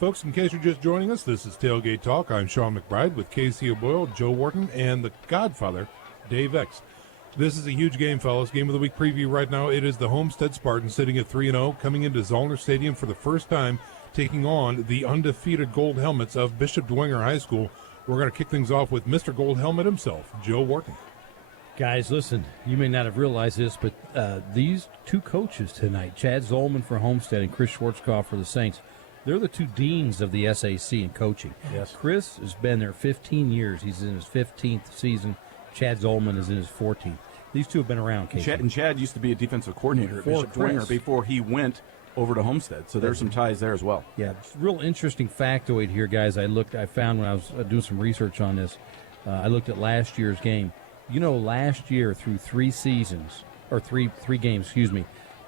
Folks, in case you're just joining us, this is Tailgate Talk. I'm Sean McBride with Casey O'Boyle, Joe Wharton, and the Godfather, Dave X. This is a huge game, fellas. Game of the Week preview right now. It is the Homestead Spartans sitting at 3-0, coming into Zollner Stadium for the first time, taking on the undefeated Gold Helmets of Bishop Dwenger High School. We're going to kick things off with Mr. Gold Helmet himself, Joe Wharton. Guys, listen, you may not have realized this, but these two coaches tonight, Chad Zollman for Homestead and Chris Schwarzkopf for the Saints, they're the two deans of the SAC in coaching. Yes. Chris has been there 15 years. He's in his 15th season. Chad Zollman is in his 14th. These two have been around, Casey. Chad used to be a defensive coordinator at Bishop Dwenger before he went over to Homestead, so there's some ties there as well. Yeah, real interesting factoid here, guys. I found when I was doing some research on this, I looked at last year's game. You know, last year through three games,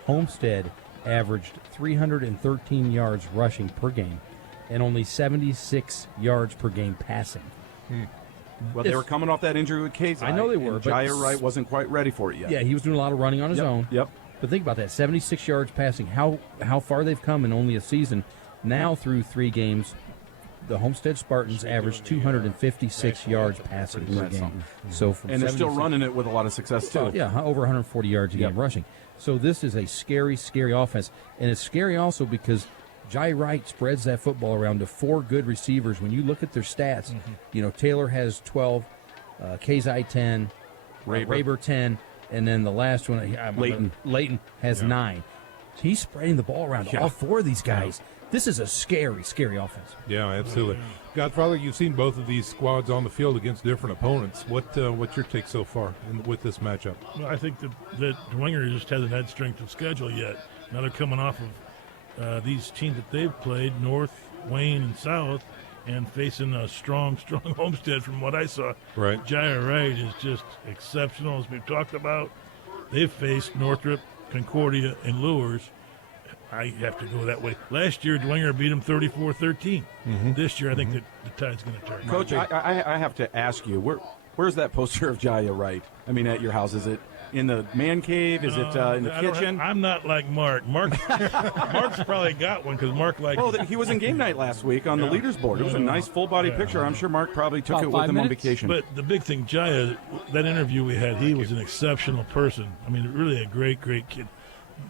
Homestead averaged 313 yards rushing per game and only 76 yards per game passing. Well, they were coming off that injury with Casey. I know they were, but Jaya Wright wasn't quite ready for it yet. Yeah, he was doing a lot of running on his own. Yep. But think about that, 76 yards passing, how far they've come in only a season. Now through three games, the Homestead Spartans averaged 256 yards passing per game. So and they're still running it with a lot of success, too. Yeah, over 140 yards a game rushing. So this is a scary, scary offense. And it's scary also because Jai Wright spreads that football around to four good receivers. When you look at their stats, Taylor has 12, Kazai 10, Raber 10, and then the last one, Leighton has 9. He's spreading the ball around to all four of these guys. This is a scary, scary offense. Yeah, absolutely. Godfather, you've seen both of these squads on the field against different opponents. What's your take so far with this matchup? Well, I think that Dwenger just hasn't had strength of schedule yet. Now they're coming off of these teams that they've played, North, Wayne, and South, and facing a strong Homestead from what I saw. Right. Jaya Wright is just exceptional, as we've talked about. They've faced Northrop, Concordia, and Lures. I have to go that way. Last year, Dwenger beat them 34-13. This year, I think that the tide's going to turn. Coach, I have to ask you, where's that poster of Jaya Wright? I mean, at your house, is it in the man cave? Is it in the kitchen? I'm not like Mark. Mark's probably got one because Mark likes. Oh, he was in game night last week on the leaders board. It was a nice full body picture. I'm sure Mark probably took it with him on vacation. But the big thing, Jaya, that interview we had, he was an exceptional person. I mean, really a great, great kid.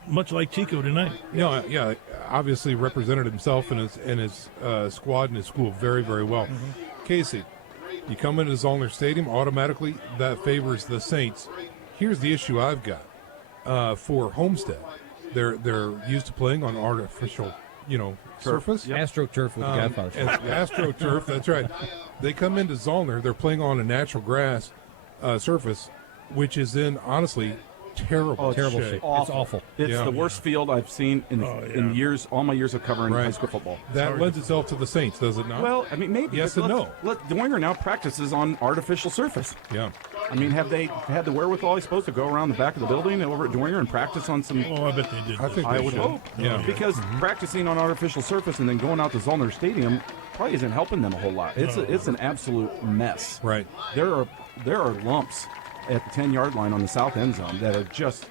Much like Chico tonight. Yeah, obviously represented himself and his squad and his school very, very well. Casey, you come into Zollner Stadium, automatically that favors the Saints. Here's the issue I've got for Homestead. They're used to playing on artificial, surface. AstroTurf with the Godfather. AstroTurf, that's right. They come into Zollner, they're playing on a natural grass surface, which is in, honestly, terrible shape. It's awful. It's the worst field I've seen in years, all my years of covering high school football. That lends itself to the Saints, does it not? Well, I mean, maybe. Yes and no. Dwenger now practices on artificial surface. Yeah. I mean, have they had the wherewithal, I suppose, to go around the back of the building over at Dwenger and practice on some... Oh, I bet they did. I think I they would should. hope. Yeah. Because practicing on artificial surface and then going out to Zollner Stadium probably isn't helping them a whole lot. It's an absolute mess. Right. There are lumps at the 10-yard line on the south end zone that are just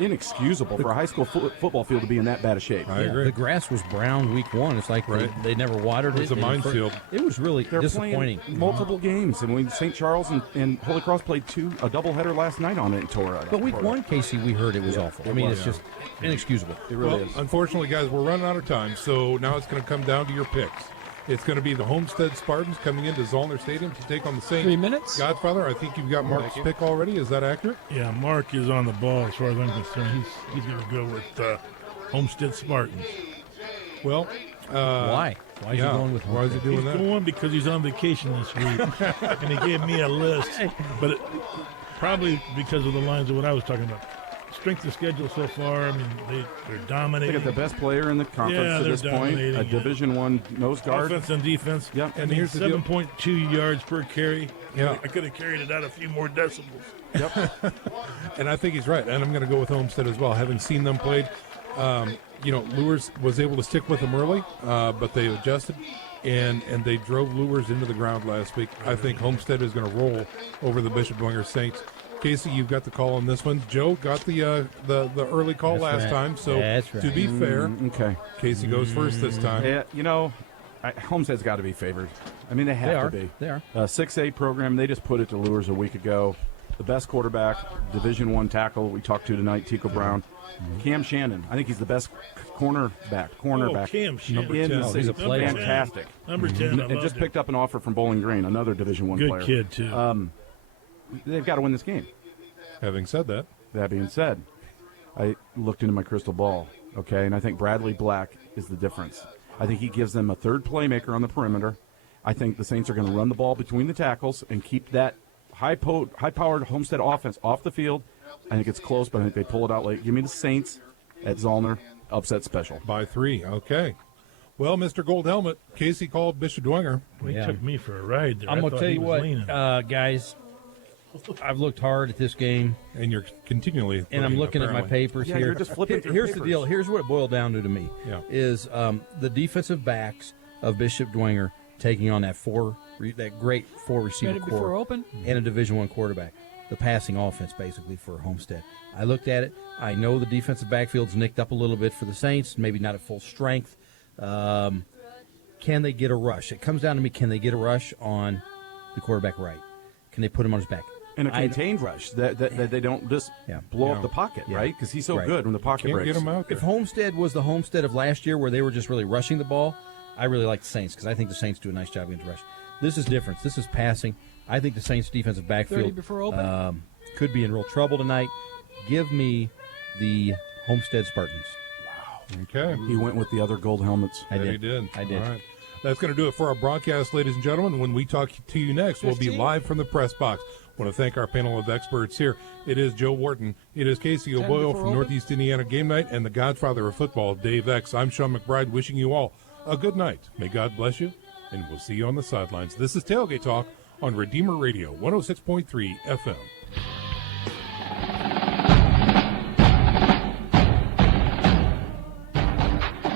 inexcusable for a high school football field to be in that bad a shape. I agree. The grass was brown week one. It's like they never watered it. It was a minefield. It was really disappointing. Multiple games, and when St. Charles and Holy Cross played a doubleheader last night on it and tore it. But week one, Casey, we heard it was awful. I mean, it's just inexcusable. It really is. Unfortunately, guys, we're running out of time, so now it's going to come down to your picks. It's going to be the Homestead Spartans coming into Zollner Stadium to take on the Saints. 3 minutes? Godfather, I think you've got Mark's pick already. Is that accurate? Yeah, Mark is on the ball as far as I'm concerned. He's going to go with Homestead Spartans. Well, why? Why is he going with Homestead? Why is he doing that? He's going because he's on vacation this week, and he gave me a list. But probably because of the lines of what I was talking about. Strength of schedule so far, I mean, they're dominating. They got the best player in the conference to this point, a Division I nose guard. Offense and defense. Yep. And here's 7.2 yards per carry. Yeah. I could have carried it out a few more decibels. Yep. And I think he's right. And I'm going to go with Homestead as well. Having seen them played, Lures was able to stick with them early, but they adjusted. And they drove Lures into the ground last week. I think Homestead is going to roll over the Bishop Dwenger Saints. Casey, you've got the call on this one. Joe got the early call last time, so to be fair, okay, Casey goes first this time. Yeah, Homestead's got to be favored. I mean, they have to be. They are. 6A program, they just put it to Lures a week ago. The best quarterback, Division I tackle we talked to tonight, Tico Brown. Cam Shannon, I think he's the best cornerback. Oh, Cam Shannon. He's a player. Fantastic. Number 10. And just picked up an offer from Bowling Green, another Division I player. Good kid, too. They've got to win this game. Having said that, That being said, I looked into my crystal ball, okay, and I think Bradley Black is the difference. I think he gives them a third playmaker on the perimeter. I think the Saints are going to run the ball between the tackles and keep that high-powered Homestead offense off the field. I think it's close, but I think they pull it out late. Give me the Saints at Zollner, upset special. by 3. Okay. Well, Mr. Gold Helmet, Casey called Bishop Dwenger. He took me for a ride there. I'm going to tell you what, leaning. guys, I've looked hard at this game. And you're continually And I'm looking at my papers Yeah, here. you're just flipping through Here's the papers. deal. Here's what it boiled down to me. Yeah. Is the defensive backs of Bishop Dwenger taking on that great four receiver Ready before core open? and a Division I quarterback. The passing offense, basically, for Homestead. I looked at it. I know the defensive backfield's nicked up a little bit for the Saints, maybe not at full strength. Can they get a rush? It comes down to me, can they get a rush on the quarterback right? Can they put him on his back? And a contained rush that they don't just blow up the pocket, Yeah. right? Because he's so Right. good when the pocket Can't breaks. get him out there. If Homestead was the Homestead of last year where they were just really rushing the ball, I really like the Saints because I think the Saints do a nice job against rush. This is different. This is passing. I think the Saints' defensive 30 backfield before open? could be in real trouble tonight. Give me the Homestead Spartans. Okay. He went with the other gold helmets. I That did. he did. I did. All right. That's going to do it for our broadcast, ladies and gentlemen. When we talk to you next, we'll be 15. live from the press box. Want to thank our panel of experts here. It is Joe Wharton. It is Casey 10 O'Boyle before from open. Northeast Indiana Game Night and the Godfather of Football, Dave X. I'm Sean McBride, wishing you all a good night. May God bless you, and we'll see you on the sidelines. This is Tailgate Talk on Redeemer Radio, 106.3 FM.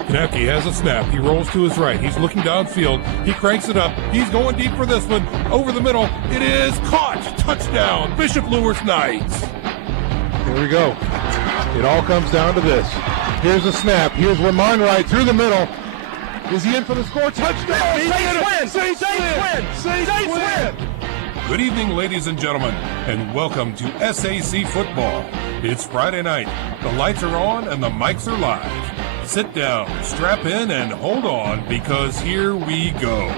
Knapke has a snap. He rolls to his right. He's looking downfield. He cranks it up. He's going deep for this one. Over the middle. It is caught. Touchdown. Bishop Lewis Knights. Here we go. It all comes down to this. Here's a snap. Here's Ramon Wright through the middle. Is he in for the score? Touchdown! Saints win! Good evening, ladies and gentlemen, and welcome to SAC Football. It's Friday night. The lights are on and the mics are live. Sit down, strap in, and hold on, because here we go.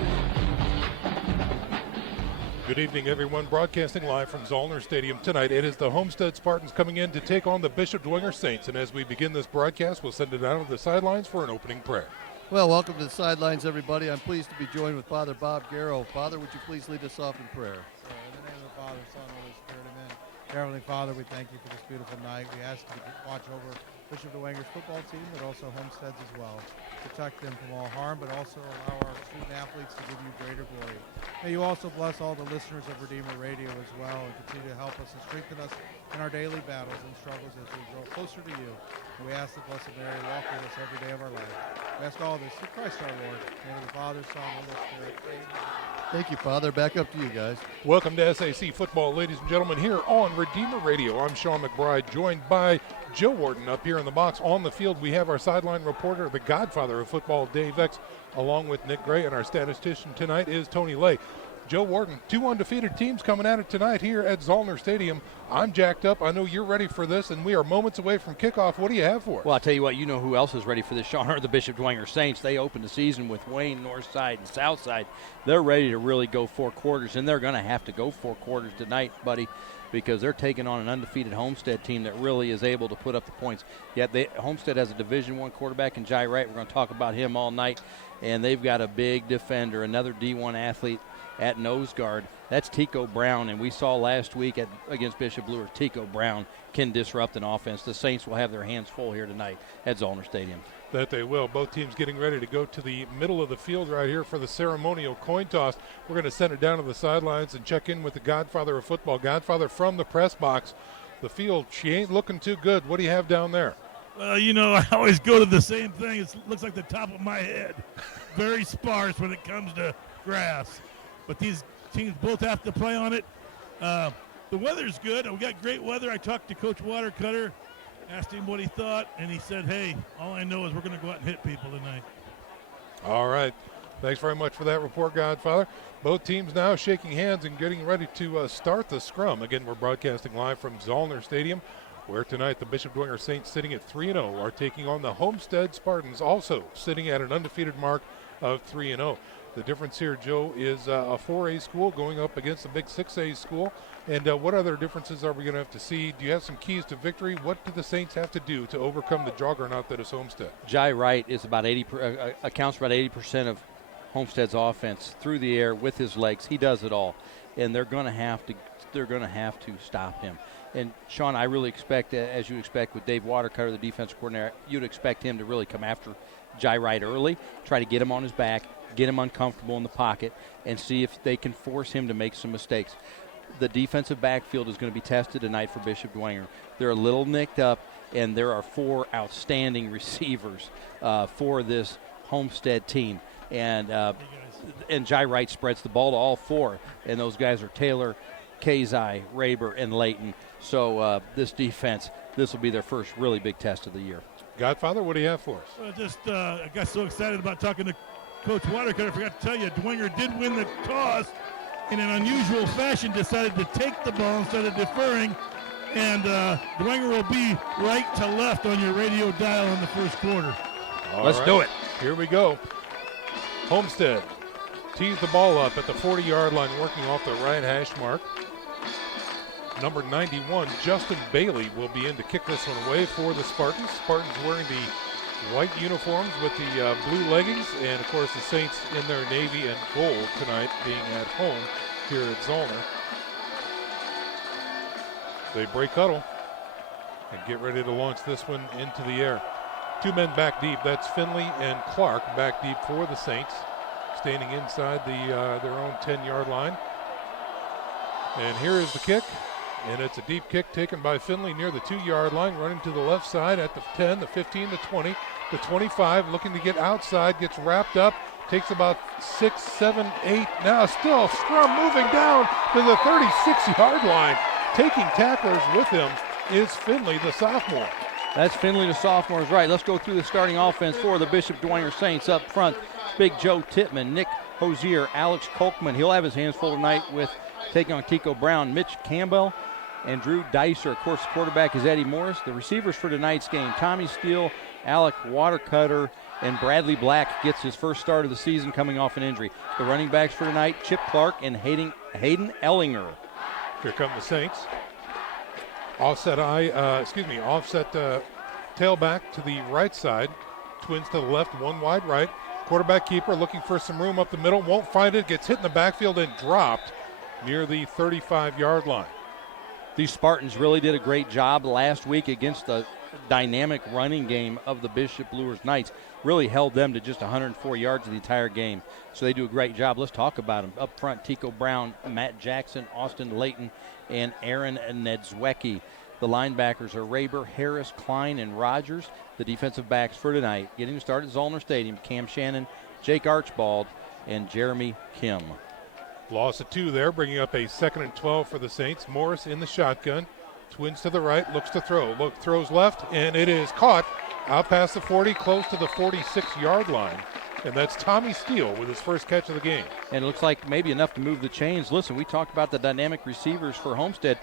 Good evening, everyone. Broadcasting live from Zollner Stadium tonight. It is the Homestead Spartans coming in to take on the Bishop Dwenger Saints. And as we begin this broadcast, we'll send it down to the sidelines for an opening prayer. Well, welcome to the sidelines, everybody. I'm pleased to be joined with Father Bob Garrow. Father, would you please lead us off in prayer? In the name of the Father, Son, and Holy Spirit, amen. Dear Heavenly Father, we thank you for this beautiful night. We ask you to watch over Bishop Dwenger's football team, but also Homestead's as well. Protect them from all harm, but also allow our student athletes to give you greater glory. May you also bless all the listeners of Redeemer Radio as well, and continue to help us and strengthen us in our daily battles and struggles as we grow closer to you. And we ask the Blessed Mary walk with us every day of our life. We ask all this through Christ our Lord. In the name of the Father, Son, and Holy Spirit. Amen. Thank you, Father. Back up to you guys. Welcome to SAC Football, ladies and gentlemen, here on Redeemer Radio. I'm Sean McBride, joined by Joe Wharton up here in the box. On the field, we have our sideline reporter, the Godfather of Football, Dave X, along with Nick Gray, and our statistician tonight is Tony Lay. Joe Wharton, two undefeated teams coming at it tonight here at Zollner Stadium. I'm jacked up. I know you're ready for this, and we are moments away from kickoff. What do you have for us? Well, I'll tell you what, you know who else is ready for this, Sean, are the Bishop Dwenger Saints. They opened the season with Wayne, North Side, and South Side. They're ready to really go 4 quarters, and they're going to have to go 4 quarters tonight, buddy, because they're taking on an undefeated Homestead team that really is able to put up the points. Yet Homestead has a Division I quarterback in Jai Wright. We're going to talk about him all night, and they've got a big defender, another D1 athlete at nose guard. That's Tico Brown, and we saw last week against Bishop Lure, Tico Brown can disrupt an offense. The Saints will have their hands full here tonight at Zollner Stadium. That they will. Both teams getting ready to go to the middle of the field right here for the ceremonial coin toss. We're going to send it down to the sidelines and check in with the Godfather of Football. Godfather from the press box. The field, she ain't looking too good. What do you have down there? Well, you know, I always go to the same thing. It looks like the top of my head. Very sparse when it comes to grass. But these teams both have to play on it. The weather's good. We got great weather. I talked to Coach Watercutter, asked him what he thought, and he said, hey, all I know is we're going to go out and hit people tonight. All right. Thanks very much for that report, Godfather. Both teams now shaking hands and getting ready to start the scrum. Again, we're broadcasting live from Zollner Stadium, where tonight the Bishop Dwenger Saints, sitting at 3-0, are taking on the Homestead Spartans, also sitting at an undefeated mark of 3-0. The difference here, Joe, is a 4A school going up against a big 6A school. And what other differences are we going to have to see? Do you have some keys to victory? What do the Saints have to do to overcome the juggernaut that is Homestead? Jai Wright is about accounts for about 80% of Homestead's offense through the air with his legs. He does it all, and they're going to have to stop him. And Sean, I really expect, as you expect with Dave Watercutter, the defensive coordinator, you'd expect him to really come after Jai Wright early, try to get him on his back, get him uncomfortable in the pocket, and see if they can force him to make some mistakes. The defensive backfield is going to be tested tonight for Bishop Dwenger. They're a little nicked up, and there are 4 outstanding receivers for this Homestead team. And Jai Wright spreads the ball to all 4, and those guys are Taylor, Kazai, Raber, and Layton. So this defense, this will be their first really big test of the year. Godfather, what do you have for us? Well, I got so excited about talking to Coach Watercutter, I forgot to tell you, Dwenger did win the toss in an unusual fashion, decided to take the ball instead of deferring, and Dwenger will be right to left on your radio dial in the first quarter. Let's do it. Here we go. Homestead tees the ball up at the 40-yard line, working off the right hash mark. Number 91, Justin Bailey, will be in to kick this one away for the Spartans. Spartans wearing the white uniforms with the blue leggings, and, of course, the Saints in their navy and gold tonight, being at home here at Zollner. They break huddle and get ready to launch this one into the air. 2 men back deep. That's Finley and Clark back deep for the Saints, standing inside their own 10-yard line. And here is the kick, and it's a deep kick taken by Finley near the 2-yard line, running to the left side at the 10, the 15, the 20, the 25, looking to get outside, gets wrapped up, takes about 6, 7, 8. Now still scrum moving down to the 36-yard line. Taking tacklers with him is Finley, the sophomore. That's Finley, the sophomore, is right. Let's go through the starting offense for the Bishop Dwenger Saints. Up front, Big Joe Tittman, Nick Hosier, Alex Kolkman. He'll have his hands full tonight with taking on Tico Brown, Mitch Campbell, and Drew Dicer. Of course, the quarterback is Eddie Morris. The receivers for tonight's game, Tommy Steele, Alec Watercutter, and Bradley Black gets his first start of the season coming off an injury. The running backs for tonight, Chip Clark and Hayden Ellinger. Here come the Saints. Offset tailback to the right side. Twins to the left, one wide right. Quarterback keeper looking for some room up the middle. Won't find it. Gets hit in the backfield and dropped near the 35-yard line. These Spartans really did a great job last week against the dynamic running game of the Bishop Lures Knights. Really held them to just 104 yards the entire game. So they do a great job. Let's talk about them. Up front, Tico Brown, Matt Jackson, Austin Layton, and Aaron Nedzwecki. The linebackers are Raber, Harris, Klein, and Rogers. The defensive backs for tonight, getting to start at Zollner Stadium, Cam Shannon, Jake Archibald, and Jeremy Kim. Loss of 2 there, bringing up a 2nd and 12 for the Saints. Morris in the shotgun. Twins to the right, looks to throw. Throws left, and it is caught out past the 40, close to the 46-yard line. And that's Tommy Steele with his first catch of the game. And it looks like maybe enough to move the chains. Listen, we talked about the dynamic receivers for Homestead.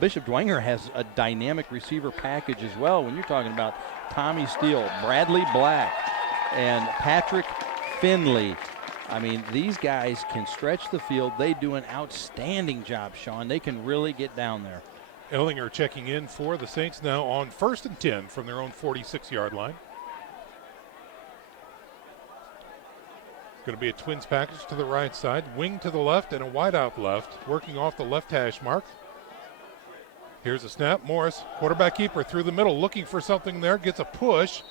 Bishop Dwenger has a dynamic receiver package as well. When you're talking about Tommy Steele, Bradley Black, and Patrick Finley. I mean, these guys can stretch the field. They do an outstanding job, Sean. They can really get down there. Ellinger checking in for the Saints now on 1st and 10 from their own 46-yard line. Going to be a Twins package to the right side, wing to the left, and a wideout left, working off the left hash mark. Here's a snap. Morris, quarterback keeper, through the middle, looking for something there, gets a push.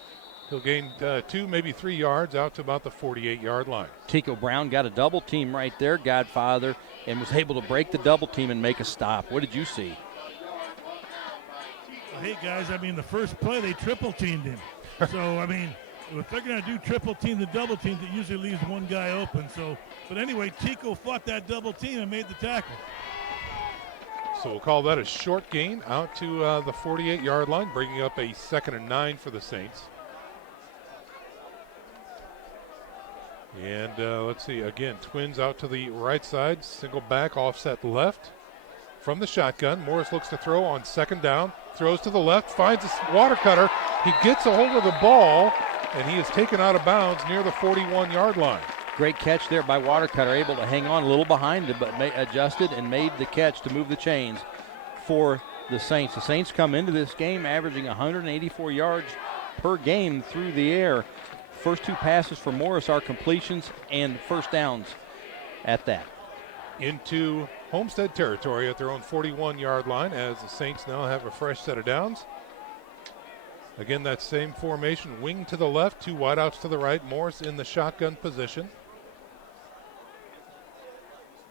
He'll gain 2, maybe 3 yards out to about the 48-yard line. Tico Brown got a double team right there, Godfather, and was able to break the double team and make a stop. What did you see? Well, hey, guys, I mean, the first play, they triple teamed him. So, I mean, if they're going to do triple team the double team, it usually leaves one guy open. So, but anyway, Tico fought that double team and made the tackle. So we'll call that a short gain out to the 48-yard line, bringing up a 2nd and 9 for the Saints. And let's see, again, Twins out to the right side, single back, offset left. From the shotgun, Morris looks to throw on second down, throws to the left, finds a water cutter. He gets a hold of the ball, and he is taken out of bounds near the 41-yard line. Great catch there by Watercutter, able to hang on a little behind it, but adjusted and made the catch to move the chains for the Saints. The Saints come into this game averaging 184 yards per game through the air. First two passes for Morris are completions and first downs at that. Into Homestead territory at their own 41-yard line as the Saints now have a fresh set of downs. Again, that same formation, wing to the left, two wideouts to the right, Morris in the shotgun position.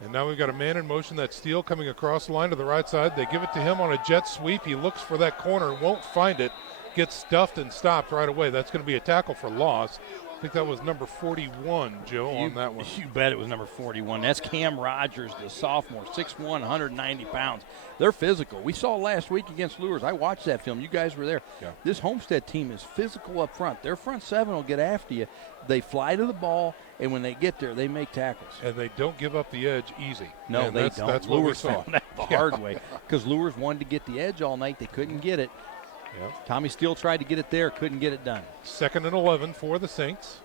And now we've got a man in motion. That's Steele coming across the line to the right side. They give it to him on a jet sweep. He looks for that corner, won't find it, gets stuffed and stopped right away. That's going to be a tackle for loss. I think that was number 41, Joe, on that one. You bet it was number 41. That's Cam Rogers, the sophomore, 6'1", 190 pounds. They're physical. We saw last week against Lures. I watched that film. You guys were there. Yeah. This Homestead team is physical up front. Their front seven will get after you. They fly to the ball, and when they get there, they make tackles. And they don't give up the edge easy. No, and they don't. don't. What we Lures saw. found that the hard way because Lures wanted to get the edge all night. They couldn't get it. Yep. Tommy Steele tried to get it there, couldn't get it done. 2nd and 11 for the Saints.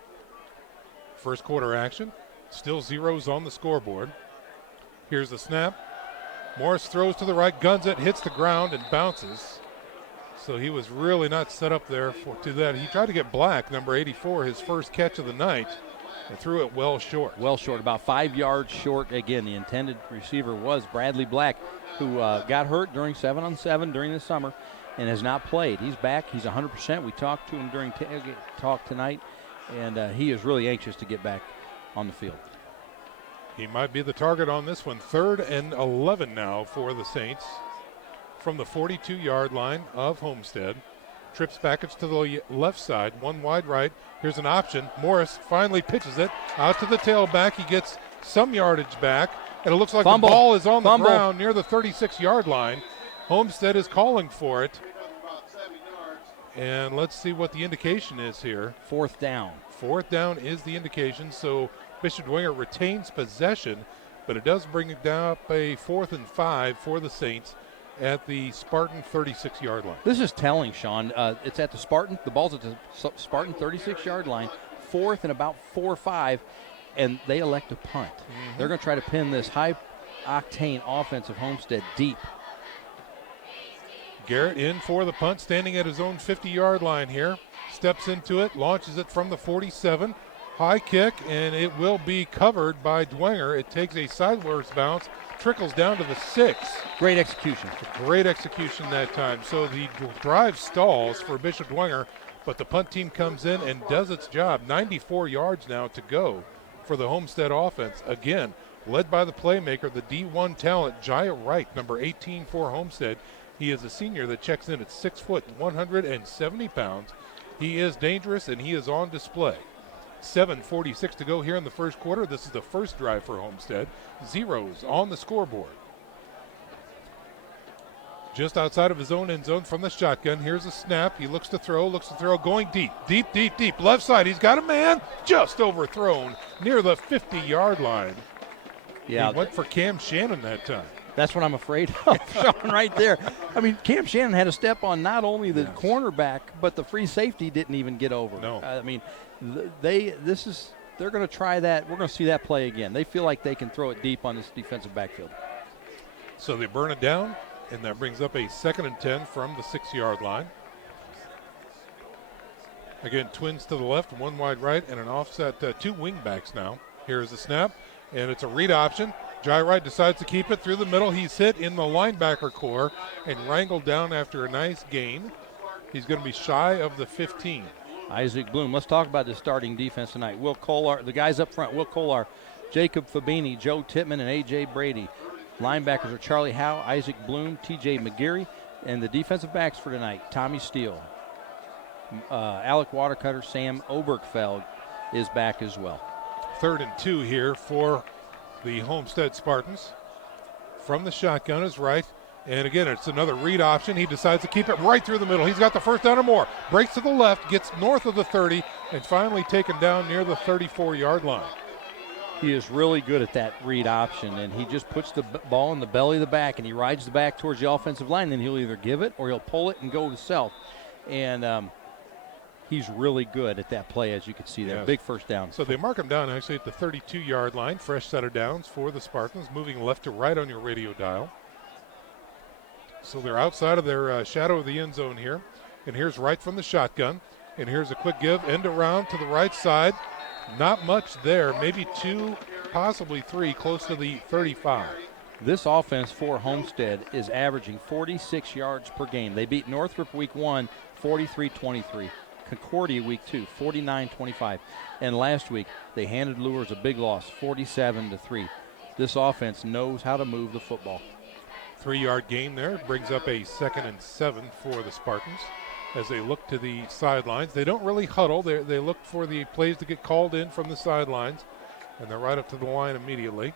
First quarter action. Still zeros on the scoreboard. Here's the snap. Morris throws to the right, guns it, hits the ground, and bounces. So he was really not set up there to that. He tried to get Black, number 84, his first catch of the night, and threw it well short. Well short, about 5 yards short. Again, the intended receiver was Bradley Black, who got hurt during 7-on-7 during the summer and has not played. He's back. He's 100%. We talked to him during tailgate talk tonight, and he is really anxious to get back on the field. He might be the target on this one. 3rd and 11 now for the Saints from the 42-yard line of Homestead. Trips package to the left side, one wide right. Here's an option. Morris finally pitches it out to the tailback. He gets some yardage back, and it looks like Fumble. the ball is on the Fumble. ground near the 36-yard line. Homestead is calling for it. And let's see what the indication is here. 4th down. 4th down is the indication, so Bishop Dwenger retains possession, but it does bring it down up a 4th and 5 for the Saints at the Spartan 36-yard line. This is telling, Sean. It's at the Spartan. The ball's at the Spartan 36-yard line, 4th and about 4 or 5, and they elect to punt. They're going to try to pin this high-octane offensive Homestead deep. Garrett in for the punt, standing at his own 50-yard line here. Steps into it, launches it from the 47. High kick, and it will be covered by Dwenger. It takes a sideways bounce, trickles down to the 6. Great execution. Great execution that time. So the drive stalls for Bishop Dwenger, but the punt team comes in and does its job. 94 yards now to go for the Homestead offense. Again, led by the playmaker, the D1 talent, Jaya Wright, number 18 for Homestead. He is a senior that checks in at 6 foot, 170 pounds. He is dangerous, and he is on display. 7:46 to go here in the first quarter. This is the first drive for Homestead. Zeros on the scoreboard. Just outside of his own end zone from the shotgun. Here's a snap. He looks to throw, going deep. Left side. He's got a man. Just overthrown near the 50-yard line. Yeah. He went for Cam Shannon that time. That's what I'm afraid of, Sean, right there. I mean, Cam Shannon had a step on not only the cornerback, but the free safety didn't even get over. No. I mean, they're going to try that. We're going to see that play again. They feel like they can throw it deep on this defensive backfield. So they burn it down, and that brings up a 2nd and 10 from the 6-yard line. Again, Twins to the left, one wide right, and an offset, 2 wing backs now. Here's the snap, and it's a read option. Jai Wright decides to keep it through the middle. He's hit in the linebacker core and wrangled down after a nice gain. He's going to be shy of the 15. Isaac Bloom. Let's talk about the starting defense tonight. Will Kolar, the guys up front, Will Kolar, Jacob Fabini, Joe Tittman, and A.J. Brady. Linebackers are Charlie Howe, Isaac Bloom, T.J. McGeary, and the defensive backs for tonight, Tommy Steele. Alec Watercutter, Sam Obergfeld is back as well. 3rd and 2 here for the Homestead Spartans. From the shotgun is right. And again, it's another read option. He decides to keep it right through the middle. He's got the first down or more. Breaks to the left, gets north of the 30, and finally taken down near the 34-yard line. He is really good at that read option, and he just puts the ball in the belly of the back, and he rides the back towards the offensive line. Then he'll either give it or he'll pull it and go to self. And he's really good at that play, as you can see there. Yes. Big first down. So they mark him down actually at the 32-yard line. Fresh set of downs for the Spartans, moving left to right on your radio dial. So they're outside of their shadow of the end zone here. And here's right from the shotgun. And here's a quick give, end around to the right side. Not much there, maybe 2, possibly 3, close to the 35. This offense for Homestead is averaging 46 yards per game. They beat Northrop week 1, 43-23. Concordia week 2, 49-25. And last week, they handed Lures a big loss, 47-3. This offense knows how to move the football. 3-yard gain there, brings up a 2nd and 7 for the Spartans. As they look to the sidelines, they don't really huddle. They look for the plays to get called in from the sidelines, and they're right up to the line immediately.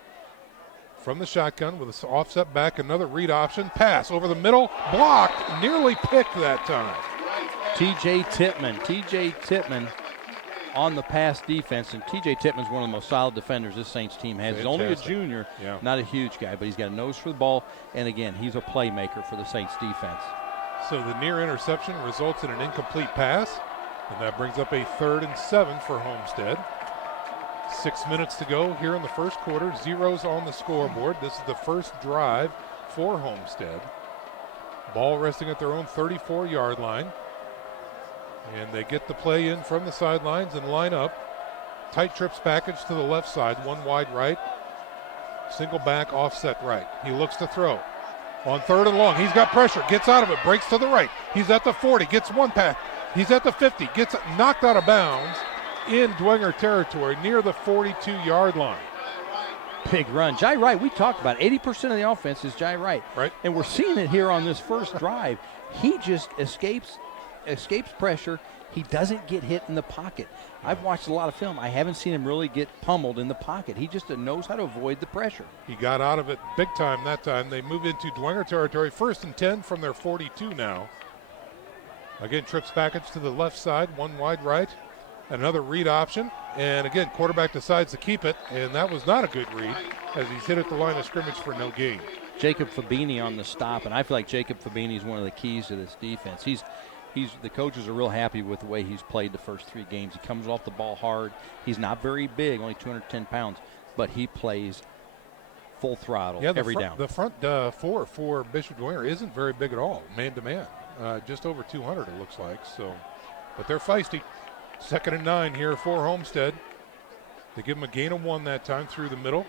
From the shotgun with an offset back, another read option, pass over the middle, blocked, nearly picked that time. T.J. Tippmann on the pass defense, and T.J. Tippmann's one of the most solid defenders this Saints team has. He's only a junior, not a huge guy, but he's got a nose for the ball, and again, he's a playmaker for the Saints defense. So the near interception results in an incomplete pass, and that brings up a 3rd and 7 for Homestead. 6 minutes to go here in the first quarter. Zeros on the scoreboard. This is the first drive for Homestead. Ball resting at their own 34-yard line. And they get the play in from the sidelines and line up. Tight trips package to the left side, one wide right. Single back, offset right. He looks to throw. On 3rd and long, he's got pressure, gets out of it, breaks to the right. He's at the 40, gets one pass. He's at the 50, gets knocked out of bounds in Dwenger territory near the 42-yard line. Big run. Jai Wright, we talked about 80% of the offense is Jai Wright. Right. And we're seeing it here on this first drive. He just escapes pressure. He doesn't get hit in the pocket. I've watched a lot of film. I haven't seen him really get pummeled in the pocket. He just knows how to avoid the pressure. He got out of it big time that time. They move into Dwenger territory. 1st and 10 from their 42 now. Again, trips package to the left side, one wide right. Another read option. And again, quarterback decides to keep it. And that was not a good read as he's hit at the line of scrimmage for no gain. Jacob Fabini on the stop. And I feel like Jacob Fabini is one of the keys to this defense. The coaches are real happy with the way he's played the first 3 games. He comes off the ball hard. He's not very big, only 210 pounds, but he plays full throttle every down. The front 4 for Bishop Dwenger isn't very big at all, man-to-man. Just over 200 it looks like. So, but they're feisty. 2nd and 9 here for Homestead. They give him a gain of 1 that time through the middle.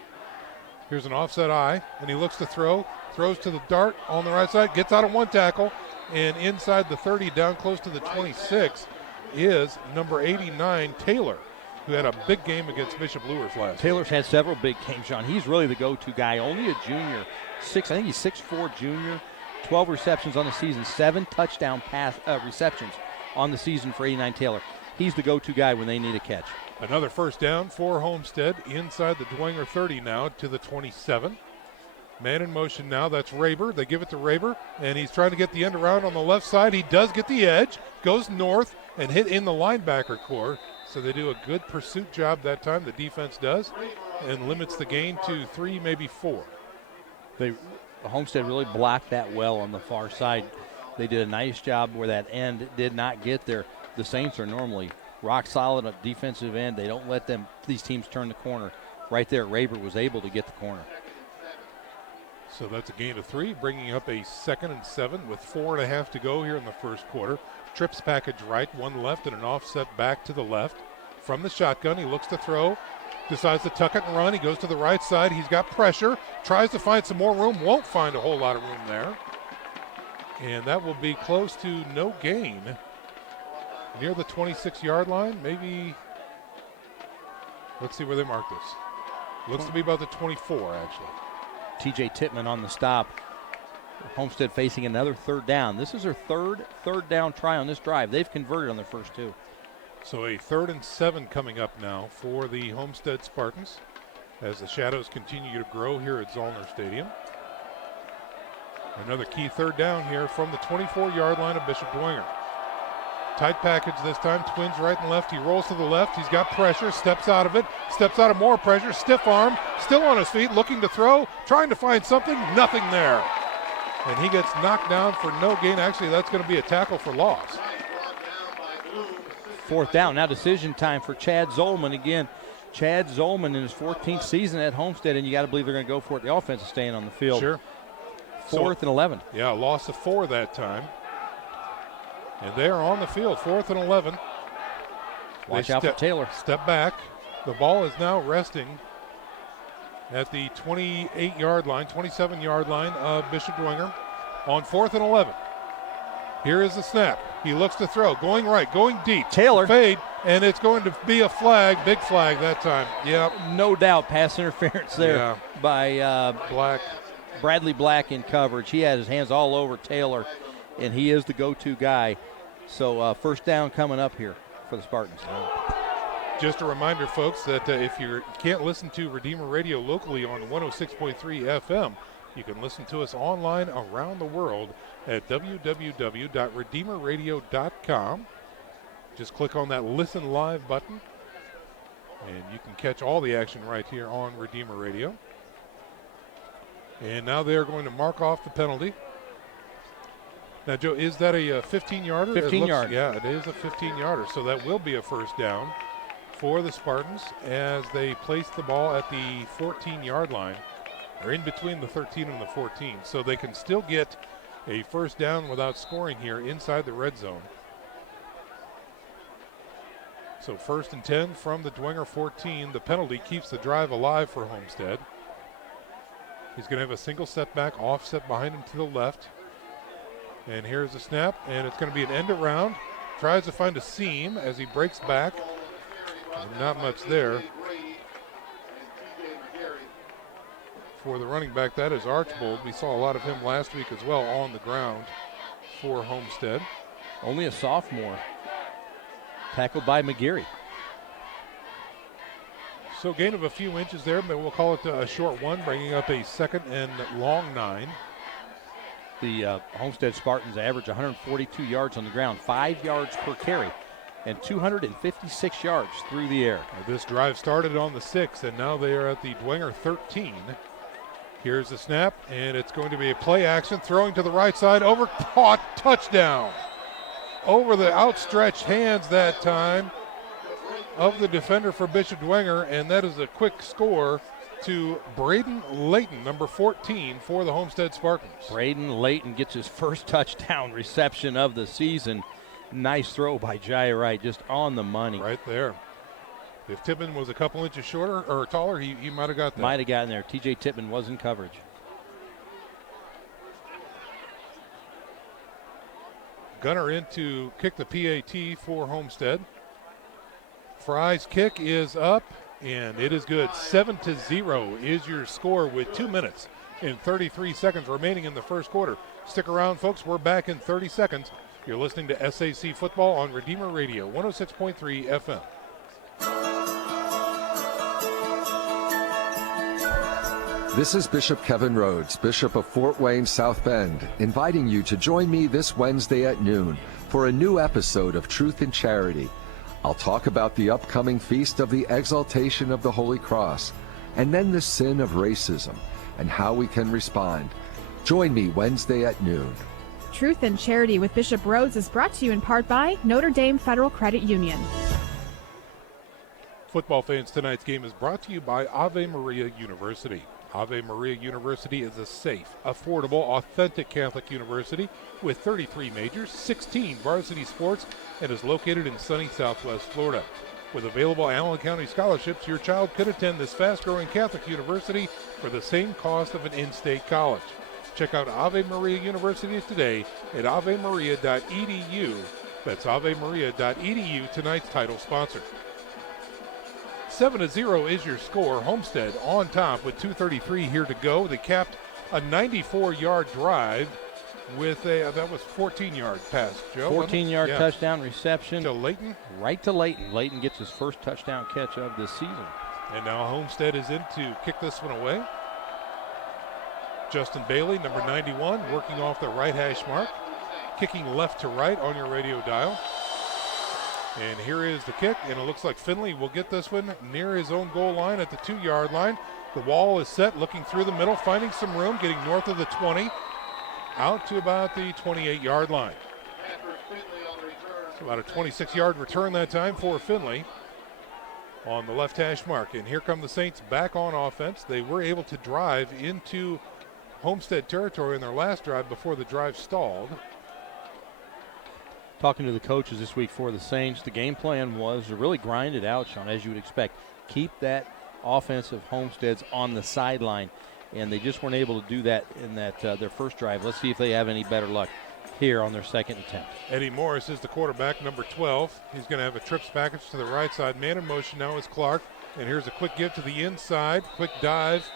Here's an offset eye, and he looks to throw. Throws to the dart on the right side, gets out of 1 tackle. And inside the 30, down close to the 26, is number 89, Taylor, who had a big game against Bishop Lures last Taylor's had several big games, John. He's really the go-to guy. Only a junior. I think he's 6'4", junior. 12 receptions on the season. 7 touchdown pass receptions on the season for 89 Taylor. He's the go-to guy when they need a catch. Another first down for Homestead inside the Dwenger 30 now to the 27. Man in motion now, that's Raber. They give it to Raber, and he's trying to get the end around on the left side. He does get the edge, goes north, and hit in the linebacker core. So they do a good pursuit job that time, the defense does, and limits the gain to 3, maybe 4. Homestead really blocked that well on the far side. They did a nice job where that end did not get there. The Saints are normally rock solid at defensive end. They don't let these teams turn the corner. Right there, Raber was able to get the corner. So that's a gain of 3, bringing up a 2nd and 7 with 4.5 to go here in the first quarter. Trips package right, 1 left, and an offset back to the left. From the shotgun, he looks to throw, decides to tuck it and run. He goes to the right side. He's got pressure, tries to find some more room, won't find a whole lot of room there. And that will be close to no gain. Near the 26-yard line, maybe. Let's see where they mark this. Looks to be about the 24, actually. T.J. Tippmann on the stop. Homestead facing another 3rd down. This is their third down try on this drive. They've converted on their first 2. So a 3rd and 7 coming up now for the Homestead Spartans as the shadows continue to grow here at Zollner Stadium. Another key 3rd down here from the 24-yard line of Bishop Dwenger. Tight package this time, twins right and left. He rolls to the left. He's got pressure, steps out of it, steps out of more pressure, stiff arm, still on his feet, looking to throw, trying to find something, nothing there. And he gets knocked down for no gain. Actually, that's going to be a tackle for loss. 4th down. Now decision time for Chad Zolman again. Chad Zolman in his 14th season at Homestead, and you got to believe they're going to go for it. The offense is staying on the field. Sure. 4th and 11. Yeah, a loss of 4 that time. And they are on the field, 4th and 11. Watch out for Taylor. Step back. The ball is now resting at the 28-yard line, 27-yard line of Bishop Dwenger on 4th and 11. Here is the snap. He looks to throw, going right, going deep. Taylor. Fade, and it's going to be a flag, big flag that time. Yep. No doubt pass interference there by Black. Bradley Black in coverage. He had his hands all over Taylor, and he is the go-to guy. So 1st down coming up here for the Spartans. Just a reminder, folks, that if you can't listen to Redeemer Radio locally on 106.3 FM, you can listen to us online around the world at www.redeemerradio.com. Just click on that Listen Live button, and you can catch all the action right here on Redeemer Radio. And now they're going to mark off the penalty. Now, Joe, is that a 15-yarder? 15-yard. Yeah, it is a 15-yarder, so that will be a 1st down for the Spartans as they place the ball at the 14-yard line, or in between the 13 and the 14. So they can still get a 1st down without scoring here inside the red zone. So 1st and 10 from the Dwenger 14. The penalty keeps the drive alive for Homestead. He's going to have a single setback, offset behind him to the left. And here's the snap, and it's going to be an end around. Tries to find a seam as he breaks back. Not much there. For the running back, that is Archbold. We saw a lot of him last week as well on the ground for Homestead. Only a sophomore. Tackled by McGeary. So gain of a few inches there, but we'll call it a short one, bringing up a 2nd and long 9. The Homestead Spartans average 142 yards on the ground, 5 yards per carry, and 256 yards through the air. This drive started on the 6, and now they are at the Dwenger 13. Here's the snap, and it's going to be a play action, throwing to the right side, over caught, touchdown. Over the outstretched hands that time of the defender for Bishop Dwenger, and that is a quick score to Braden Layton, number 14 for the Homestead Spartans. Braden Layton gets his first touchdown reception of the season. Nice throw by Jai Wright, just on the money. Right there. If Tippman was a couple inches shorter or taller, he might have got that. Might have gotten there. TJ Tippman was in coverage. Gunner in to kick the PAT for Homestead. Fry's kick is up, and it is good. 7-0 is your score with 2 minutes and 33 seconds remaining in the first quarter. Stick around, folks. We're back in 30 seconds. You're listening to SAC Football on Redeemer Radio, 106.3 FM. This is Bishop Kevin Rhodes, Bishop of Fort Wayne, South Bend, inviting you to join me this Wednesday at noon for a new episode of Truth and Charity. I'll talk about the upcoming feast of the Exaltation of the Holy Cross, and then the sin of racism and how we can respond. Join me Wednesday at noon. Truth and Charity with Bishop Rhodes is brought to you in part by Notre Dame Federal Credit Union. Football fans, tonight's game is brought to you by Ave Maria University. Ave Maria University is a safe, affordable, authentic Catholic university with 33 majors, 16 varsity sports, and is located in sunny Southwest Florida. With available Allen County scholarships, your child could attend this fast-growing Catholic university for the same cost of an in-state college. Check out Ave Maria University today at avemaria.edu. That's avemaria.edu, tonight's title sponsor. 7-0 is your score. Homestead on top with 2:33 here to go. They capped a 94-yard drive with a that was 14-yard pass, Joe. 14-yard touchdown reception to Layton. Right to Layton. Layton gets his first touchdown catch of the season. And now Homestead is in to kick this one away. Justin Bailey, number 91, working off the right hash mark, kicking left to right on your radio dial. And here is the kick, and it looks like Finley will get this one near his own goal line at the 2-yard line. The wall is set, looking through the middle, finding some room, getting north of the 20, out to about the 28-yard line. So about a 26-yard return that time for Finley on the left hash mark. And here come the Saints back on offense. They were able to drive into Homestead territory in their last drive before the drive stalled. Talking to the coaches this week for the Saints, the game plan was to really grind it out, Sean, as you would expect. Keep that offensive Homesteads on the sideline, and they just weren't able to do that in that their first drive. Let's see if they have any better luck here on their second attempt. Eddie Morris is the quarterback, number 12. He's going to have a trips package to the right side. Man in motion now is Clark, and here's a quick give to the inside, quick dive,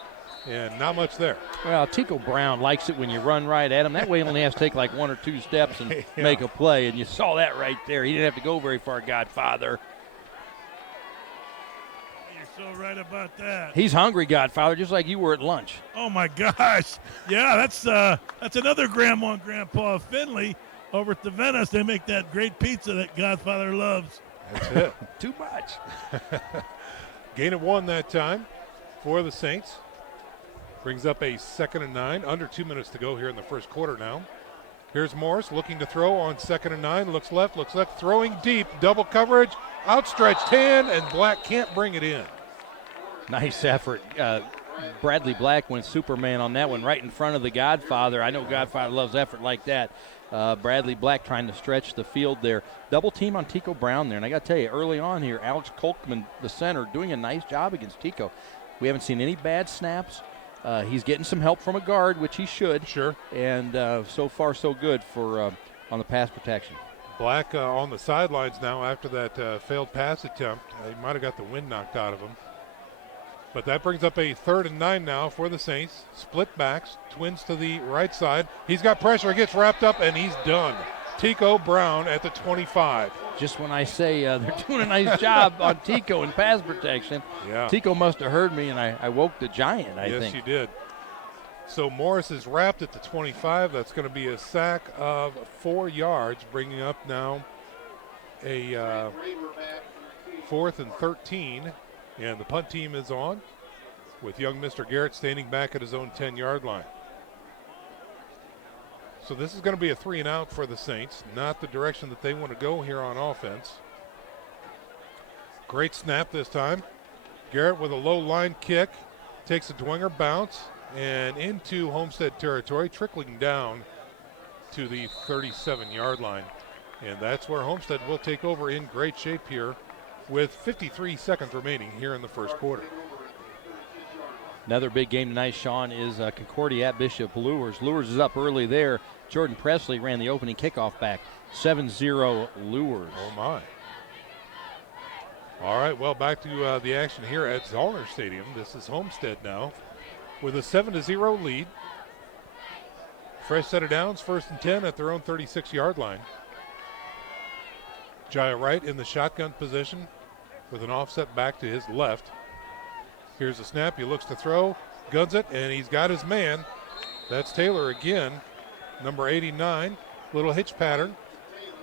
and not much there. Well, Tico Brown likes it when you run right at him. That way he only has to take like 1 or 2 steps and make a play, and you saw that right there. He didn't have to go very far, Godfather. You're so right about that. He's hungry, Godfather, just like you were at lunch. Oh, my gosh. Yeah, that's another grandma and grandpa Finley over at the Venice. They make that great pizza that Godfather loves. That's it. Too much. Gain of 1 that time for the Saints. Brings up a 2nd and 9. Under 2 minutes to go here in the first quarter now. Here's Morris looking to throw on 2nd and 9. Looks left, throwing deep. Double coverage, outstretched hand, and Black can't bring it in. Nice effort. Bradley Black went Superman on that one right in front of the Godfather. I know Godfather loves effort like that. Bradley Black trying to stretch the field there. Double team on Tico Brown there. And I got to tell you, early on here, Alex Kolkman, the center, doing a nice job against Tico. We haven't seen any bad snaps. He's getting some help from a guard, which he should. Sure. And so far, so good for on the pass protection. Black on the sidelines now after that failed pass attempt. He might have got the wind knocked out of him. But that brings up a 3rd and 9 now for the Saints. Split backs, twins to the right side. He's got pressure, gets wrapped up, and he's done. Tico Brown at the 25. Just when I say they're doing a nice job on Tico in pass protection, Tico must have heard me, and I woke the giant, I think. Yes, you did. So Morris is wrapped at the 25. That's going to be a sack of 4 yards, bringing up now a 4th and 13. And the punt team is on with young Mr. Garrett standing back at his own 10-yard line. So this is going to be a 3 and out for the Saints, not the direction that they want to go here on offense. Great snap this time. Garrett with a low line kick, takes a Dwenger bounce and into Homestead territory, trickling down to the 37-yard line. And that's where Homestead will take over in great shape here with 53 seconds remaining here in the first quarter. Another big game tonight, Sean, is Concordia at Bishop Lures. Lures is up early there. Jordan Presley ran the opening kickoff back. 7-0 Lures. Oh, my. All right, well, back to the action here at Zollner Stadium. This is Homestead now with a 7-0 lead. Fresh set of downs, 1st and 10 at their own 36-yard line. Jaya Wright in the shotgun position with an offset back to his left. Here's a snap. He looks to throw, guns it, and he's got his man. That's Taylor again, number 89. Little hitch pattern,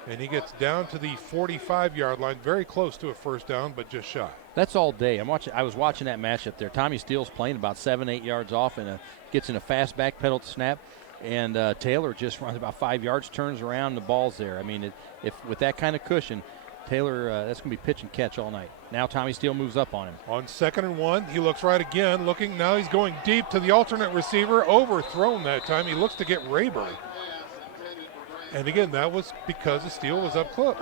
and he gets down to the 45-yard line, very close to a first down, but just shy. That's all day. I was watching that matchup there. Tommy Steele's playing about 7-8 yards off and gets in a fast back pedal to snap. And Taylor just runs about 5 yards, turns around, and the ball's there. I mean, if with that kind of cushion, Taylor, that's going to be pitch and catch all night. Now Tommy Steele moves up on him. On 2nd and 1, he looks right again, looking. Now he's going deep to the alternate receiver, overthrown that time. He looks to get Rayburn. And again, that was because the Steele was up close.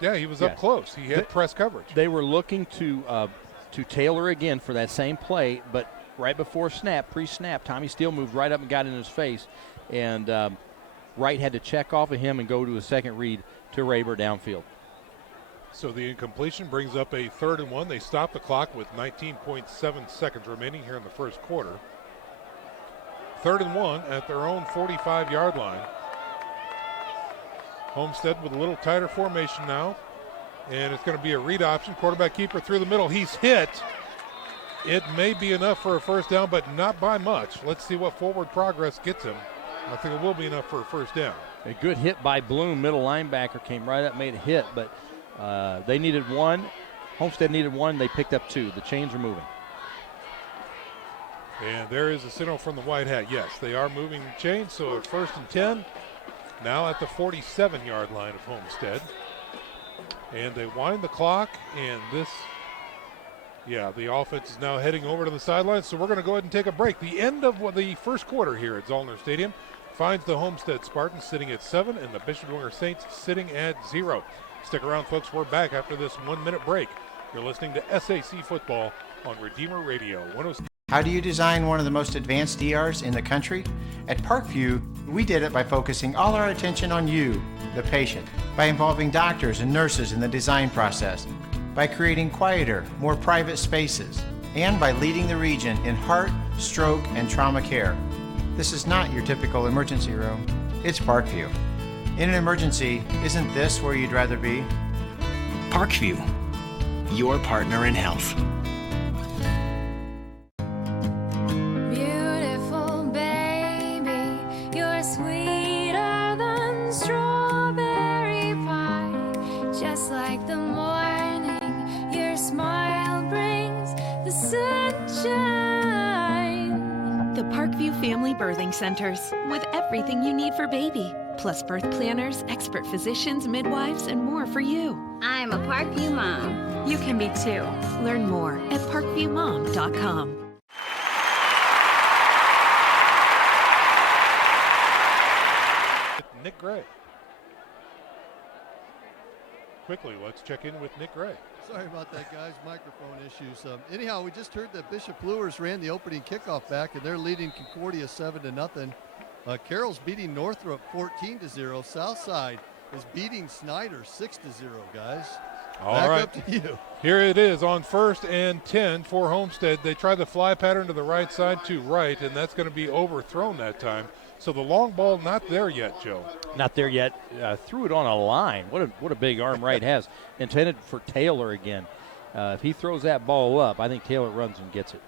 He was up close. He had press coverage. They were looking to Taylor again for that same play, but right before snap, pre-snap, Tommy Steele moved right up and got in his face. And Wright had to check off of him and go to a second read to Rayburn downfield. So the incompletion brings up a 3rd and 1. They stop the clock with 19.7 seconds remaining here in the first quarter. 3rd and 1 at their own 45-yard line. Homestead with a little tighter formation now. And it's going to be a read option. Quarterback keeper through the middle. He's hit. It may be enough for a first down, but not by much. Let's see what forward progress gets him. I think it will be enough for a first down. A good hit by Bloom. Middle linebacker came right up, made a hit, but They needed one. Homestead needed one. They picked up 2. The chains are moving. And there is a signal from the white hat. Yes, they are moving the chains. So at 1st and 10, now at the 47-yard line of Homestead. And they wind the clock, and the offense is now heading over to the sidelines. So we're going to go ahead and take a break. The end of the first quarter here at Zollner Stadium finds the Homestead Spartans sitting at 7 and the Bishop Dwenger Saints sitting at 0. Stick around, folks. We're back after this 1-minute break. You're listening to SAC Football on Redeemer Radio 106. How do you design one of the most advanced ERs in the country? At Parkview, we did it by focusing all our attention on you, the patient, by involving doctors and nurses in the design process, by creating quieter, more private spaces, and by leading the region in heart, stroke, and trauma care. This is not your typical emergency room. It's Parkview. In an emergency, isn't this where you'd rather be? Parkview, your partner in health. Family Birthing Centers, with everything you need for baby, plus birth planners, expert physicians, midwives, and more for you. I'm a Parkview mom. You can be too. Learn more at parkviewmom.com. Nick Gray. Quickly, let's check in with Nick Gray. Sorry about that, guys. Microphone issues. Anyhow, we just heard that Bishop Luers ran the opening kickoff back, and they're leading Concordia 7-0. Carroll's beating Northrop 14-0. Southside is beating Snyder 6-0, guys. All right. Back up to you. Here it is on 1st and 10 for Homestead. They tried the fly pattern to the right side to right, and that's going to be overthrown that time. So the long ball not there yet, Joe. Not there yet. Threw it on a line. What a big arm Wright has. Intended for Taylor again. If he throws that ball up, I think Taylor runs and gets it.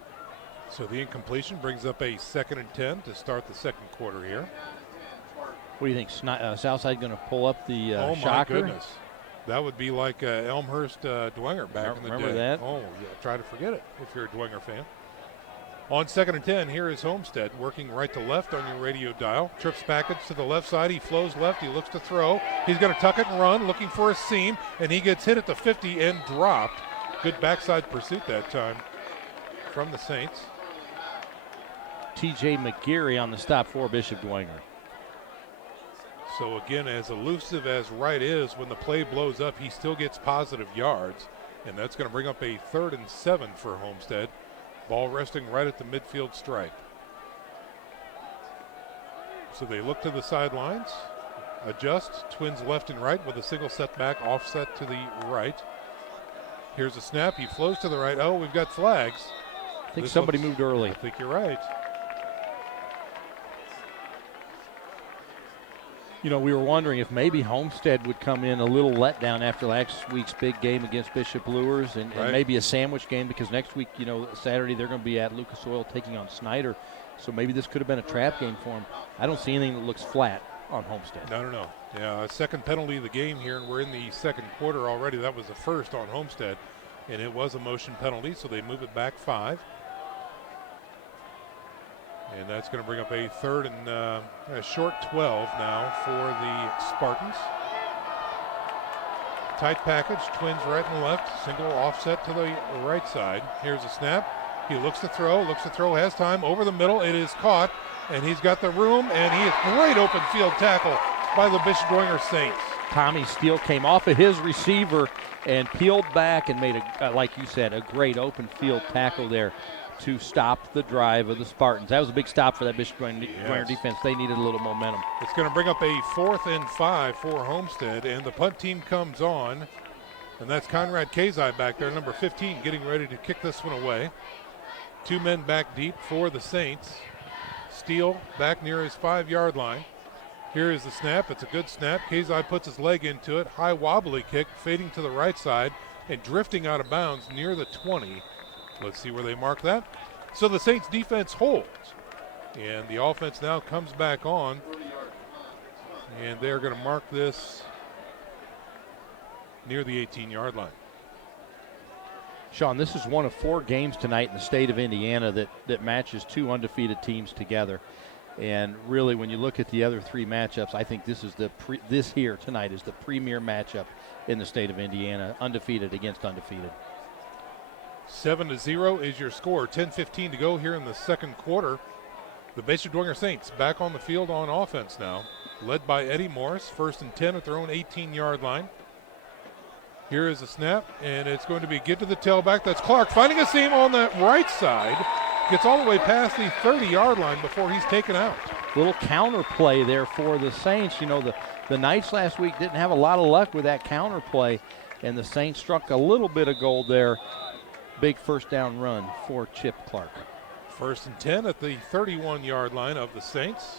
So the incompletion brings up a 2nd and 10 to start the second quarter here. What do you think? Southside going to pull up the oh, shocker? My goodness. That would be like Elmhurst Dwenger back in the day. Remember that? Oh, yeah. Try to forget it if you're a Dwenger fan. On 2nd and 10, here is Homestead working right to left on your radio dial. Trips package to the left side. He flows left. He looks to throw. He's going to tuck it and run, looking for a seam, and he gets hit at the 50 and dropped. Good backside pursuit that time from the Saints. T.J. McGeary on the stop for Bishop Dwenger. So again, as elusive as Wright is, when the play blows up, he still gets positive yards, and that's going to bring up a 3rd and 7 for Homestead. Ball resting right at the midfield stripe. So they look to the sidelines, adjust, twins left and right with a single setback, offset to the right. Here's a snap. He flows to the right. Oh, we've got flags. I think somebody moved early. I think you're right. You know, we were wondering if maybe Homestead would come in a little letdown after last week's big game against Bishop Luers and maybe a sandwich game, because next week, you know, Saturday they're going to be at Lucas Oil taking on Snyder. So maybe this could have been a trap game for them. I don't see anything that looks flat on Homestead. No. Yeah, a second penalty of the game here, and we're in the second quarter already. That was the first on Homestead, and it was a motion penalty, so they move it back 5. And that's going to bring up a 3rd and a short 12 now for the Spartans. Tight package, twins right and left, single offset to the right side. Here's a snap. He looks to throw, has time, over the middle. It is caught, and he's got the room, and he is great open field tackle by the Bishop Dwenger Saints. Tommy Steele came off of his receiver and peeled back and made, like you said, a great open field tackle there to stop the drive of the Spartans. That was a big stop for that Bishop Dwenger defense. They needed a little momentum. It's going to bring up a 4th and 5 for Homestead, and the punt team comes on, and that's Conrad Kazai back there, number 15, getting ready to kick this one away. 2 men back deep for the Saints. Steele back near his 5-yard line. Here is the snap. It's a good snap. Kazai puts his leg into it. High wobbly kick, fading to the right side and drifting out of bounds near the 20. Let's see where they mark that. So the Saints defense holds, and the offense now comes back on, and they're going to mark this near the 18-yard line. Sean, this is one of 4 games tonight in the state of Indiana that matches 2 undefeated teams together. And really, when you look at the other 3 matchups, I think this is this here tonight is the premier matchup in the state of Indiana, undefeated against undefeated. 7-0 is your score. 10:15 to go here in the second quarter. The Bishop Dwenger Saints back on the field on offense now, led by Eddie Morris. 1st and 10 at their own 18-yard line. Here is a snap, and it's going to be get to the tailback. That's Clark finding a seam on that right side. Gets all the way past the 30-yard line before he's taken out. Little counter play there for the Saints. You know, the Knights last week didn't have a lot of luck with that counter play, and the Saints struck a little bit of gold there. Big first down run for Chip Clark. 1st and 10 at the 31-yard line of the Saints.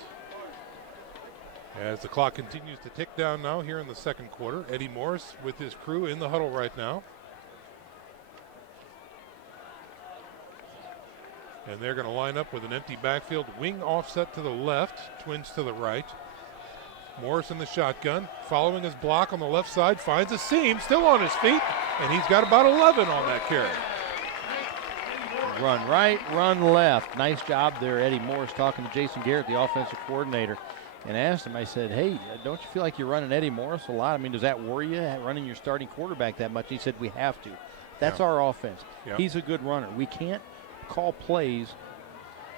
As the clock continues to tick down now here in the second quarter, Eddie Morris with his crew in the huddle right now. And they're going to line up with an empty backfield, wing offset to the left, twins to the right. Morris in the shotgun, following his block on the left side, finds a seam, still on his feet, and he's got about 11 on that carry. Run right, run left. Nice job there, Eddie Morris, talking to Jason Garrett, the offensive coordinator, and asked him, I said, hey, don't you feel like you're running Eddie Morris a lot? I mean, does that worry you, running your starting quarterback that much? He said, we have to. That's our offense. Yeah. He's a good runner. We can't call plays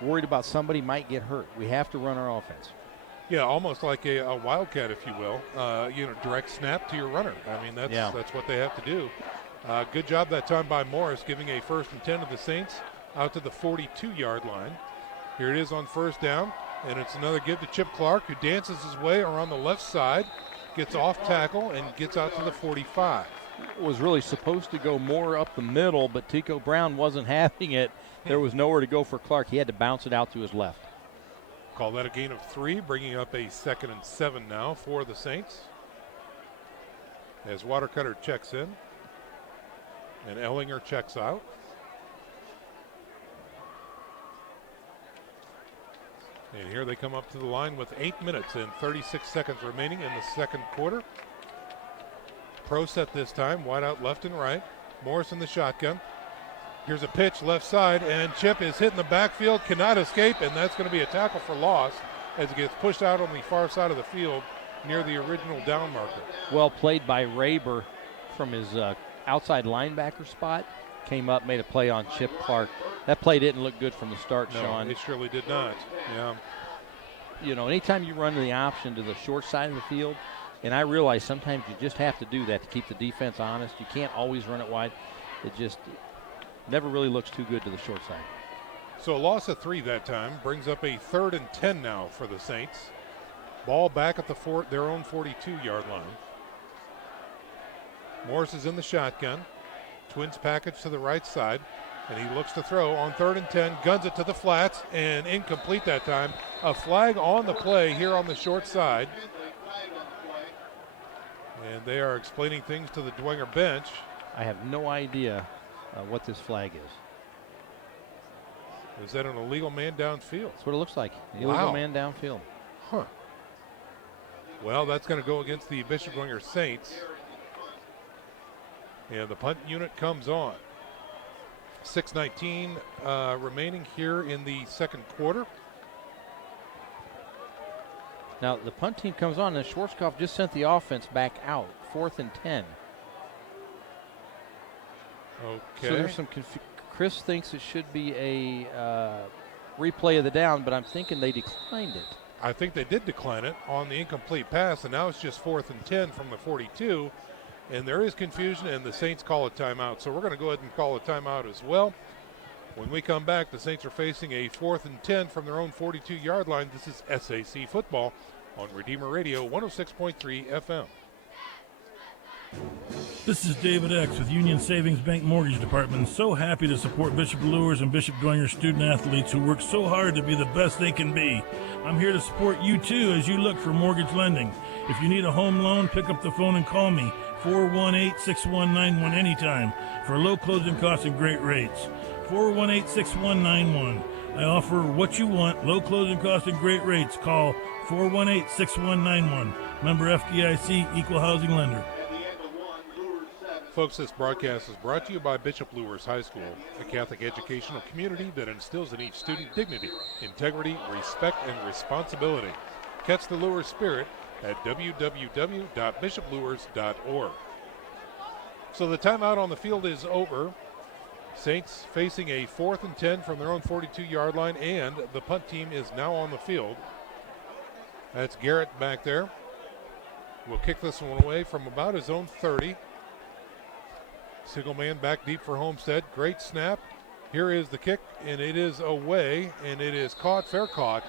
worried about somebody might get hurt. We have to run our offense. Yeah, almost like a wildcat, if you will. Direct snap to your runner. I mean, that's what they have to do. Good job that time by Morris, giving a 1st and 10 to the Saints out to the 42-yard line. Here it is on 1st down, and it's another give to Chip Clark, who dances his way around the left side, gets off tackle, and gets out to the 45. Was really supposed to go more up the middle, but Tico Brown wasn't having it. There was nowhere to go for Clark. He had to bounce it out to his left. Call that a gain of 3, bringing up a 2nd and 7 now for the Saints. As Watercutter checks in, and Ellinger checks out. And here they come up to the line with 8 minutes and 36 seconds remaining in the second quarter. Pro set this time, wide out left and right. Morris in the shotgun. Here's a pitch left side, and Chip is hitting the backfield, cannot escape, and that's going to be a tackle for loss as it gets pushed out on the far side of the field near the original down marker. Well played by Raber from his outside linebacker spot. Came up, made a play on Chip Clark. That play didn't look good from the start, No, Sean. it surely did not. Yeah. You know, anytime you run the option to the short side of the field, and I realize sometimes you just have to do that to keep the defense honest. You can't always run it wide. It just never really looks too good to the short side. So a loss of 3 that time brings up a 3rd and 10 now for the Saints. Ball back at their own 42-yard line. Morris is in the shotgun. Twins package to the right side, and he looks to throw on 3rd and 10, guns it to the flats, and incomplete that time. A flag on the play here on the short side. And they are explaining things to the Dwenger bench. I have no idea what this flag is. Is that an illegal man downfield? That's what it looks like. An illegal man downfield. Huh. Well, that's going to go against the Bishop Dwenger Saints. And the punt unit comes on. 6:19 remaining here in the second quarter. Now, the punt team comes on, and Schwarzkopf just sent the offense back out. 4th and 10. Okay. So there's some Chris thinks it should be a replay of the down, but I'm thinking they declined it. I think they did decline it on the incomplete pass, and now it's just 4th and 10 from the 42. And there is confusion, and the Saints call a timeout. So we're going to go ahead and call a timeout as well. When we come back, the Saints are facing a 4th and 10 from their own 42-yard line. This is SAC football on Redeemer Radio 106.3 FM. This is David X with Union Savings Bank Mortgage Department. So happy to support Bishop Lures and Bishop Dwenger student athletes who work so hard to be the best they can be. I'm here to support you too as you look for mortgage lending. If you need a home loan, pick up the phone and call me, 418-6191 anytime for low closing costs and great rates. 418-6191. I offer what you want, low closing costs and great rates. Call 418-6191. Member FDIC, equal housing lender. Folks, this broadcast is brought to you by Bishop Luers High School, a Catholic educational community that instills in each student dignity, integrity, respect, and responsibility. Catch the Luers spirit at www.bishopluers.org. So the timeout on the field is over. Saints facing a 4th and 10 from their own 42-yard line, and the punt team is now on the field. That's Garrett back there. Will kick this one away from about his own 30. Single man back deep for Homestead. Great snap. Here is the kick, and it is away, and it is caught, fair caught,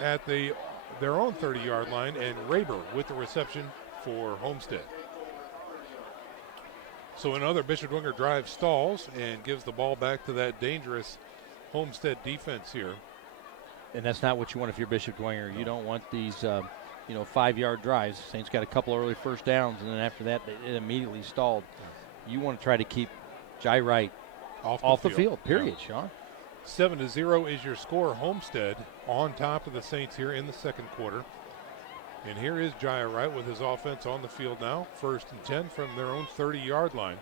at their own 30-yard line, and Raber with the reception for Homestead. So another Bishop Dwenger drive stalls and gives the ball back to that dangerous Homestead defense here. And that's not what you want if you're Bishop Dwenger. You don't want these 5-yard drives. Saints got a couple early first downs, and then after that, it immediately stalled. You want to try to keep Jai Wright off the field, period, Sean. 7-0 is your score. Homestead on top of the Saints here in the second quarter. And here is Jai Wright with his offense on the field now. 1st and 10 from their own 30-yard line.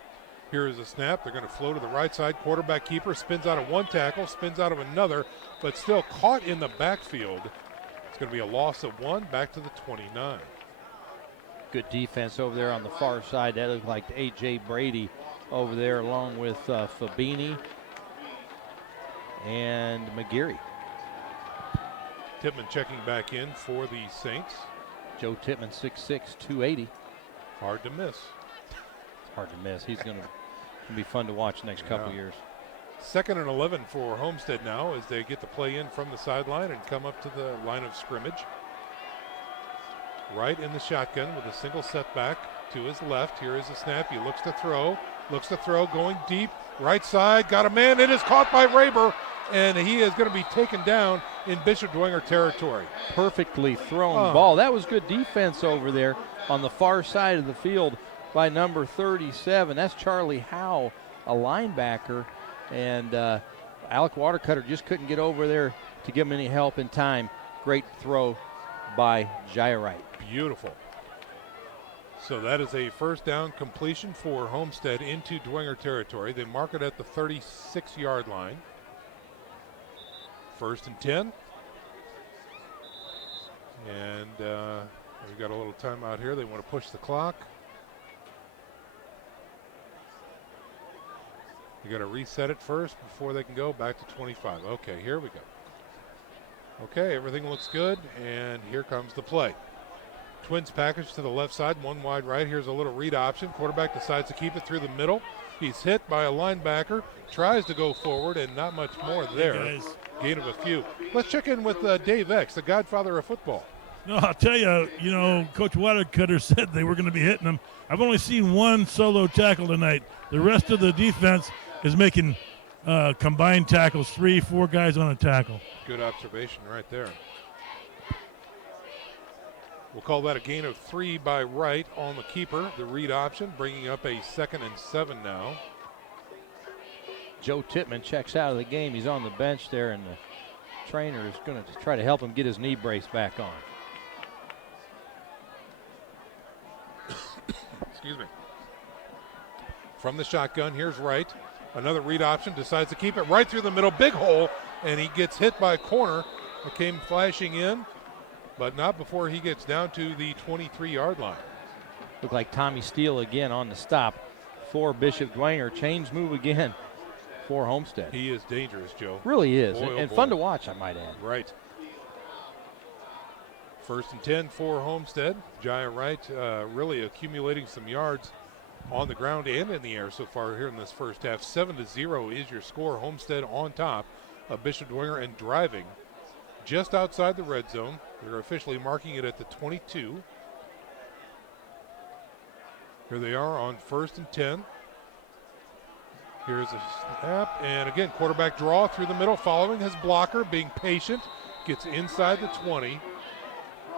Here is a snap. They're going to flow to the right side. Quarterback keeper spins out of one tackle, spins out of another, but still caught in the backfield. It's going to be a loss of 1 back to the 29. Good defense over there on the far side. That looked like A.J. Brady over there along with Fabini and McGeary. Tippmann checking back in for the Saints. Joe Tippmann, 6'6", 280. Hard to miss. It's hard to miss. He's going to be fun to watch the next couple years. 2nd and 11 for Homestead now as they get the play in from the sideline and come up to the line of scrimmage. Right in the shotgun with a single setback to his left. Here is a snap. He looks to throw, going deep. Right side, got a man. It is caught by Raber, and he is going to be taken down in Bishop Dwenger territory. Perfectly thrown ball. That was good defense over there on the far side of the field by number 37. That's Charlie Howe, a linebacker, and Alec Watercutter just couldn't get over there to give him any help in time. Great throw by Jai Wright. Beautiful. So that is a first down completion for Homestead into Dwenger territory. They mark it at the 36-yard line. 1st and 10. And we've got a little timeout here. They want to push the clock. You got to reset it first before they can go back to 25. Okay, here we go. Okay, everything looks good, and here comes the play. Twins package to the left side, 1 wide right. Here's a little read option. Quarterback decides to keep it through the middle. He's hit by a linebacker, tries to go forward, and not much more there. Hey guys. Gain of a few. Let's check in with Dave X, the godfather of football. No, I'll tell you, Coach Watercutter said they were going to be hitting him. I've only seen one solo tackle tonight. The rest of the defense is making combined tackles, 3-4 guys on a tackle. Good observation right there. We'll call that a gain of 3 by Wright on the keeper. The read option bringing up a 2nd and 7 now. Joe Tippmann checks out of the game. He's on the bench there, and the trainer is going to try to help him get his knee brace back on. Excuse me. From the shotgun, here's Wright. Another read option, decides to keep it right through the middle. Big hole, and he gets hit by a corner. It came flashing in, but not before he gets down to the 23-yard line. Looked like Tommy Steele again on the stop for Bishop Dwenger. Change move again for Homestead. He is dangerous, Joe. Really is, boy, and boy. fun to watch, I might add. Right. 1st and 10 for Homestead. Jai Wright really accumulating some yards on the ground and in the air so far here in this first half. 7-0 is your score. Homestead on top of Bishop Dwenger and driving just outside the red zone. They're officially marking it at the 22. Here they are on 1st and 10. Here's a snap, and again, quarterback draw through the middle, following his blocker, being patient, gets inside the 20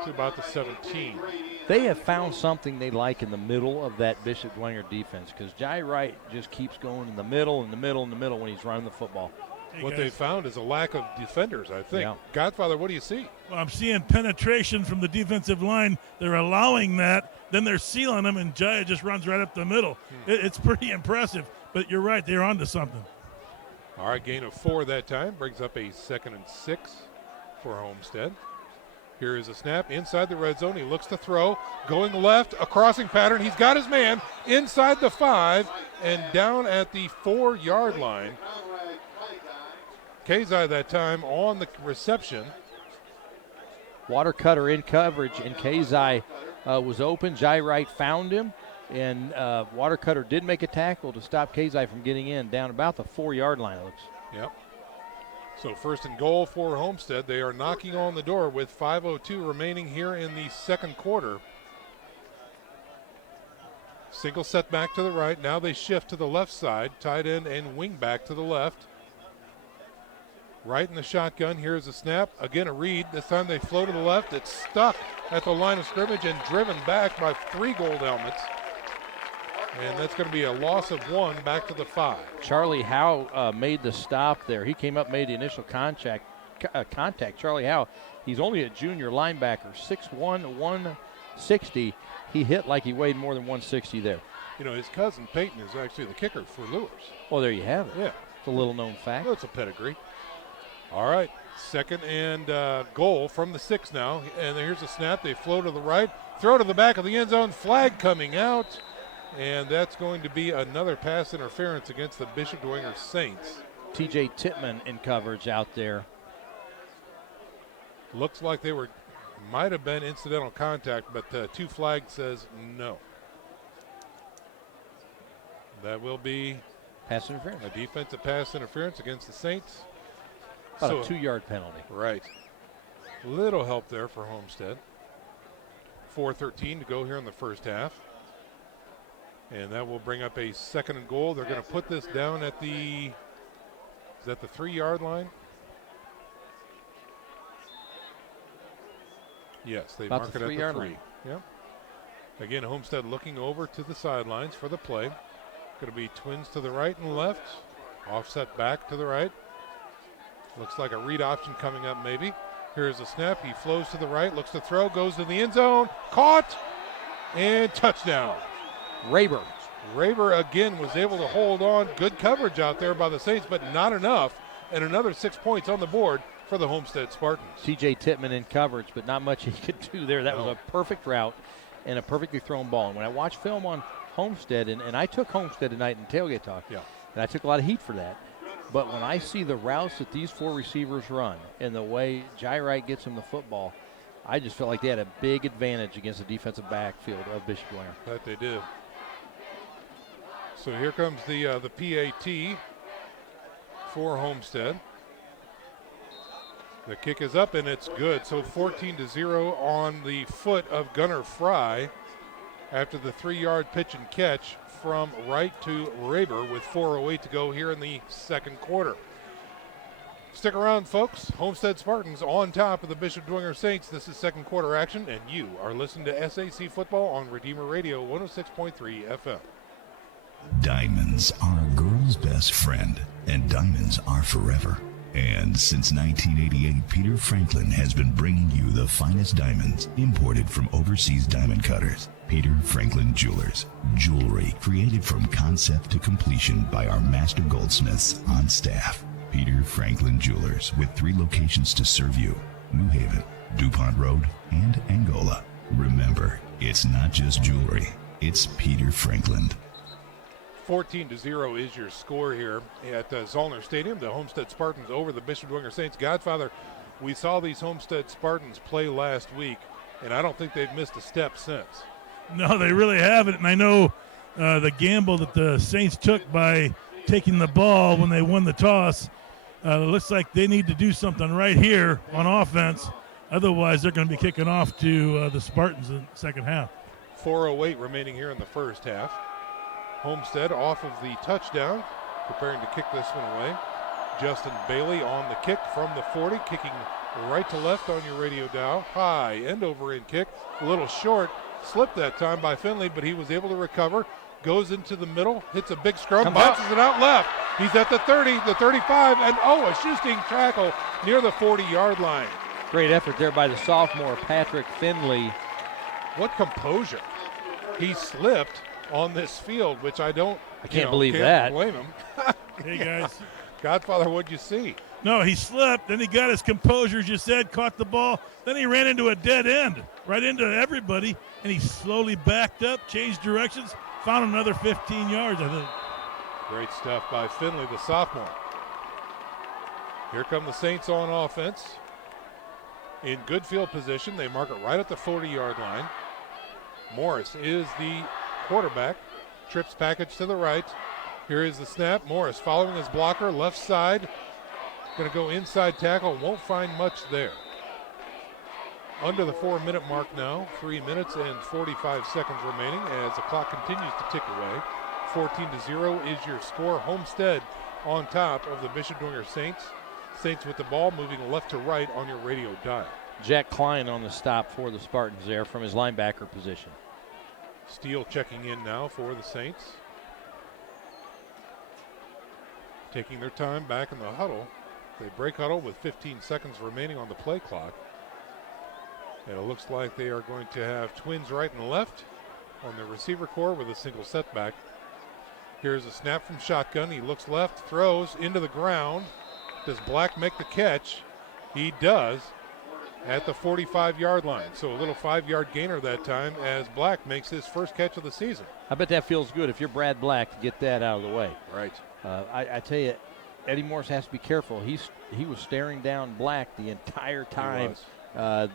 to about the 17. They have found something they like in the middle of that Bishop Dwenger defense, because Jai Wright just keeps going in the middle when he's running the football. What guys. they found is a lack of defenders, I think. Yeah. Godfather, what do you see? Well, I'm seeing penetration from the defensive line. They're allowing that. Then they're sealing them, and Jaya just runs right up the middle. It's pretty impressive. But you're right. They're onto something. All right, gain of 4 that time. Brings up a 2nd and 6 for Homestead. Here is a snap inside the red zone. He looks to throw. Going left, a crossing pattern. He's got his man inside the 5 and down at the 4-yard line. Kazai that time on the reception. Watercutter in coverage, and Kazai was open. Jai Wright found him, and Watercutter did make a tackle to stop Kazai from getting in down about the 4-yard line, it looks. Yep. So 1st and goal for Homestead. They are knocking on the door with 5:02 remaining here in the 2nd quarter. Single set back to the right. Now they shift to the left side. Tight end and wing back to the left. Right in the shotgun. Here's a snap. Again, a read. This time they flow to the left. It's stuck at the line of scrimmage and driven back by 3 gold helmets. And that's going to be a loss of 1 back to the 5. Charlie Howe made the stop there. He came up, made the initial contact. Charlie Howe, he's only a junior linebacker, 6'1", 160. He hit like he weighed more than 160 there. You know, his cousin Peyton is actually the kicker for Lures. Well, there you have it. Yeah. It's a little known fact. Well, it's a pedigree. All right, 2nd and goal from the 6 now. And here's a snap. They flow to the right. Throw to the back of the end zone. Flag coming out. And that's going to be another pass interference against the Bishop Dwenger Saints. TJ Tittman in coverage out there. Looks like they might have been incidental contact, but 2 flag says no. That will be pass interference. A defensive pass interference against the Saints. About a 2-yard penalty. Right. Little help there for Homestead. 4:13 to go here in the first half. And that will bring up a 2nd and goal. They're going to put this down at the 3-yard line? Yes, they about mark the it at the 3-yard 3. line. Yep. Again, Homestead looking over to the sidelines for the play. Going to be twins to the right and left. Offset back to the right. Looks like a read option coming up maybe. Here's a snap. He flows to the right, looks to throw, goes to the end zone. Caught and touchdown. Raber again was able to hold on. Good coverage out there by the Saints, but not enough. And another 6 points on the board for the Homestead Spartans. TJ Tittman in coverage, but not much he could do there. That was a perfect route and a perfectly thrown ball. And when I watched film on Homestead, and I took Homestead tonight in Tailgate Talk, and I took a lot of heat for that. But when I see the routes that these 4 receivers run and the way Jai Wright gets them the football, I just felt like they had a big advantage against the defensive backfield of Bishop Dwenger. That they did. So here comes the PAT for Homestead. The kick is up and it's good. So 14-0 on the foot of Gunnar Fry after the 3-yard pitch and catch from Wright to Raber with 4:08 to go here in the 2nd quarter. Stick around, folks. Homestead Spartans on top of the Bishop Dwenger Saints. This is 2nd quarter action, and you are listening to SAC football on Redeemer Radio 106.3 FM. Diamonds are a girl's best friend, and diamonds are forever. And since 1988, Peter Franklin has been bringing you the finest diamonds imported from overseas diamond cutters. Peter Franklin Jewelers. Jewelry created from concept to completion by our master goldsmiths on staff. Peter Franklin Jewelers, with 3 locations to serve you: New Haven, DuPont Road, and Angola. Remember, it's not just jewelry, it's Peter Franklin. 14-0 is your score here at Zollner Stadium. The Homestead Spartans over the Bishop Dwenger Saints. Godfather, we saw these Homestead Spartans play last week, and I don't think they've missed a step since. No, they really haven't. And I know the gamble that the Saints took by taking the ball when they won the toss. Looks like they need to do something right here on offense. Otherwise, they're going to be kicking off to the Spartans in the second half. 4:08 remaining here in the first half. Homestead off of the touchdown, preparing to kick this one away. Justin Bailey on the kick from the 40, kicking right to left on your radio dial. High end over end kick, a little short. Slipped that time by Finley, but he was able to recover. goes into the middle, hits a big scrum, bounces it out left. He's at the 30, the 35, and a shooting tackle near the 40-yard line. Great effort there by the sophomore, Patrick Finley. What composure. He slipped on this field, which I can't believe that. Blame him. Hey, guys. Godfather, what'd you see? No, he slipped, then he got his composure, as you said, caught the ball, then he ran into a dead end, right into everybody, and he slowly backed up, changed directions, found another 15 yards, I think. Great stuff by Finley, the sophomore. Here come the Saints on offense. In good field position, they mark it right at the 40-yard line. Morris is the quarterback. Trips package to the right. Here is the snap. Morris following his blocker, left side. Going to go inside tackle. Won't find much there. Under the 4-minute mark now. 3 minutes and 45 seconds remaining as the clock continues to tick away. 14-0 is your score. Homestead on top of the Bishop Dwenger Saints. Saints with the ball moving left to right on your radio dial. Jack Klein on the stop for the Spartans there from his linebacker position. Steele checking in now for the Saints. Taking their time back in the huddle. They break huddle with 15 seconds remaining on the play clock. And it looks like they are going to have twins right and left on the receiver core with a single setback. Here's a snap from shotgun. He looks left, throws into the ground. Does Black make the catch? He does at the 45-yard line. So a little 5-yard gainer that time as Black makes his first catch of the season. I bet that feels good if you're Brad Black to get that out of the way. Right. I tell you, Eddie Morris has to be careful. He was staring down Black the entire time.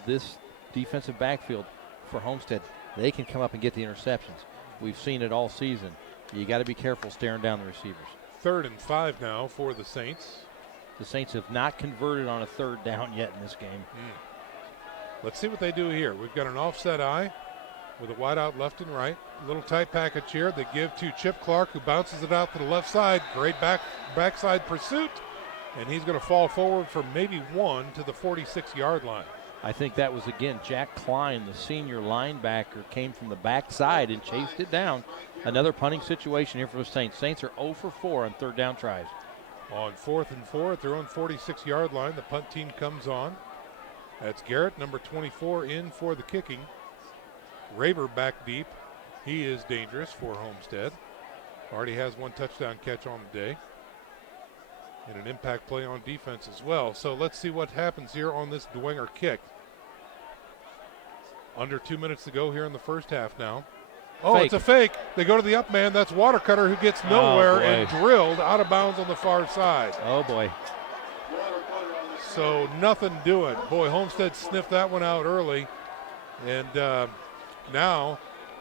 This defensive backfield for Homestead, they can come up and get the interceptions. We've seen it all season. You got to be careful staring down the receivers. 3rd and 5 now for the Saints. The Saints have not converted on a 3rd down yet in this game. Let's see what they do here. We've got an offset eye with a wide out left and right. A little tight package here. They give to Chip Clark, who bounces it out to the left side. Great backside pursuit. And he's going to fall forward for maybe 1 to the 46-yard line. I think that was, again, Jack Klein, the senior linebacker, came from the backside and chased it down. Another punting situation here for the Saints. Saints are 0 for 4 on 3rd down tries. On 4th and 4 at their own 46-yard line, the punt team comes on. That's Garrett, number 24, in for the kicking. Raber back deep. He is dangerous for Homestead. Already has 1 touchdown catch on the day. And an impact play on defense as well. So let's see what happens here on this Dwenger kick. Under 2 minutes to go here in the first half now. Oh, Fake. It's a fake. They go to the up man. That's Watercutter, who gets nowhere and drilled out of bounds on the far side. Oh, boy. So nothing doing. Boy, Homestead sniffed that one out early. And now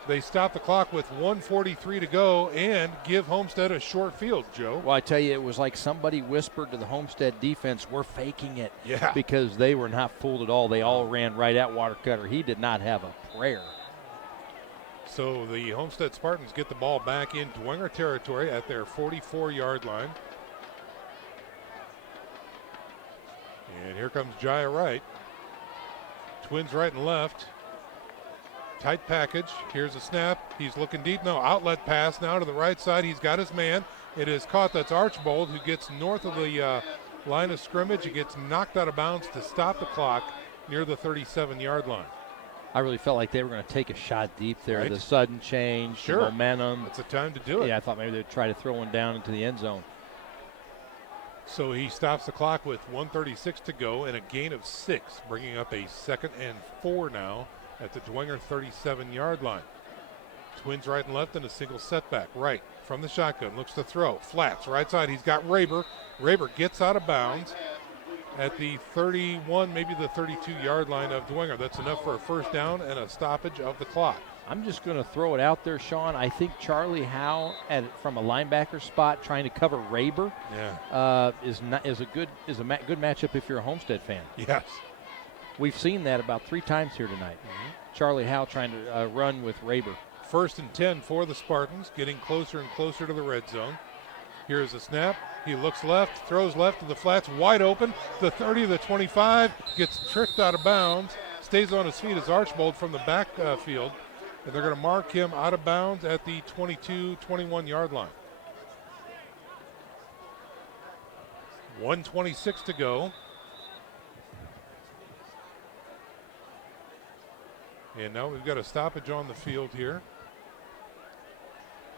they stop the clock with 1:43 to go and give Homestead a short field, Joe. Well, I tell you, it was like somebody whispered to the Homestead defense, we're faking it. Yeah. Because they were not fooled at all. They all ran right at Watercutter. He did not have a prayer. So the Homestead Spartans get the ball back in Dwenger territory at their 44-yard line. And here comes Jaya Wright. Twins right and left. Tight package. Here's a snap. He's looking deep. No, outlet pass now to the right side. He's got his man. It is caught. That's Archbold, who gets north of the line of scrimmage. He gets knocked out of bounds to stop the clock near the 37-yard line. I really felt like they were going to take a shot deep there. Right. The sudden change, the momentum. It's a time to do it. Yeah, I thought maybe they'd try to throw one down into the end zone. So he stops the clock with 1:36 to go and a gain of 6, bringing up a 2nd and 4 now at the Dwenger 37-yard line. Twins right and left and a single setback. Right from the shotgun, looks to throw. Flats, right side, he's got Raber. Raber gets out of bounds at the 31, maybe the 32-yard line of Dwenger. That's enough for a first down and a stoppage of the clock. I'm just going to throw it out there, Sean. I think Charlie Howe, from a linebacker spot, trying to cover Raber, is a good matchup if you're a Homestead fan. Yes, we've seen that about 3 times here tonight. Charlie Howe trying to run with Raber. 1st and 10 for the Spartans, getting closer and closer to the red zone. Here's a snap. He looks left, throws left to the flats, wide open. The 30, the 25, gets tricked out of bounds. Stays on his feet as Archbold from the backfield and they're going to mark him out of bounds at the 22-21 yard line. 1:26 to go. And now we've got a stoppage on the field here.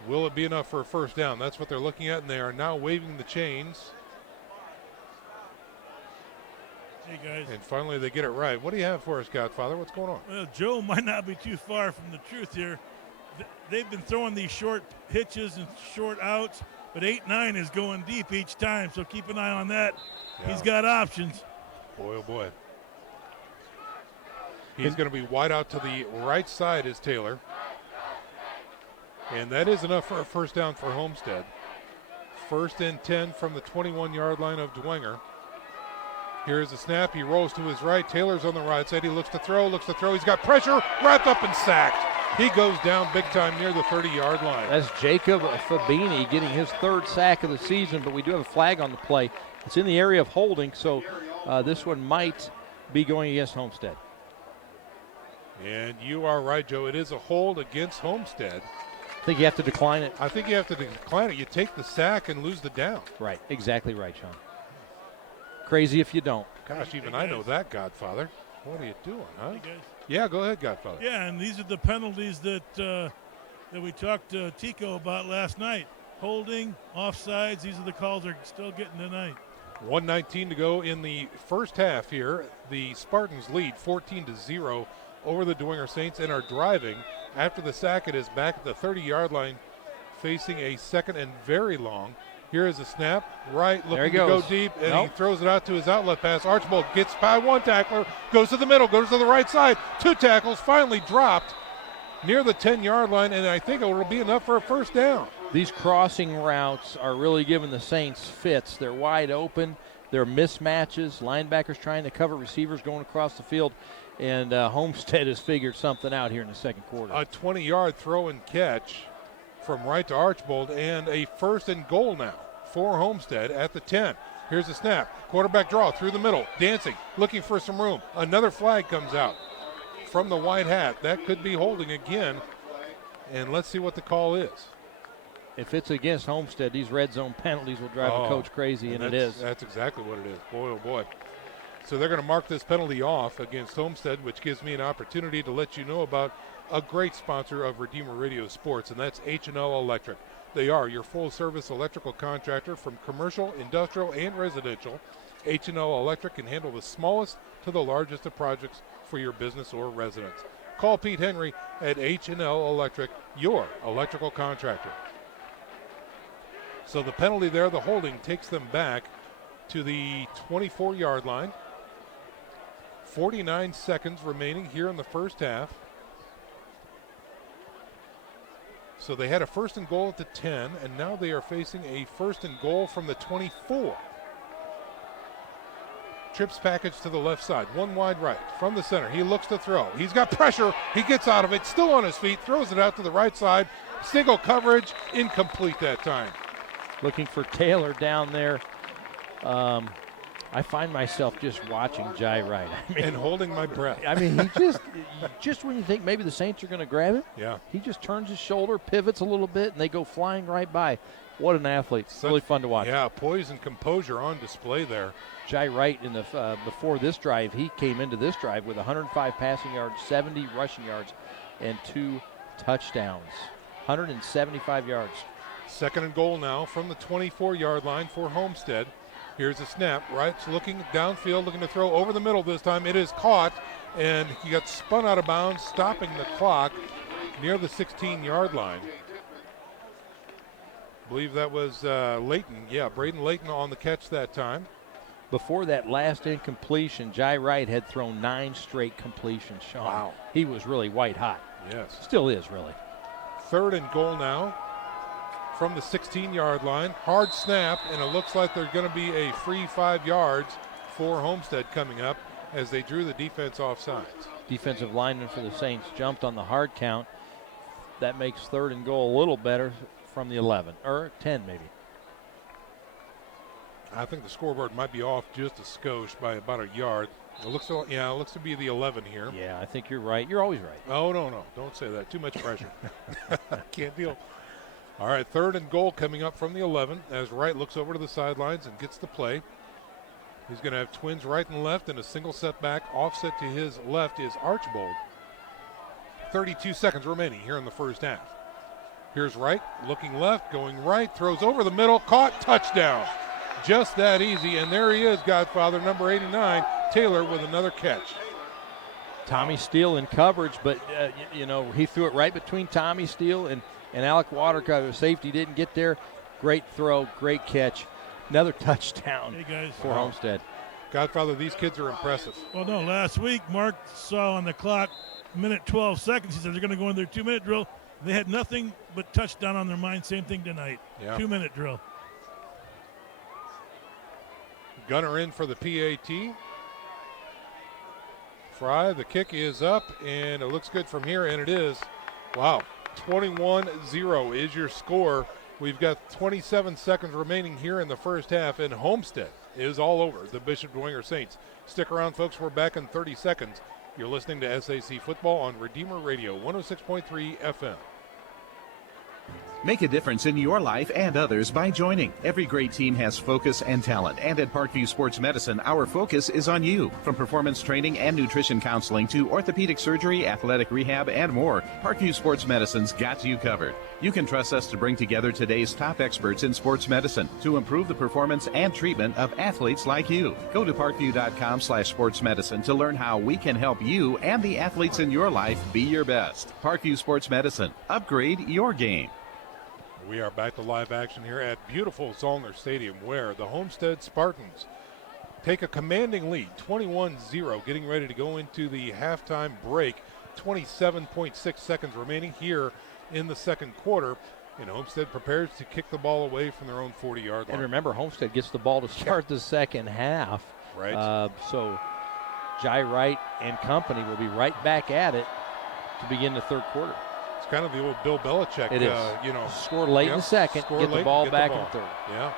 Will it be enough for a first down? That's what they're looking at, and they are now waving the chains. Hey, guys. And finally they get it right. What do you have for us, Godfather? What's going on? Well, Joe might not be too far from the truth here. They've been throwing these short hitches and short outs, but 8-9 is going deep each time, so keep an eye on that. Yeah. He's got options. Boy, oh boy. He's going to be wide out to the right side is Taylor. And that is enough for a first down for Homestead. 1st and 10 from the 21-yard line of Dwenger. Here's the snap. He rolls to his right. Taylor's on the right side. He looks to throw. He's got pressure. Wrapped up and sacked. He goes down big time near the 30-yard line. That's Jacob Fabini getting his 3rd sack of the season, but we do have a flag on the play. It's in the area of holding, so this one might be going against Homestead. And you are right, Joe. It is a hold against Homestead. I think you have to decline it. I think you have to decline it. You take the sack and lose the down. Right, exactly right, Sean. Crazy if you don't. Gosh, even I know that, Godfather. What are you doing, huh? Hey, guys. Yeah, go ahead, Godfather. Yeah, and these are the penalties that we talked to Tico about last night. Holding, offsides, these are the calls they're still getting tonight. 1:19 to go in the first half here. The Spartans lead 14-0 over the Dwenger Saints and are driving. After the sack, it is back at the 30-yard line, facing a 2nd and very long. Here is a snap, right, looking to go deep, and he throws it out to his outlet pass. Archibald gets by one tackler, goes to the middle, goes to the right side. 2 tackles, finally dropped near the 10-yard line, and I think it will be enough for a first down. These crossing routes are really giving the Saints fits. They're wide open. They're mismatches. Linebackers trying to cover receivers going across the field. And Homestead has figured something out here in the second quarter. A 20-yard throw and catch from right to Archibald, and a 1st and goal now for Homestead at the 10. Here's the snap. Quarterback draw through the middle. Dancing, looking for some room. Another flag comes out from the white hat. That could be holding again. And let's see what the call is. If it's against Homestead, these red zone penalties will drive a coach crazy, and it is. That's exactly what it is. Boy, oh boy. So they're going to mark this penalty off against Homestead, which gives me an opportunity to let you know about a great sponsor of Redeemer Radio Sports, and that's H&L Electric. They are your full-service electrical contractor from commercial, industrial, and residential. H&L Electric can handle the smallest to the largest of projects for your business or residence. Call Pete Henry at H&L Electric, your electrical contractor. So the penalty there, the holding, takes them back to the 24-yard line. 49 seconds remaining here in the first half. So they had a 1st and goal at the 10, and now they are facing a 1st and goal from the 24. Trips package to the left side, one wide right from the center. He looks to throw. He's got pressure. He gets out of it, still on his feet, throws it out to the right side. Single coverage, incomplete that time. Looking for Taylor down there. I find myself just watching Jai Wright. And holding my breath. I mean, he just when you think maybe the Saints are going to grab him, yeah, he just turns his shoulder, pivots a little bit, and they go flying right by. What an athlete. It's really fun to watch. Yeah, poise and composure on display there. Jai Wright, in the before this drive, he came into this drive with 105 passing yards, 70 rushing yards, and 2 touchdowns. 175 yards. 2nd and goal now from the 24-yard line for Homestead. Here's a snap. Wright's looking downfield, looking to throw over the middle this time. It is caught, and he got spun out of bounds, stopping the clock near the 16-yard line. I believe that was Layton. Yeah, Braden Layton on the catch that time. Before that last incompletion, Jai Wright had thrown 9 straight completions, Sean. Wow. He was really white hot. Yes. Still is, really. 3rd and goal now from the 16-yard line. Hard snap, and it looks like there's going to be a free 5 yards for Homestead coming up as they drew the defense off sides. Defensive lineman for the Saints jumped on the hard count. That makes 3rd and goal a little better from the 11, or 10 maybe. I think the scoreboard might be off just a skosh by about a yard. It looks to be the 11 here. Yeah, I think you're right. You're always right. Oh, no. Don't say that. Too much pressure. Can't deal. All right, 3rd and goal coming up from the 11 as Wright looks over to the sidelines and gets the play. He's going to have twins right and left and a single setback. Offset to his left is Archbold. 32 seconds remaining here in the first half. Here's Wright, looking left, going right, throws over the middle, caught, touchdown. Just that easy, and there he is, Godfather, number 89, Taylor with another catch. Tommy Steele in coverage, but, he threw it right between Tommy Steele and Alec Watercutter. The safety didn't get there. Great throw, great catch. Another touchdown for Homestead. Godfather, these kids are impressive. Well, no, last week Mark saw on the clock, minute 12 seconds. He said they're going to go in their 2-minute drill. They had nothing but touchdown on their mind. Same thing tonight. Yeah. 2-minute drill. Gunner in for the PAT. Fry, the kick is up, and it looks good from here, and it is. Wow, 21-0 is your score. We've got 27 seconds remaining here in the first half, and Homestead is all over the Bishop Dwenger Saints. Stick around, folks. We're back in 30 seconds. You're listening to SAC Football on Redeemer Radio, 106.3 FM. Make a difference in your life and others by joining. Every great team has focus and talent, and at Parkview Sports Medicine, our focus is on you. From performance training and nutrition counseling to orthopedic surgery, athletic rehab, and more, Parkview Sports Medicine's got you covered. You can trust us to bring together today's top experts in sports medicine to improve the performance and treatment of athletes like you. Go to parkview.com/sportsmedicine to learn how we can help you and the athletes in your life be your best. Parkview Sports Medicine. Upgrade your game. We are back to live action here at beautiful Zollner Stadium, where the Homestead Spartans take a commanding lead, 21-0, getting ready to go into the halftime break. 27.6 seconds remaining here in the second quarter, and Homestead prepares to kick the ball away from their own 40-yard line. And remember, Homestead gets the ball to start the second half. Right. So Jai Wright and company will be right back at it to begin the third quarter. It's kind of the old Bill Belichick. It is. Score late in the second, get the ball back in the third. Yeah.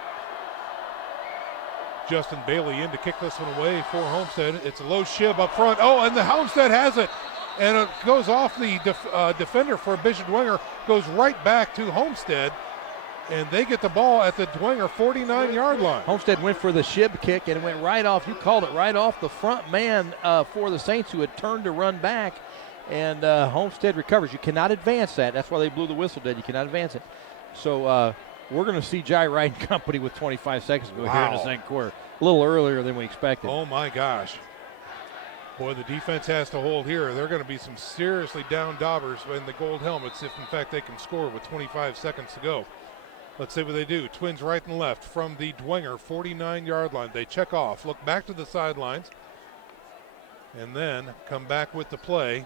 Justin Bailey in to kick this one away for Homestead. It's a low shib up front. Oh, and the Homestead has it. And it goes off the defender for Bishop Dwenger, goes right back to Homestead. And they get the ball at the Dwenger 49-yard line. Homestead went for the shib kick, and it went right off. You called it right off the front man for the Saints, who had turned to run back. And Homestead recovers. You cannot advance that. That's why they blew the whistle dead. You cannot advance it. So we're going to see Jai Wright and company with 25 seconds to go here in the second quarter. A little earlier than we expected. Oh, my gosh. Boy, the defense has to hold here. They're going to be some seriously down daubers in the gold helmets if, in fact, they can score with 25 seconds to go. Let's see what they do. Twins right and left from the Dwenger 49-yard line. They check off, look back to the sidelines, and then come back with the play.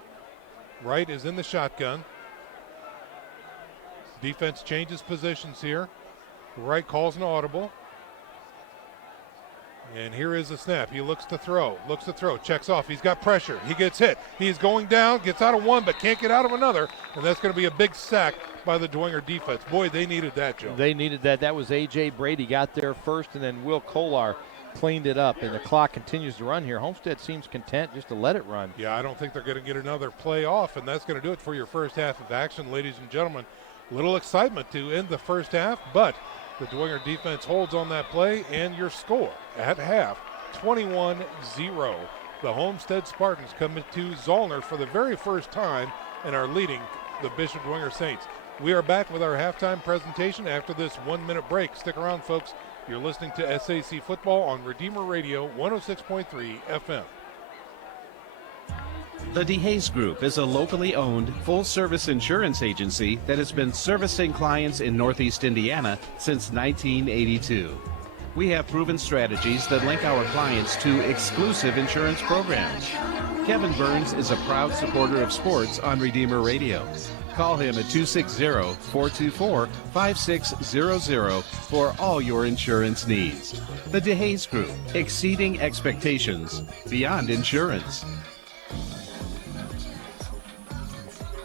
Wright is in the shotgun. Defense changes positions here. Wright calls an audible. And here is the snap. He looks to throw, checks off. He's got pressure. He gets hit. He's going down, gets out of one, but can't get out of another. And that's going to be a big sack by the Dwenger defense. Boy, they needed that, Joe. They needed that. That was A.J. Brady got there first, and then Will Kolar cleaned it up, and the clock continues to run here. Homestead seems content just to let it run. Yeah, I don't think they're going to get another play off, and that's going to do it for your first half of action, ladies and gentlemen. Little excitement to end the first half, but the Dwenger defense holds on that play, and your score at half, 21-0. The Homestead Spartans come to Zollner for the very first time and are leading the Bishop Dwenger Saints. We are back with our halftime presentation after this 1-minute break. Stick around, folks. You're listening to SAC Football on Redeemer Radio 106.3 FM. The DeHaze Group is a locally owned, full-service insurance agency that has been servicing clients in Northeast Indiana since 1982. We have proven strategies that link our clients to exclusive insurance programs. Kevin Burns is a proud supporter of sports on Redeemer Radio. Call him at 260-424-5600 for all your insurance needs. The DeHaze Group, exceeding expectations beyond insurance.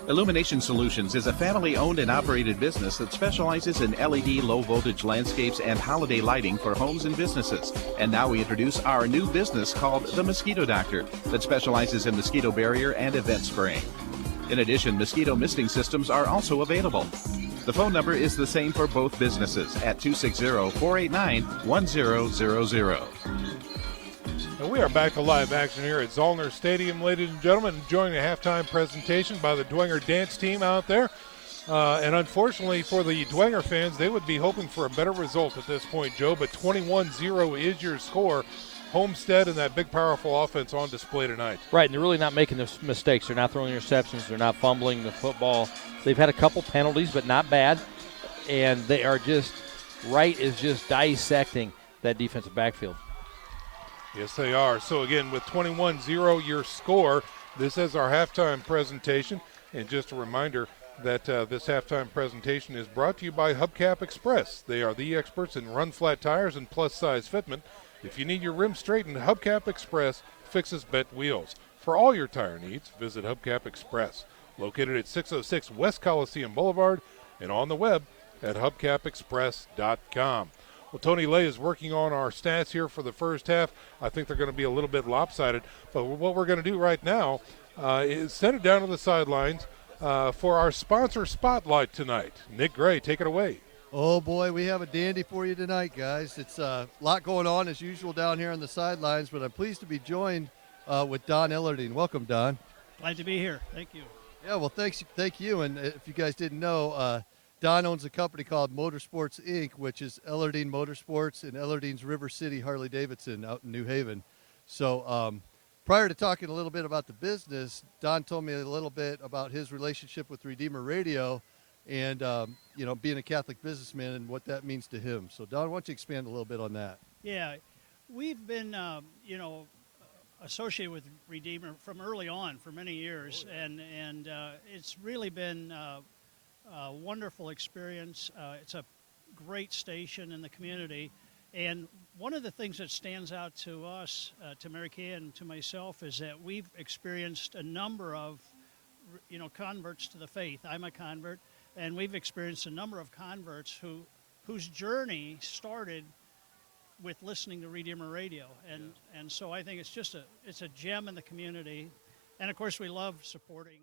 Illumination Solutions is a family-owned and operated business that specializes in LED low-voltage landscapes and holiday lighting for homes and businesses. And now we introduce our new business called The Mosquito Doctor that specializes in mosquito barrier and event spraying. In addition, mosquito misting systems are also available. The phone number is the same for both businesses at 260-489-1000. And we are back to live action here at Zollner Stadium, ladies and gentlemen, enjoying a halftime presentation by the Dwenger dance team out there. And unfortunately for the Dwenger fans, they would be hoping for a better result at this point, Joe, but 21-0 is your score. Homestead and that big, powerful offense on display tonight. Right, and they're really not making the mistakes. They're not throwing interceptions. They're not fumbling the football. They've had a couple penalties, but not bad. And they are just, Wright is just dissecting that defensive backfield. Yes, they are. So, again, with 21-0 your score, this is our halftime presentation. And just a reminder that this halftime presentation is brought to you by Hubcap Express. They are the experts in run-flat tires and plus-size fitment. If you need your rims straightened, Hubcap Express fixes bent wheels. For all your tire needs, visit Hubcap Express, located at 606 West Coliseum Boulevard and on the web at hubcapexpress.com. Well, Tony Lay is working on our stats here for the first half. I think they're going to be a little bit lopsided. But what we're going to do right now is send it down to the sidelines for our sponsor spotlight tonight. Nick Gray, take it away. Oh, boy, we have a dandy for you tonight, guys. It's a lot going on, as usual, down here on the sidelines, but I'm pleased to be joined with Don Ellardine. Welcome, Don. Glad to be here. Thank you. Yeah, well, thank you. And if you guys didn't know, Don owns a company called Motorsports, Inc., which is Ellardine Motorsports and Ellardine's River City Harley-Davidson out in New Haven. So prior to talking a little bit about the business, Don told me a little bit about his relationship with Redeemer Radio and, being a Catholic businessman and what that means to him. So, Don, why don't you expand a little bit on that? Yeah, we've been, associated with Redeemer from early on for many years, and it's really been a wonderful experience. It's a great station in the community, and one of the things that stands out to us, to Mary Kay and to myself, is that we've experienced a number of, converts to the faith. I'm a convert, and we've experienced a number of converts whose journey started with listening to Redeemer Radio, and so I think it's a gem in the community, and of course we love supporting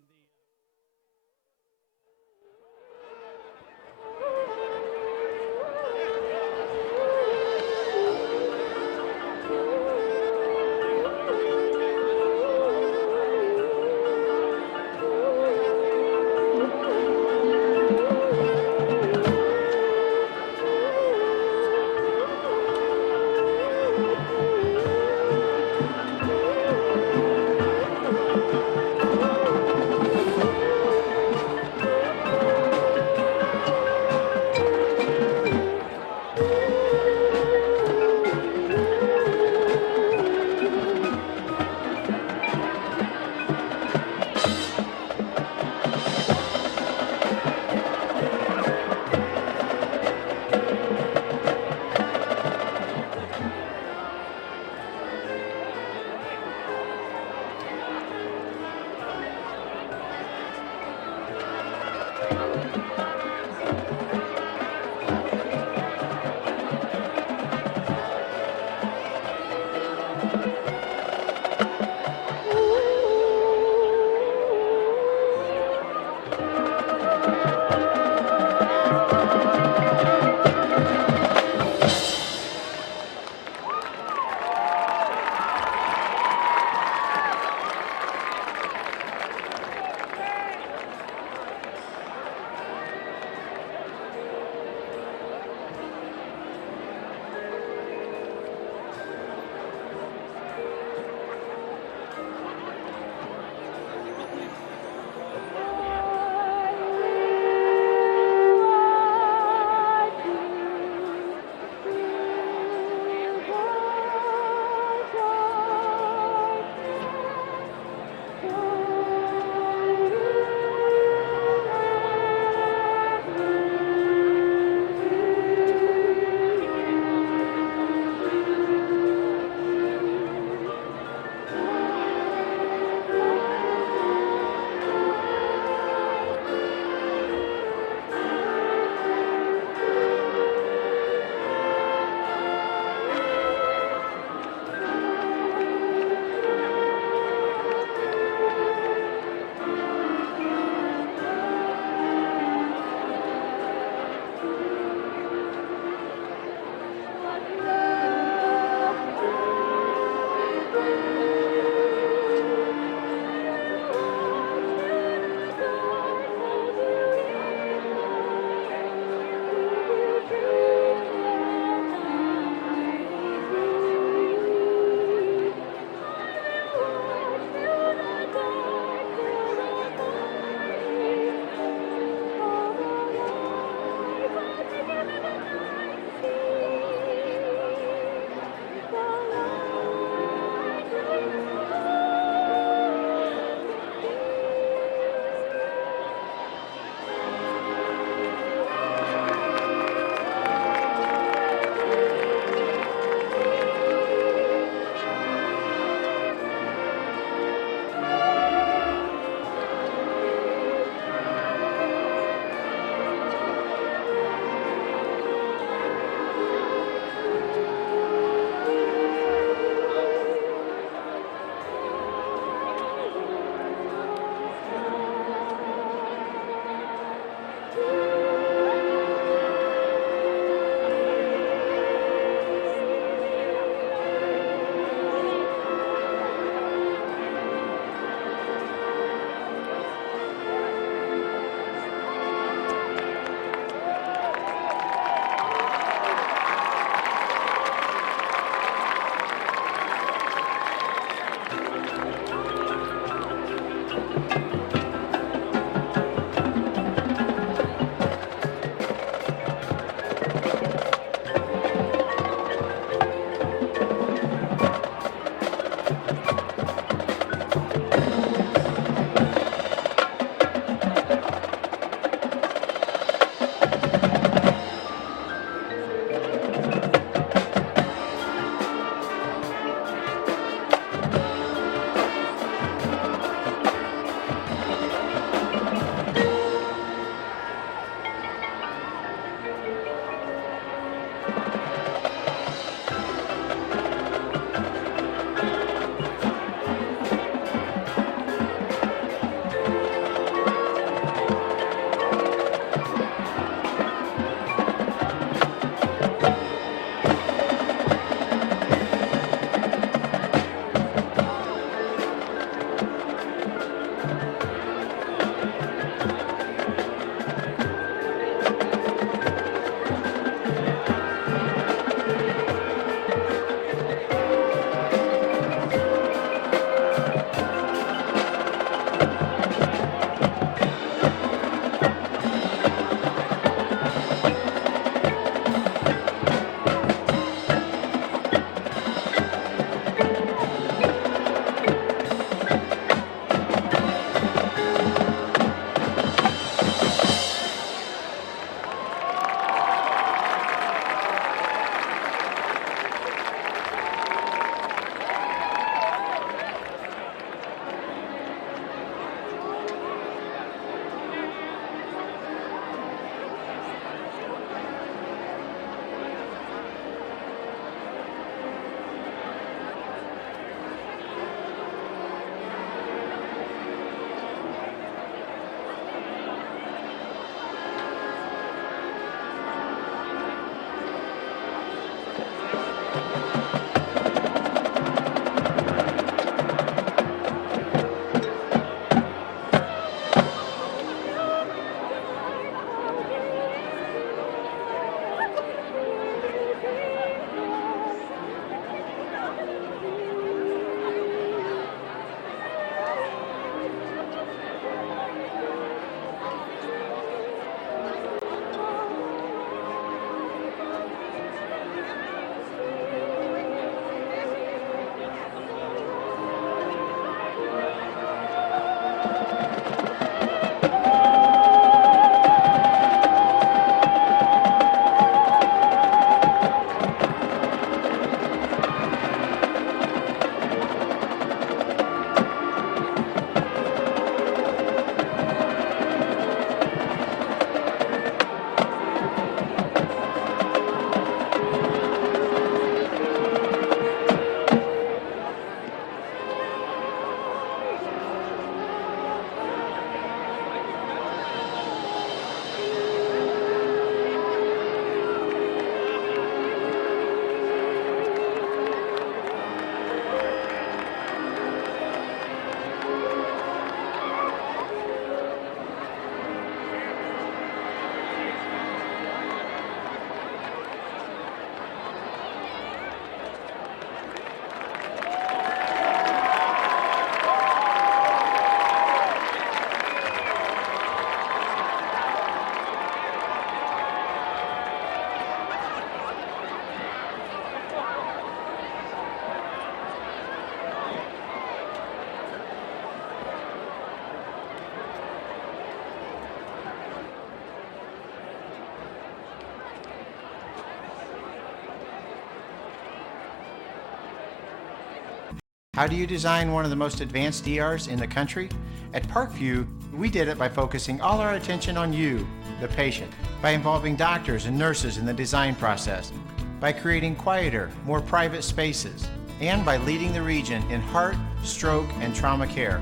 How do you design one of the most advanced DRs in the country? At Parkview, we did it by focusing all our attention on you, the patient, by involving doctors and nurses in the design process, by creating quieter, more private spaces, and by leading the region in heart, stroke, and trauma care.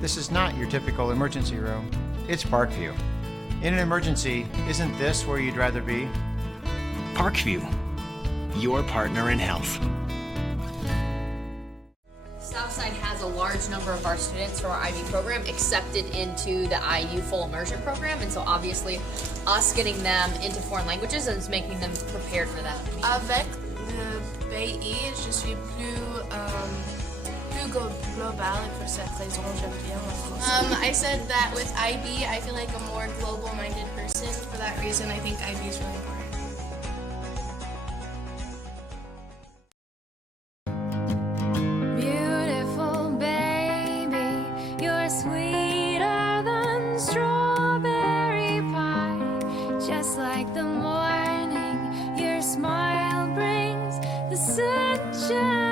This is not your typical emergency room. It's Parkview. In an emergency, isn't this where you'd rather be? Parkview, your partner in health. Southside has a large number of our students from our IB program accepted into the IU full immersion program, and so obviously us getting them into foreign languages is making them prepared for that. Avec le pays, je suis plus global et pour cette raison j'aime bien en français. I said that with IB, I feel like a more global-minded person. For that reason, I think IB is really important. Beautiful baby, you're sweeter than strawberry pie. Just like the morning, your smile brings the sunshine.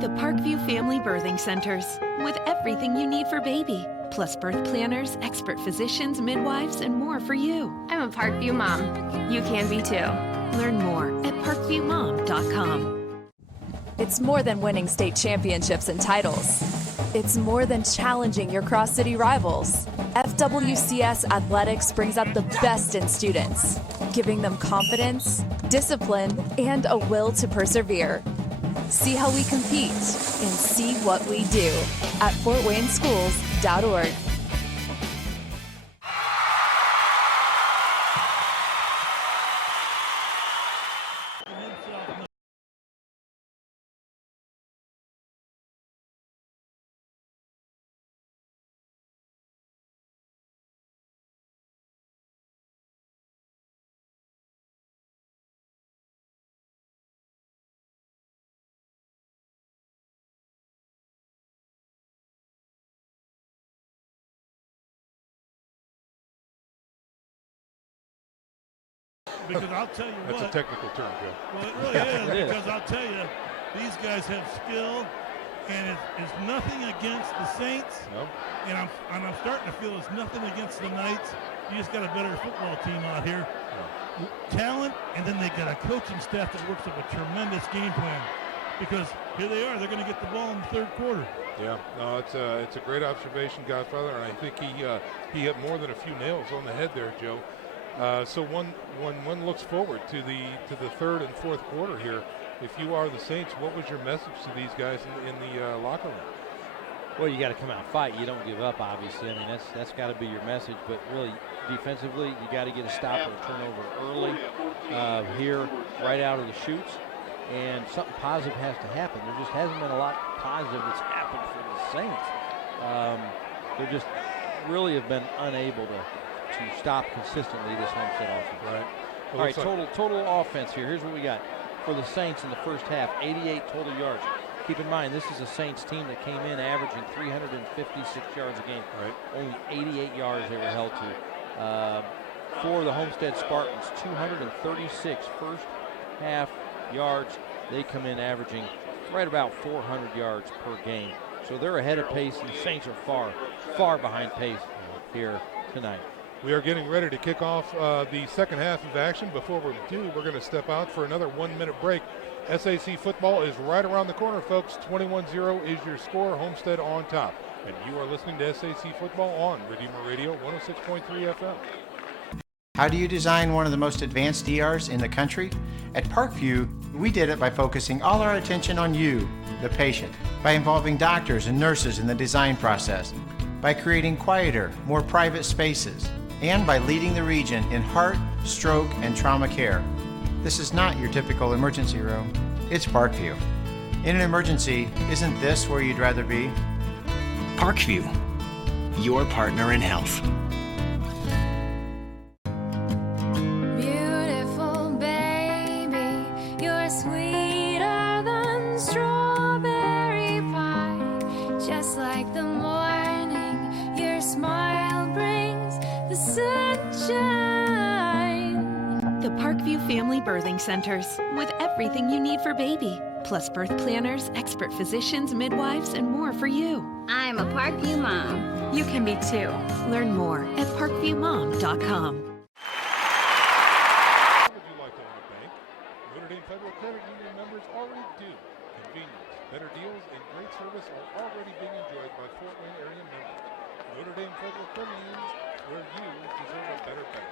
The Parkview Family Birthing Centers, with everything you need for baby, plus birth planners, expert physicians, midwives, and more for you. I'm a Parkview mom. You can be too. Learn more at parkviewmom.com. It's more than winning state championships and titles. It's more than challenging your cross-city rivals. FWCS Athletics brings out the best in students, giving them confidence, discipline, and a will to persevere. See how we compete and see what we do at fortwayneschools.org. Because I'll tell you That's what. a technical term, Joe. Well, it really is, because I'll tell you, these guys have skill, and it's nothing against the Saints. No. And I'm starting to feel it's nothing against the Knights. You just got a better football team out here. Talent, and then they got a coaching staff that works up a tremendous game plan. Because here they are, they're going to get the ball in the third quarter. Yeah, no, it's a great observation, Godfather, and I think he hit more than a few nails on the head there, Joe. So when one looks forward to the third and fourth quarter here, if you are the Saints, what was your message to these guys in the locker room? Well, you got to come out and fight. You don't give up, obviously. I mean, that's got to be your message. But really, defensively, you got to get a stop and a turnover early here, right out of the chutes. And something positive has to happen. There just hasn't been a lot positive that's happened for the Saints. They just really have been unable to stop consistently this Homestead offense. Right. All right, total offense here. Here's what we got. For the Saints in the first half, 88 total yards. Keep in mind, this is a Saints team that came in averaging 356 yards a game. Right. Only 88 yards they were held to. For the Homestead Spartans, 236 first half yards. They come in averaging right about 400 yards per game. So they're ahead of pace, and the Saints are far, far behind pace here tonight. We are getting ready to kick off the second half of action. Before we do, we're going to step out for another 1 minute break. SAC football is right around the corner, folks. 21-0 is your score. Homestead on top. And you are listening to SAC football on Redeemer Radio 106.3 FM. How do you design one of the most advanced ERs in the country? At Parkview, we did it by focusing all our attention on you, the patient, by involving doctors and nurses in the design process, by creating quieter, more private spaces, and by leading the region in heart, stroke, and trauma care. This is not your typical emergency room. It's Parkview. In an emergency, isn't this where you'd rather be? Parkview, your partner in health. Beautiful baby, you're sweeter than strawberry pie. Just like the morning, your smile brings the sunshine. The Parkview Family Birthing Centers, with everything you need for baby, plus birth planners, expert physicians, midwives, and more for you. I'm a Parkview mom. You can be too. Learn more at parkviewmom.com. Would you like to own a bank? Notre Dame Federal Credit Union members already do. Convenience, better deals, and great service are already being enjoyed by Fort Wayne area members. Notre Dame Federal Credit Union, where you deserve a better bank.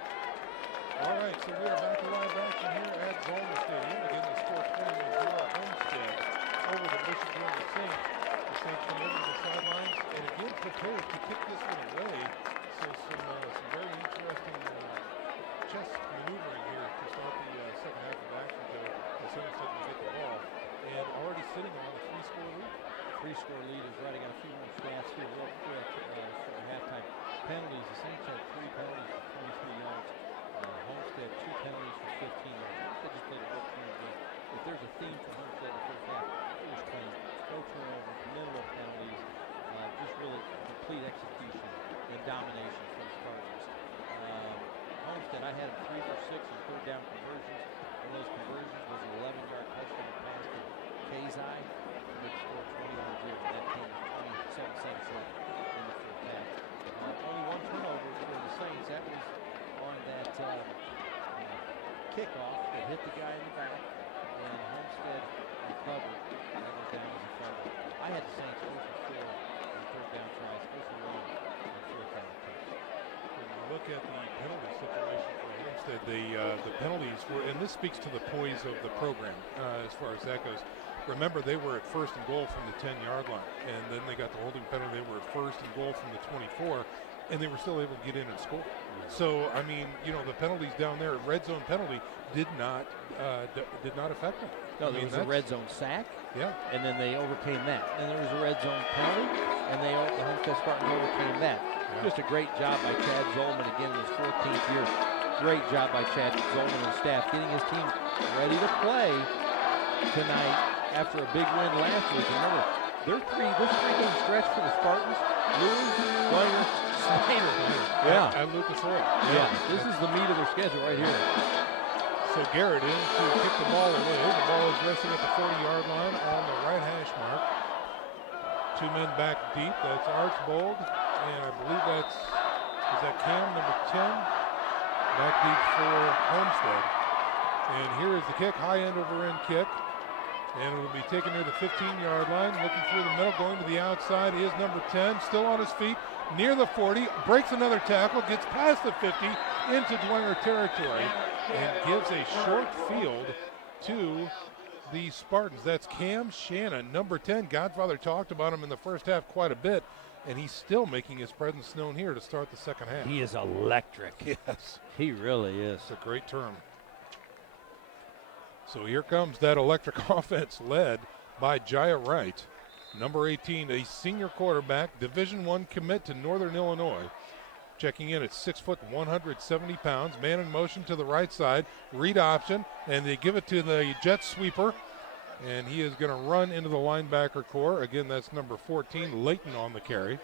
All right, so we are back to live action here at Dwenger Stadium. Again, the score 21-0 Homestead over the Bishop Dwenger Saints. The Saints come over to the sidelines and again prepared to kick this one away. So some very interesting chess maneuvering here to start the second half of action. The Saints said to get the ball and already sitting on a 3-score lead. 3-score lead is right. I got a few more stats here real quick for halftime. Penalties, the Saints had 3 penalties for 23 yards. Homestead 2 penalties for 15 yards. Homestead just played a real clean game. If there's a theme for Homestead in the first half, it was clean. No turnovers, minimal penalties, just really complete execution and domination for the Spartans. Homestead, I had him 3 for 6 in third down conversions. One of those conversions was an 11-yard touchdown pass to Kazai. They scored 21-0. That came with 27 seconds left in the first half. Only 1 turnover for the Saints. That was on that kickoff that hit the guy in the back, and Homestead recovered. That was down as a fumble. I had the Saints 4 for 4 on third down tries, 4 for 1 on fourth down attempts. When you look at the penalty situation for Homestead, the penalties were, and this speaks to the poise of the program as far as that goes. Remember, they were at first and goal from the 10-yard line, and then they got the holding penalty. They were at first and goal from the 24, and they were still able to get in and score. So, I mean, the penalties down there, red zone penalty, did not affect them. No, there was a red zone sack. Yeah. And then they overcame that. And there was a red zone penalty, and the Homestead Spartans overcame that. Yeah. Just a great job by Chad Zolman again in his 14th year. Great job by Chad Zolman and staff getting his team ready to play tonight after a big win last week. Remember, this three-game stretch for the Spartans, Lewis, Dwenger, Snyder. Yeah. And Lucas Oil. Yeah. This is the meat of their schedule right here. So Garrett in to kick the ball away. The ball is resting at the 40-yard line on the right hash mark. 2 men back deep. That's Archbold, and I believe is that Cam, number 10, back deep for Homestead. And here is the kick, high end over end kick. And it'll be taken near the 15-yard line. Looking through the middle, going to the outside is number 10, still on his feet, near the 40, breaks another tackle, gets past the 50, into Dwenger territory, and gives a short field to the Spartans. That's Cam Shannon, number 10. Godfather talked about him in the first half quite a bit, and he's still making his presence known here to start the second half. He is electric. Yes. He really is. It's a great term. So here comes that electric offense led by Jaya Wright, number 18, a senior quarterback, Division I commit to Northern Illinois. Checking in at 6 foot, 170 pounds. Man in motion to the right side, read option, and they give it to the jet sweeper, and he is going to run into the linebacker core. Again, that's number 14, Layton on the carry.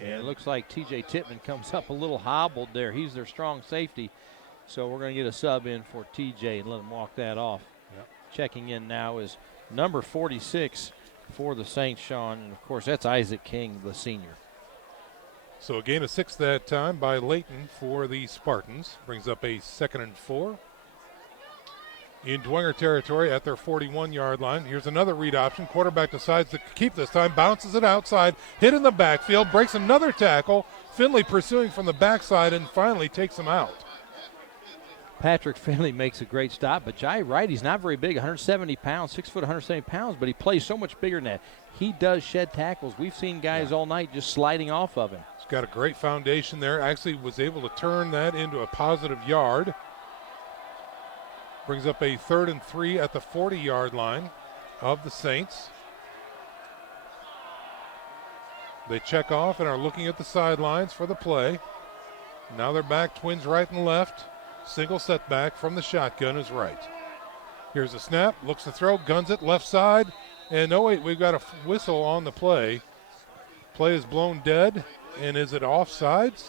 And it looks like T.J. Tittman comes up a little hobbled there. He's their strong safety. So we're going to get a sub in for TJ and let him walk that off. Yep. Checking in now is number 46 for the Saints, Sean. And, of course, that's Isaac King, the senior. So a gain of 6 that time by Layton for the Spartans. Brings up a 2nd and 4. In Dwenger territory at their 41-yard line. Here's another read option. Quarterback decides to keep this time. Bounces it outside. Hit in the backfield. Breaks another tackle. Finley pursuing from the backside and finally takes him out. Patrick Finley makes a great stop, but Jai Wright, he's not very big, 170 pounds, 6 foot, 170 pounds, but he plays so much bigger than that. He does shed tackles. We've seen guys all night just sliding off of him. He's got a great foundation there. Actually was able to turn that into a positive yard. Brings up a 3rd and 3 at the 40-yard line of the Saints. They check off and are looking at the sidelines for the play. Now they're back, twins right and left. Single setback from the shotgun is right. Here's a snap, looks to throw, guns it, left side. And oh wait, we've got a whistle on the play. Play is blown dead, and is it offsides?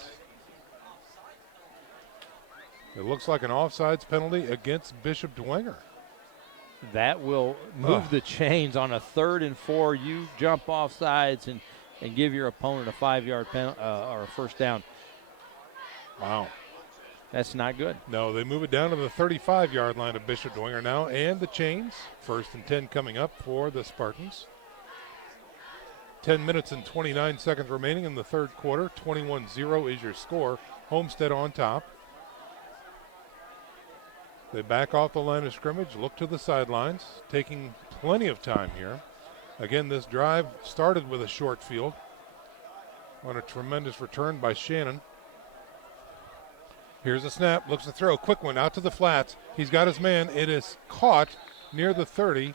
It looks like an offsides penalty against Bishop Dwenger. That will move the chains on a 3rd and 4. You jump off sides and give your opponent a 5-yard penalty or a first down. Wow. That's not good. No, they move it down to the 35-yard line of Bishop Dwenger now, and the chains. 1st and 10 coming up for the Spartans. 10 minutes and 29 seconds remaining in the third quarter. 21-0 is your score. Homestead on top. They back off the line of scrimmage, look to the sidelines, taking plenty of time here. Again, this drive started with a short field on a tremendous return by Shannon. Here's a snap, looks to throw, quick one out to the flats. He's got his man. It is caught near the 30,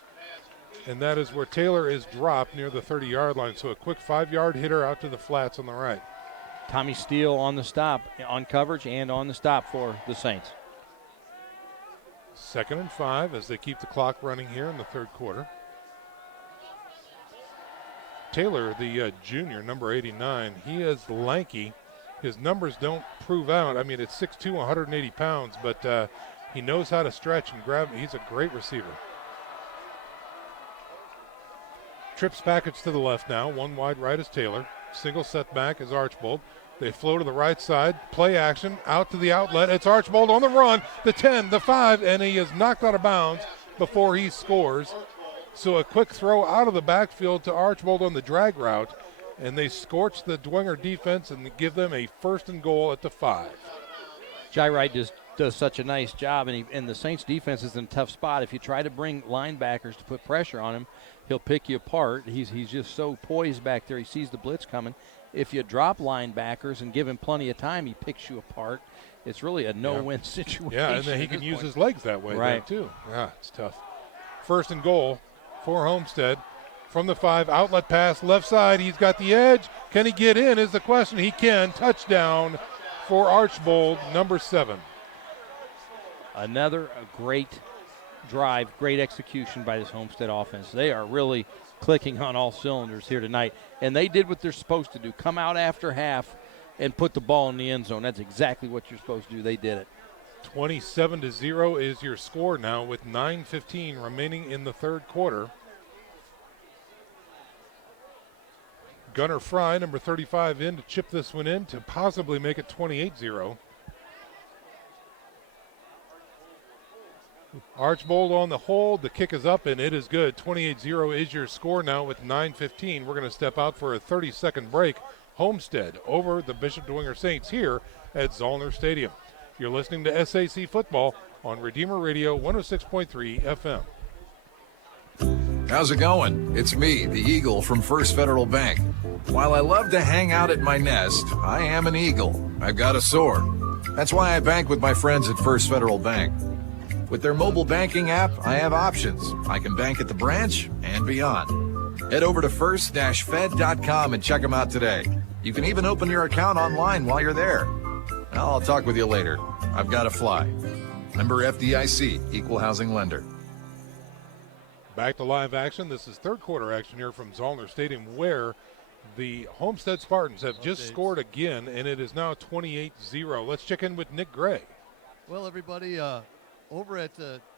and that is where Taylor is dropped near the 30-yard line. So a quick 5-yard hitter out to the flats on the right. Tommy Steele on the stop, on coverage and on the stop for the Saints. 2nd and 5 as they keep the clock running here in the third quarter. Taylor, the junior, number 89, he is lanky. His numbers don't prove out. I mean, it's 6'2", 180 pounds, but he knows how to stretch and grab. He's a great receiver. Trips package to the left now. One wide right is Taylor. Single set back is Archbold. They flow to the right side. Play action. Out to the outlet. It's Archbold on the run. The 10, the 5, and he is knocked out of bounds before he scores. So a quick throw out of the backfield to Archbold on the drag route, and they scorch the Dwenger defense and give them a 1st and goal at the 5. Jai Wright just does such a nice job, and the Saints defense is in a tough spot. If you try to bring linebackers to put pressure on him, he'll pick you apart. He's just so poised back there. He sees the blitz coming. If you drop linebackers and give him plenty of time, he picks you apart. It's really a no-win situation. Yeah, and then he can use his legs that way, right? Too. Yeah, it's tough. 1st and goal for Homestead. From the 5, outlet pass, left side. He's got the edge. Can he get in is the question. He can. Touchdown for Archbold, number 7. Another great drive, great execution by this Homestead offense. They are really clicking on all cylinders here tonight, and they did what they're supposed to do. Come out after half and put the ball in the end zone. That's exactly what you're supposed to do. They did it. 27-0 is your score now with 9:15 remaining in the third quarter. Gunnar Fry, number 35, in to chip this one in to possibly make it 28-0. Archbold on the hold. The kick is up, and it is good. 28-0 is your score now with 9:15. We're going to step out for a 30-second break. Homestead over the Bishop Dwenger Saints here at Zollner Stadium. You're listening to SAC Football on Redeemer Radio 106.3 FM. How's it going? It's me, the Eagle from First Federal Bank. While I love to hang out at my nest, I am an eagle. I've got a soar. That's why I bank with my friends at First Federal Bank. With their mobile banking app, I have options. I can bank at the branch and beyond. Head over to first-fed.com and check them out today. You can even open your account online while you're there. I'll talk with you later. I've got to fly. Member FDIC, Equal Housing Lender. Back to live action. This is third quarter action here from Zollner Stadium, where the Homestead Spartans have just scored again, and it is now 28-0. Let's check in with Nick Gray. Well, everybody, over at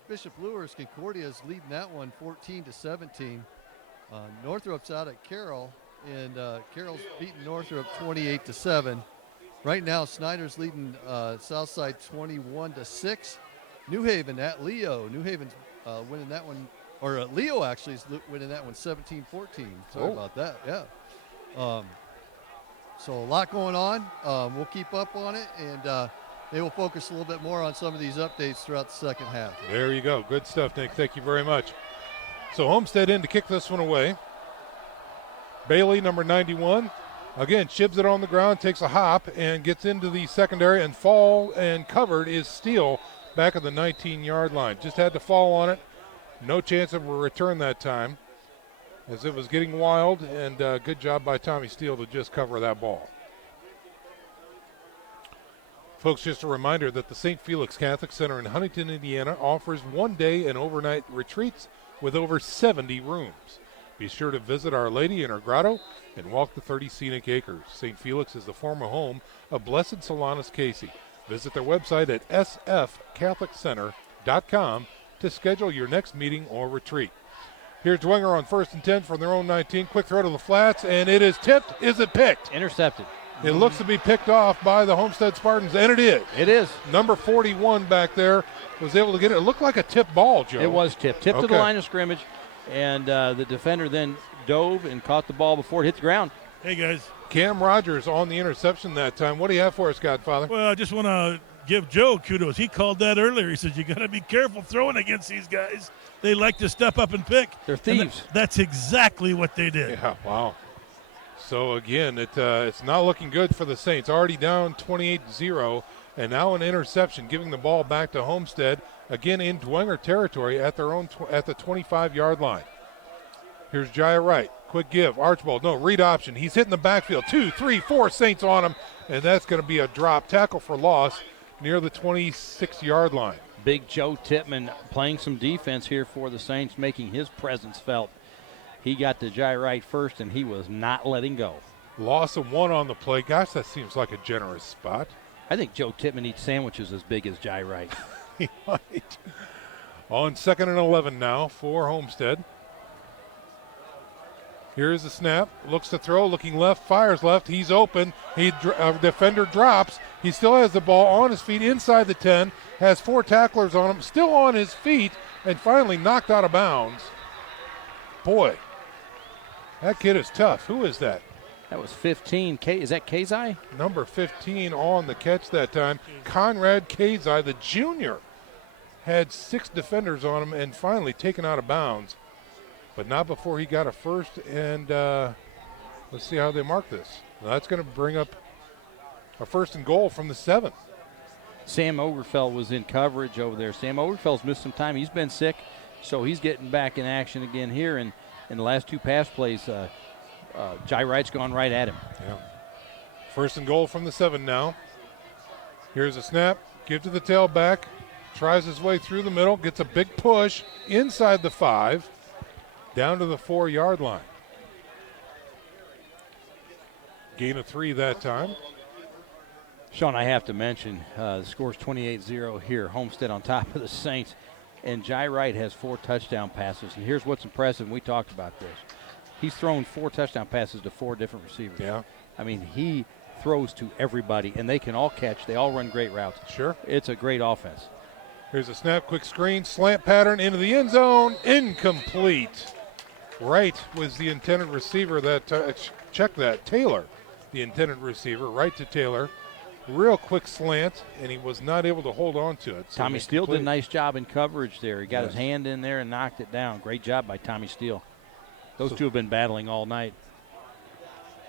Bishop Lewis, Concordia is leading that one 14-17. Northrop's out at Carroll, and Carroll's beating Northrop 28-7. Right now, Snyder's leading Southside 21-6. New Haven at Leo. New Haven's winning that one. Or Leo actually is winning that one 17-14. Sorry about that. Yeah. So a lot going on. We'll keep up on it, and they will focus a little bit more on some of these updates throughout the second half. There you go. Good stuff, Nick. Thank you very much. So Homestead in to kick this one away. Bailey, number 91. Again, shibs it on the ground, takes a hop, and gets into the secondary, and fall and covered is Steele back at the 19-yard line. Just had to fall on it. No chance of a return that time, as it was getting wild, and good job by Tommy Steele to just cover that ball. Folks, just a reminder that the St. Felix Catholic Center in Huntington, Indiana offers one-day and overnight retreats with over 70 rooms. Be sure to visit Our Lady in her grotto and walk the 30 scenic acres. St. Felix is the former home of Blessed Solanus Casey. Visit their website at sfcatholiccenter.com to schedule your next meeting or retreat. Here's Dwenger on 1st and 10 from their own 19. Quick throw to the flats, and it is tipped. Is it picked? Intercepted. It looks to be picked off by the Homestead Spartans, and it is. It is. Number 41 back there was able to get it. It looked like a tip ball, Joe. It was tipped. Tipped to the line of scrimmage, and the defender then dove and caught the ball before it hit the ground. Hey, guys. Cam Rogers on the interception that time. What do you have for us, Godfather? Well, I just want to give Joe kudos. He called that earlier. He said, you got to be careful throwing against these guys. They like to step up and pick. They're thieves. That's exactly what they did. Yeah, wow. So, again, it's not looking good for the Saints. Already down 28-0, and now an interception, giving the ball back to Homestead, again in Dwenger territory at their own at the 25-yard line. Here's Jaya Wright. Quick give. Archibald. No, read option. He's hitting the backfield. 2, 3, 4 Saints on him. And that's going to be a drop. Tackle for loss near the 26-yard line. Big Joe Tippmann playing some defense here for the Saints, making his presence felt. He got to Jai Wright first, and he was not letting go. Loss of 1 on the play. Gosh, that seems like a generous spot. I think Joe Tippmann eats sandwiches as big as Jai Wright. He might. On 2nd and 11 now for Homestead. Here's the snap. Looks to throw. Looking left. Fires left. He's open. Defender drops. He still has the ball on his feet inside the 10. Has 4 tacklers on him. Still on his feet. And finally knocked out of bounds. Boy, that kid is tough. Who is that? That was 15. Is that Kazai? Number 15 on the catch that time. Conrad Kazai, the junior, had 6 defenders on him and finally taken out of bounds. But not before he got a first, and let's see how they mark this. Well, that's going to bring up a 1st and goal from the 7. Sam Ogerfeld was in coverage over there. Sam Ogerfeld's missed some time. He's been sick, so he's getting back in action again here. And in the last 2 pass plays, Jai Wright's gone right at him. Yeah. 1st and goal from the 7 now. Here's a snap. Give to the tailback. Tries his way through the middle. Gets a big push inside the 5. Down to the 4-yard line. Gain of 3 that time. Sean, I have to mention, the score's 28-0 here. Homestead on top of the Saints. And Jai Wright has 4 touchdown passes. And here's what's impressive, and we talked about this. He's thrown 4 touchdown passes to 4 different receivers. Yeah. I mean, he throws to everybody, and they can all catch. They all run great routes. Sure. It's a great offense. Here's a snap, quick screen, slant pattern into the end zone. Incomplete. Wright was the intended receiver that, check that, Taylor, the intended receiver, right to Taylor. Real quick slant, and he was not able to hold on to it. So Tommy Steele did a nice job in coverage there. He got his hand in there and knocked it down. Great job by Tommy Steele. Those two have been battling all night.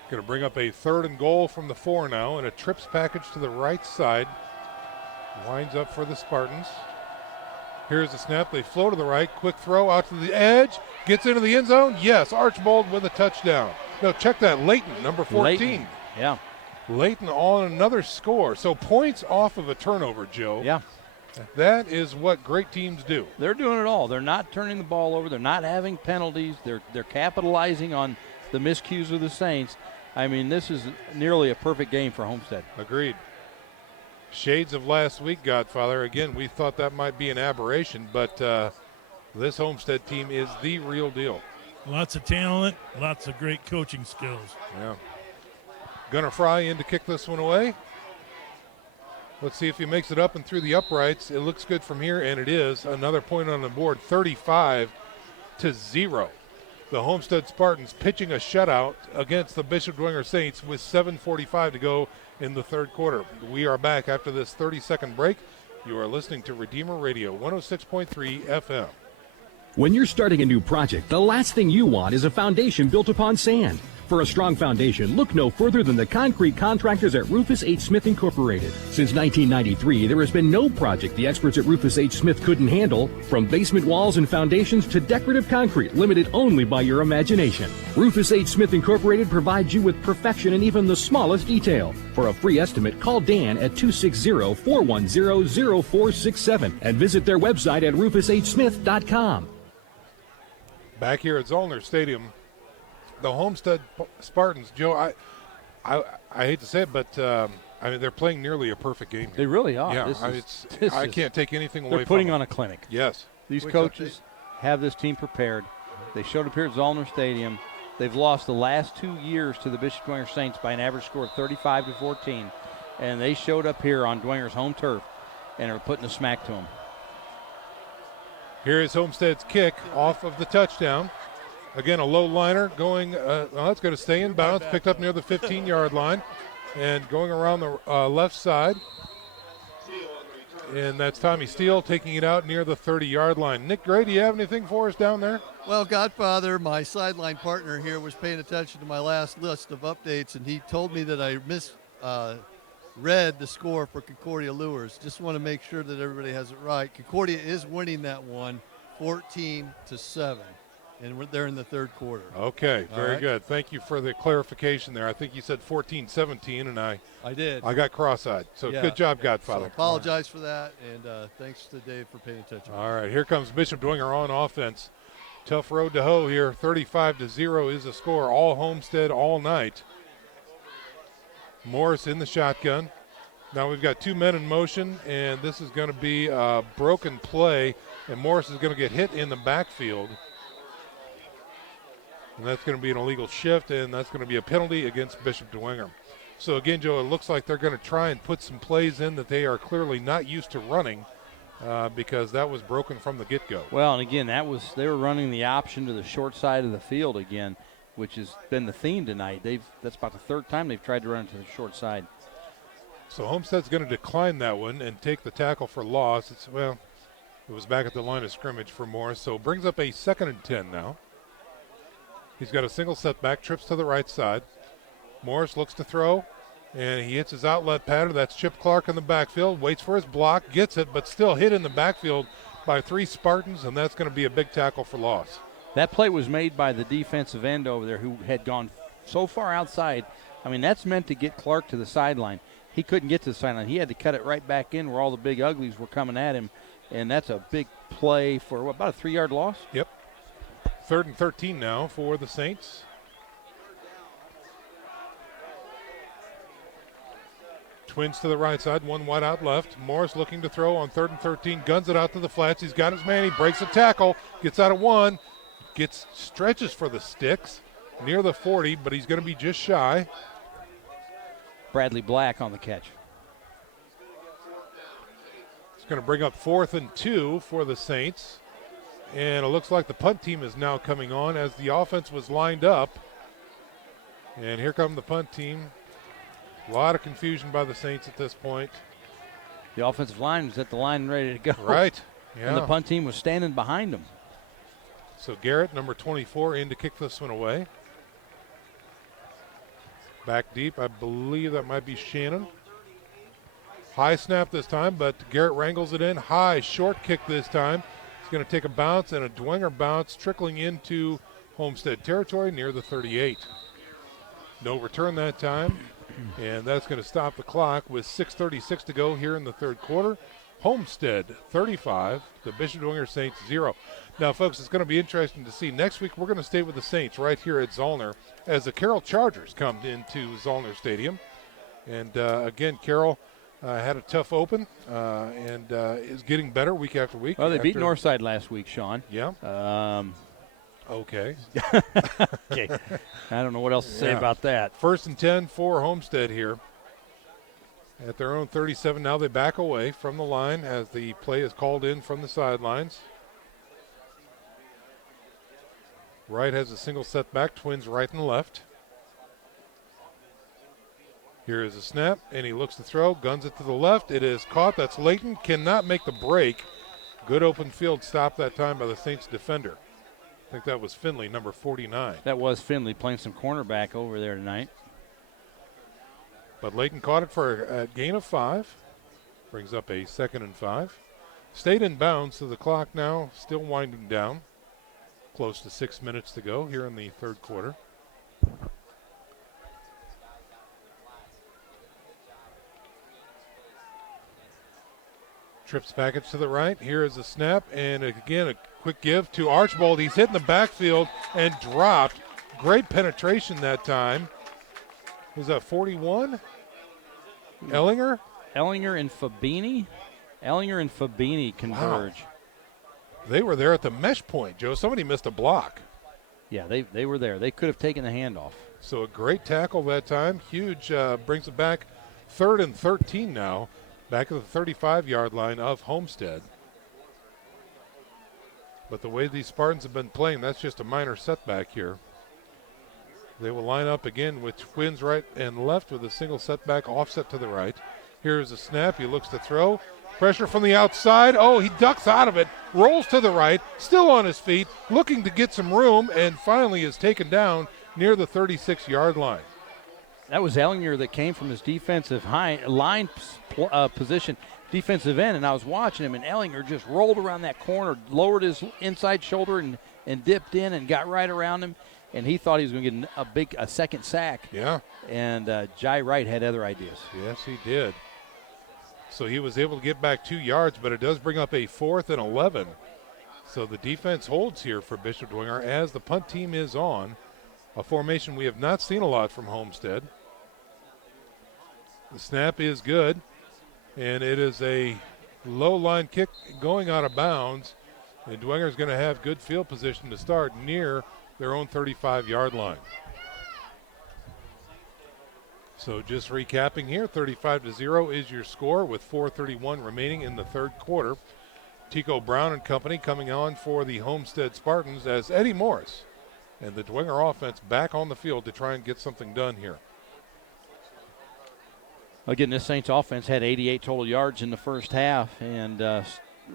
Going to bring up a 3rd and goal from the 4 now, and a trips package to the right side. Winds up for the Spartans. Here's the snap. They flow to the right. Quick throw out to the edge. Gets into the end zone. Yes, Archibald with a touchdown. No, check that. Leighton, number 14. Leighton. Yeah. Leighton on another score. So points off of a turnover, Joe. Yeah. That is what great teams do. They're doing it all. They're not turning the ball over. They're not having penalties. They're capitalizing on the miscues of the Saints. I mean, this is nearly a perfect game for Homestead. Agreed. Shades of last week, Godfather. Again, we thought that might be an aberration, but this Homestead team is the real deal. Lots of talent, lots of great coaching skills. Yeah. Gunnar Fry in to kick this one away. Let's see if he makes it up and through the uprights. It looks good from here, and it is. Another point on the board, 35-0. The Homestead Spartans pitching a shutout against the Bishop Dwenger Saints with 7:45 to go in the 3rd quarter. We are back after this 30-second break. You are listening to Redeemer Radio 106.3 FM. When you're starting a new project, the last thing you want is a foundation built upon sand. For a strong foundation, look no further than the concrete contractors at Rufus H. Smith Incorporated. Since 1993, there has been no project the experts at Rufus H. Smith couldn't handle, from basement walls and foundations to decorative concrete, limited only by your imagination. Rufus H. Smith Incorporated provides you with perfection in even the smallest detail. For a free estimate, call Dan at 260-410-0467 and visit their website at rufushsmith.com. Back here at Zollner Stadium, the Homestead Spartans, Joe, I hate to say it, but I mean, they're playing nearly a perfect game here. They really are. Yeah, I can't take anything away from them. They're putting on a clinic. Yes. These coaches have this team prepared. They showed up here at Zollner Stadium. They've lost the last 2 years to the Bishop Dwenger Saints by an average score of 35-14, and they showed up here on Dwenger's home turf and are putting a smack to them. Here is Homestead's kick off of the touchdown. Again, a low liner going, that's going to stay in bounds, picked up near the 15-yard line, and going around the left side. And that's Tommy Steele taking it out near the 30-yard line. Nick Gray, do you have anything for us down there? Well, Godfather, my sideline partner here was paying attention to my last list of updates, and he told me that I misread the score for Concordia Lures. Just want to make sure that everybody has it right. Concordia is winning that one 14-7. and they're in the third quarter. Okay, very right. good. Thank you for the clarification there. I think you said 14-17, and I did. I got cross-eyed. So Yeah. good job, Godfather. So apologize for that, and thanks to Dave for paying attention. All right, here comes Bishop Dwenger on offense. Tough road to hoe here. 35-0 is the score. All Homestead all night. Morris in the shotgun. Now we've got 2 men in motion, and this is going to be a broken play, and Morris is going to get hit in the backfield. And that's going to be an illegal shift, and that's going to be a penalty against Bishop Dwenger. So again, Joe, it looks like they're going to try and put some plays in that they are clearly not used to running because that was broken from the get-go. Well, and again, they were running the option to the short side of the field again, which has been the theme tonight. That's about the third time they've tried to run it to the short side. So Homestead's going to decline that one and take the tackle for loss. It was back at the line of scrimmage for Morris, so it brings up a 2nd and 10 now. He's got a single setback, trips to the right side. Morris looks to throw, and he hits his outlet pattern. That's Chip Clark in the backfield, waits for his block, gets it, but still hit in the backfield by 3 Spartans, and that's going to be a big tackle for loss. That play was made by the defensive end over there who had gone so far outside. I mean, that's meant to get Clark to the sideline. He couldn't get to the sideline. He had to cut it right back in where all the big uglies were coming at him, and that's a big play for about a 3-yard loss? Yep. 3rd and 13 now for the Saints. Twins to the right side, 1 wide out left. Morris looking to throw on 3rd and 13, guns it out to the flats. He's got his man, he breaks a tackle, gets out of 1, stretches for the sticks near the 40, but he's going to be just shy. Bradley Black on the catch. It's going to bring up 4th and 2 for the Saints. And it looks like the punt team is now coming on as the offense was lined up. And here come the punt team. A lot of confusion by the Saints at this point. The offensive line was at the line ready to go. Right. Yeah. And the punt team was standing behind them. So Garrett, number 24, in to kick this one away. Back deep, I believe that might be Shannon. High snap this time, but Garrett wrangles it in. High, short kick this time. It's going to take a bounce and a Dwenger bounce trickling into Homestead territory near the 38. No return that time, and that's going to stop the clock with 6:36 to go here in the third quarter. Homestead 35, the Bishop Dwenger Saints 0. Now, folks, it's going to be interesting to see. Next week, we're going to stay with the Saints right here at Zollner as the Carroll Chargers come into Zollner Stadium. And, again, Carroll had a tough open and is getting better week after week. Well, they beat Northside last week, Sean. Yeah. Okay. Okay. I don't know what else to say about that. 1st and 10 for Homestead here. At their own 37, now they back away from the line as the play is called in from the sidelines. Wright has a single setback, Twins right and left. Here is a snap, and he looks to throw, guns it to the left. It is caught. That's Layton, cannot make the break. Good open field stop that time by the Saints defender. I think that was Finley, number 49. That was Finley playing some cornerback over there tonight. But Layton caught it for a gain of 5. Brings up a 2nd and 5. Stayed in bounds, so the clock now still winding down. Close to 6 minutes to go here in the third quarter. Trips package to the right. Here is a snap, and again a quick give to Archbold. He's hit in the backfield and dropped. Great penetration that time. Was that 41? Ellinger? Ellinger and Fabini? Ellinger and Fabini converge. Wow. They were there at the mesh point, Joe. Somebody missed a block. Yeah, they were there. They could have taken the handoff. So a great tackle that time. Huge, brings it back 3rd and 13 now. Back at the 35-yard line of Homestead. But the way these Spartans have been playing, that's just a minor setback here. They will line up again with Twins right and left with a single setback offset to the right. Here's a snap. He looks to throw. Pressure from the outside. Oh, he ducks out of it, rolls to the right, still on his feet, looking to get some room, and finally is taken down near the 36-yard line. That was Ellinger that came from his defensive line position, defensive end, and I was watching him, and Ellinger just rolled around that corner, lowered his inside shoulder, and and dipped in and got right around him, and he thought he was going to get a second sack. Yeah. And Jai Wright had other ideas. Yes, he did. So he was able to get back 2 yards, but it does bring up a 4th and 11. So the defense holds here for Bishop Dwenger as the punt team is on. A formation we have not seen a lot from Homestead. The snap is good, and it is a low line kick going out of bounds. And Dwenger's going to have good field position to start near their own 35-yard line. So just recapping here, 35-0 is your score with 4:31 remaining in the third quarter. Tico Brown and company coming on for the Homestead Spartans as Eddie Morris and the Dwenger offense back on the field to try and get something done here. Again, this Saints offense had 88 total yards in the first half, and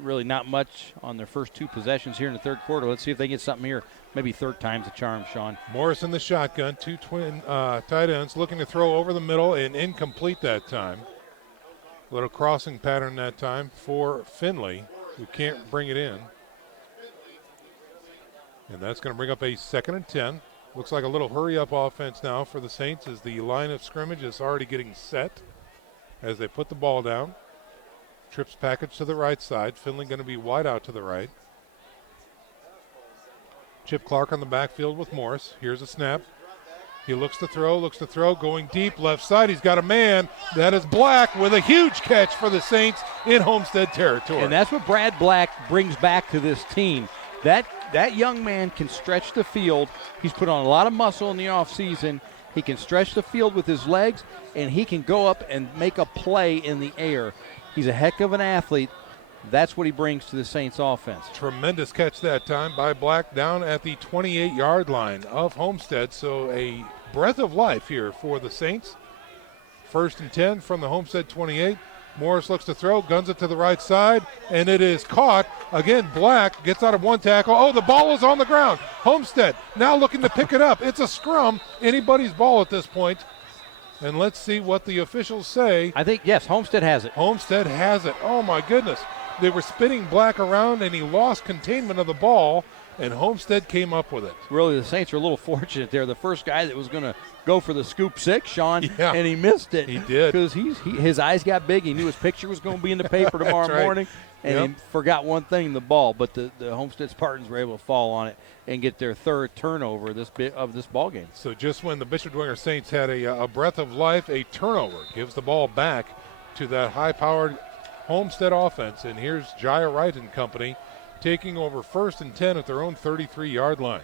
really not much on their first 2 possessions here in the third quarter. Let's see if they get something here. Maybe third time's the charm, Sean. Morris in the shotgun, 2 twin tight ends looking to throw over the middle and incomplete that time. Little crossing pattern that time for Finley, who can't bring it in. And that's going to bring up a 2nd and 10. Looks like a little hurry-up offense now for the Saints as the line of scrimmage is already getting set as they put the ball down. Trips package to the right side. Finley going to be wide out to the right. Chip Clark on the backfield with Morris. Here's a snap. He looks to throw, going deep left side. He's got a man. That is Black with a huge catch for the Saints in Homestead territory. And that's what Brad Black brings back to this team. That young man can stretch the field. He's put on a lot of muscle in the offseason. He can stretch the field with his legs, and he can go up and make a play in the air. He's a heck of an athlete. That's what he brings to the Saints offense. Tremendous catch that time by Black down at the 28-yard line of Homestead. So a breath of life here for the Saints. 1st and 10 from the Homestead 28. Morris looks to throw, guns it to the right side, and it is caught. Again, Black gets out of one tackle. Oh, the ball is on the ground. Homestead now looking to pick it up. It's a scrum. Anybody's ball at this point. And let's see what the officials say. I think, yes, Homestead has it. Homestead has it. Oh, my goodness. They were spinning Black around, and he lost containment of the ball, and Homestead came up with it. Really, the Saints are a little fortunate there. The first guy that was going to go for the scoop 6, Sean, yeah, and he missed it. He did. Because his eyes got big. He knew his picture was going to be in the paper tomorrow right. morning, and he forgot one thing, the ball. But the Homestead Spartans were able to fall on it and get their 3rd turnover of this ball game. So just when the Bishop Dwenger Saints had a breath of life, a turnover gives the ball back to that high-powered Homestead offense. And here's Jai Wright and company taking over 1st and 10 at their own 33-yard line.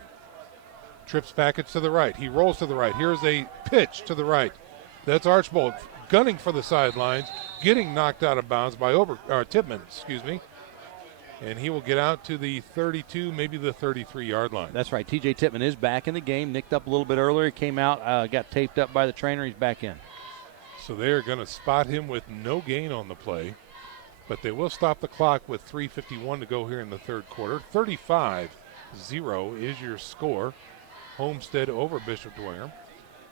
Trips package to the right. He rolls to the right. Here's a pitch to the right. That's Archbold gunning for the sidelines, getting knocked out of bounds by Tipman, and he will get out to the 32, maybe the 33-yard line. That's right. TJ Tipman is back in the game. Nicked up a little bit earlier. Came out, got taped up by the trainer. He's back in. So they are going to spot him with no gain on the play, but they will stop the clock with 3:51 to go here in the third quarter. 35-0 is your score. Homestead over Bishop Dwenger.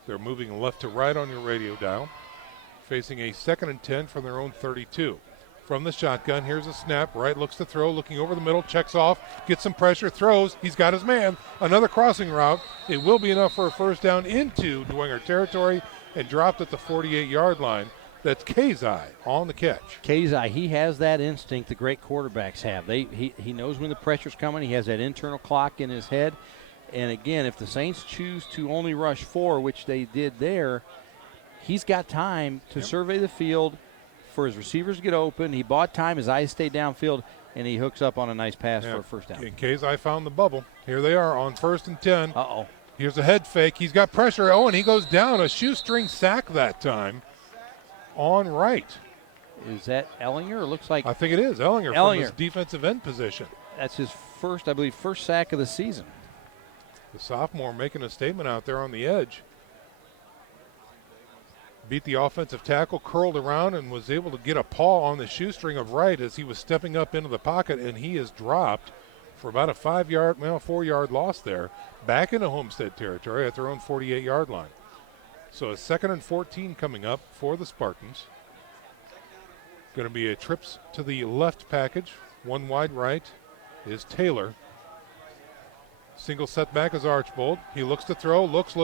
They're moving left to right on your radio dial, facing a 2nd and 10 from their own 32. From the shotgun, here's a snap. Wright looks to throw, looking over the middle, checks off, gets some pressure, throws. He's got his man. Another crossing route. It will be enough for a first down into Dwenger territory and dropped at the 48-yard line. That's Kazai on the catch. Kazai, he has that instinct the great quarterbacks have. He knows when the pressure's coming. He has that internal clock in his head. And again, if the Saints choose to only rush 4, which they did there, he's got time to survey the field for his receivers to get open. He bought time. His eyes stayed downfield, and he hooks up on a nice pass for a first down. In case I found the bubble. Here they are on 1st and 10. Uh-oh. Here's a head fake. He's got pressure. Oh, and he goes down. A shoestring sack that time on Wright. Is that Ellinger? It looks like. I think it is Ellinger from his defensive end position. That's his first sack of the season. The sophomore making a statement out there on the edge. Beat the offensive tackle, curled around, and was able to get a paw on the shoestring of Wright as he was stepping up into the pocket, and he is dropped for about a 4-yard loss there, back into Homestead territory at their own 48-yard line. So a 2nd and 14 coming up for the Spartans. Going to be a trips to the left package. One wide right is Taylor. Single setback is Archbold. He looks to throw, looks.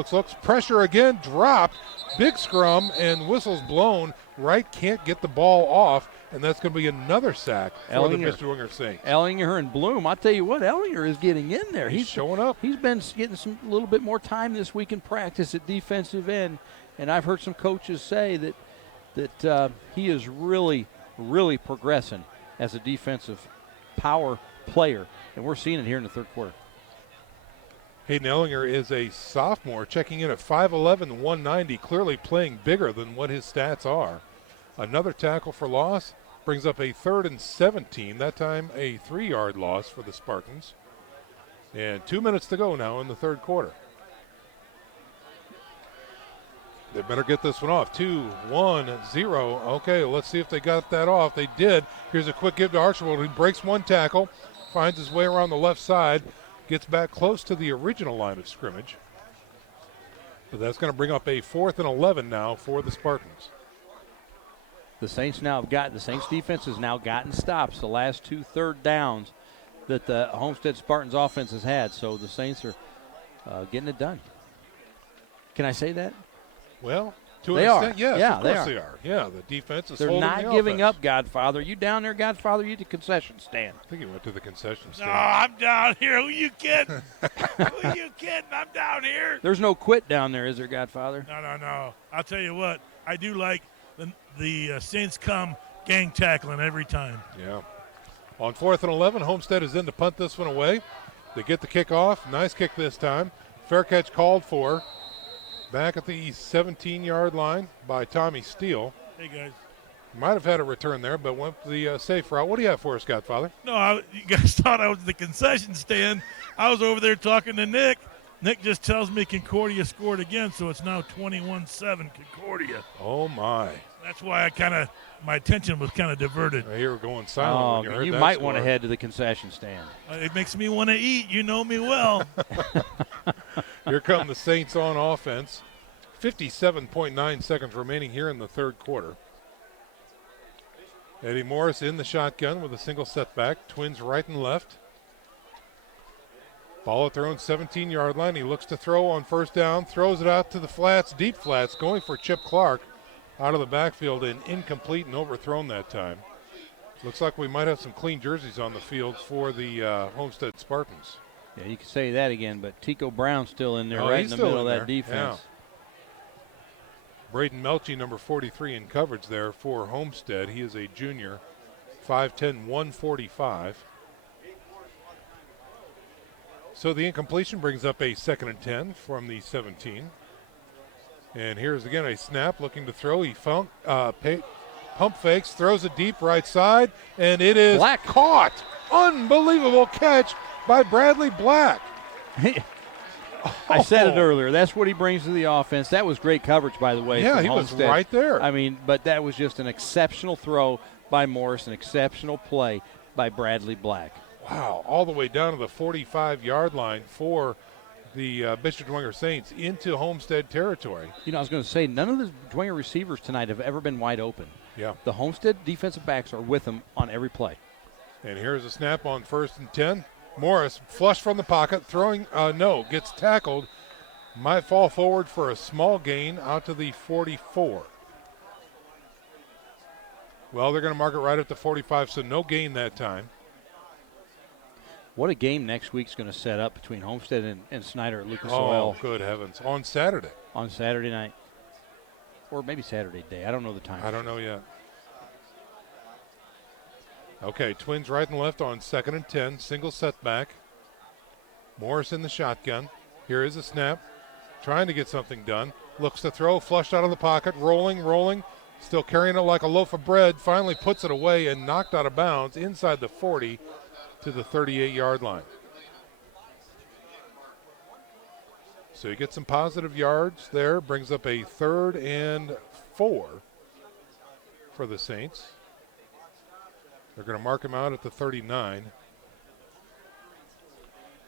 Pressure again, dropped. Big scrum, and whistle's blown. Wright can't get the ball off, and that's going to be another sack for the Bishop Dwenger Saints. Ellinger and Bloom. I'll tell you what, Ellinger is getting in there. He's showing up. He's been getting a little bit more time this week in practice at defensive end, and I've heard some coaches say that he is really, really progressing as a defensive power player, and we're seeing it here in the third quarter. Hayden Ellinger is a sophomore, checking in at 5'11", 190, clearly playing bigger than what his stats are. Another tackle for loss brings up a 3rd and 17, that time a 3-yard loss for the Spartans. And 2 minutes to go now in the third quarter. They better get this one off. 2-1-0. Okay, let's see if they got that off. They did. Here's a quick give to Archibald. He breaks one tackle, finds his way around the left side, gets back close to the original line of scrimmage. But that's going to bring up a 4th and 11 now for the Spartans. The Saints defense has now gotten stops the last 2 third downs that the Homestead Spartans offense has had. So the Saints are getting it done. Can I say that? Well, to they an are. extent, yes, Yeah, of course they are. Yeah, the defense is They're holding not the giving offense. up, Godfather. You down there, Godfather? You at the concession stand. I think he went to the concession stand. No, I'm down here. Who you kidding? Who you kidding? I'm down here. There's no quit down there, is there, Godfather? No. I'll tell you what. I do like the Saints come gang tackling every time. Yeah. On 4th and 11, Homestead is in to punt this one away. They get the kickoff. Nice kick this time. Fair catch called for. Back at the 17-yard line by Tommy Steele. Hey, guys. Might have had a return there, but went the safe route. What do you have for us, Godfather? No, you guys thought I was at the concession stand. I was over there talking to Nick. Nick just tells me Concordia scored again, so it's now 21-7 Concordia. Oh, my. That's why my attention was kind of diverted. You were going silent when you heard you that might score. want to head to the concession stand. It makes me want to eat. You know me well. Here come the Saints on offense. 57.9 seconds remaining here in the third quarter. Eddie Morris in the shotgun with a single setback. Twins right and left. Ball at their own 17-yard line. He looks to throw on first down. Throws it out to the flats, deep flats, going for Chip Clark out of the backfield and incomplete and overthrown that time. Looks like we might have some clean jerseys on the field for the Homestead Spartans. Yeah, you can say that again, but Tico Brown's still in there, Oh, right in he's the still middle in of that there. defense. Yeah. Braden Melchi, number 43 in coverage there for Homestead. He is a junior, 5'10", 145. So the incompletion brings up a 2nd and 10 from the 17. And here's again a snap, looking to throw. He pump fakes, throws it deep right side, and it is caught. Unbelievable catch by Bradley Black. I said it earlier. That's what he brings to the offense. That was great coverage, by the way. Yeah, from he was Homestead. right there. I mean, but that was just an exceptional throw by Morris, an exceptional play by Bradley Black. Wow, all the way down to the 45-yard line for the Bishop Dwenger Saints into Homestead territory. You know, I was going to say, none of the Dwenger receivers tonight have ever been wide open. Yeah. The Homestead defensive backs are with them on every play. And here's a snap on 1st and 10. Morris, flush from the pocket, throwing, gets tackled. Might fall forward for a small gain out to the 44. Well, they're going to mark it right at the 45, so no gain that time. What a game next week's going to set up between Homestead and Snyder at Lucas Oh, Oil. good heavens. On Saturday. On Saturday night. Or maybe Saturday day. I don't know the time. I don't know yet. Okay, Twins right and left on 2nd and 10. Single setback. Morris in the shotgun. Here is a snap. Trying to get something done. Looks to throw. Flushed out of the pocket. Rolling. Still carrying it like a loaf of bread. Finally puts it away and knocked out of bounds inside the 40 to the 38-yard line. So you get some positive yards there. Brings up a 3rd and 4 for the Saints. They're going to mark him out at the 39.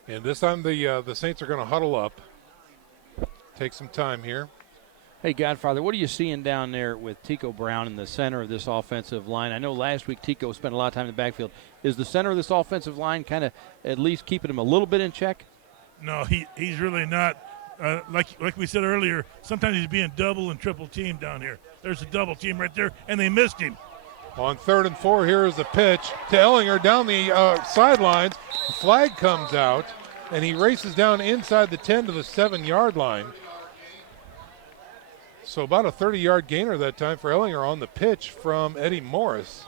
And this time the Saints are going to huddle up. Take some time here. Hey, Godfather, what are you seeing down there with Tico Brown in the center of this offensive line? I know last week Tico spent a lot of time in the backfield. Is the center of this offensive line kind of at least keeping him a little bit in check? No, he's really not. Like we said earlier, sometimes he's being double and triple teamed down here. There's a double team right there, and they missed him. On 3rd and 4, here is the pitch to Ellinger down the sidelines. The flag comes out, and he races down inside the 10 to the 7-yard line. So about a 30-yard gainer that time for Ellinger on the pitch from Eddie Morris.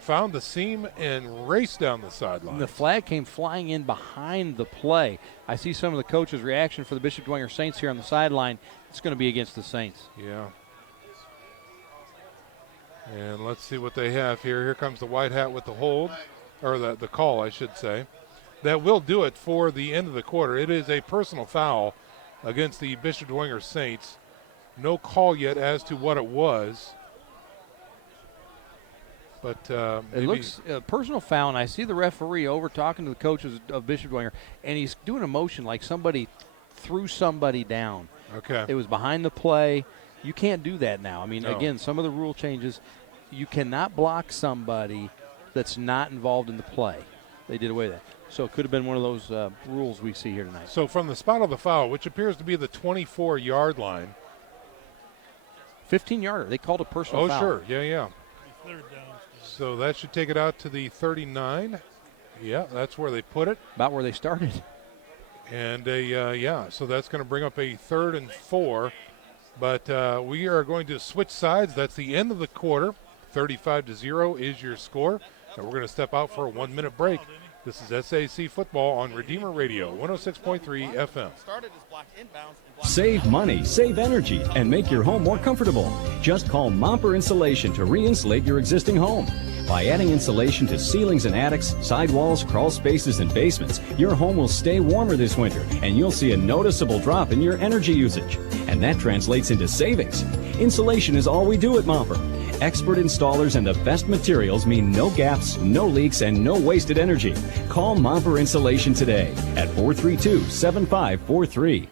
Found the seam and raced down the sideline. The flag came flying in behind the play. I see some of the coaches' reaction for the Bishop Dwenger Saints here on the sideline. It's going to be against the Saints. Yeah. And let's see what they have here. Here comes the white hat with the hold, or the call, I should say. That will do it for the end of the quarter. It is a personal foul against the Bishop Dwenger Saints. No call yet as to what it was. But it looks a personal foul, and I see the referee over talking to the coaches of Bishop Dwenger, and he's doing a motion like somebody threw somebody down. Okay. It was behind the play. You can't do that now. I mean, No. Again, some of the rule changes, you cannot block somebody that's not involved in the play. They did away with that. So it could have been one of those rules we see here tonight. So from the spot of the foul, which appears to be the 24-yard line. 15-yarder. They called a personal foul. Oh, sure. Yeah. So that should take it out to the 39. Yeah, that's where they put it. About where they started. And so that's going to bring up a 3rd and 4. But we are going to switch sides. That's the end of the quarter. 35-0 is your score. And we're going to step out for a 1-minute break. This is SAC football on Redeemer Radio, 106.3 FM. Save money, save energy, and make your home more comfortable. Just call Momper Insulation to re-insulate your existing home. By adding insulation to ceilings and attics, sidewalls, crawl spaces, and basements, your home will stay warmer this winter, and you'll see a noticeable drop in your energy usage. And that translates into savings. Insulation is all we do at Momper. Expert installers and the best materials mean no gaps, no leaks, and no wasted energy. Call Momper Insulation today at 432-7543.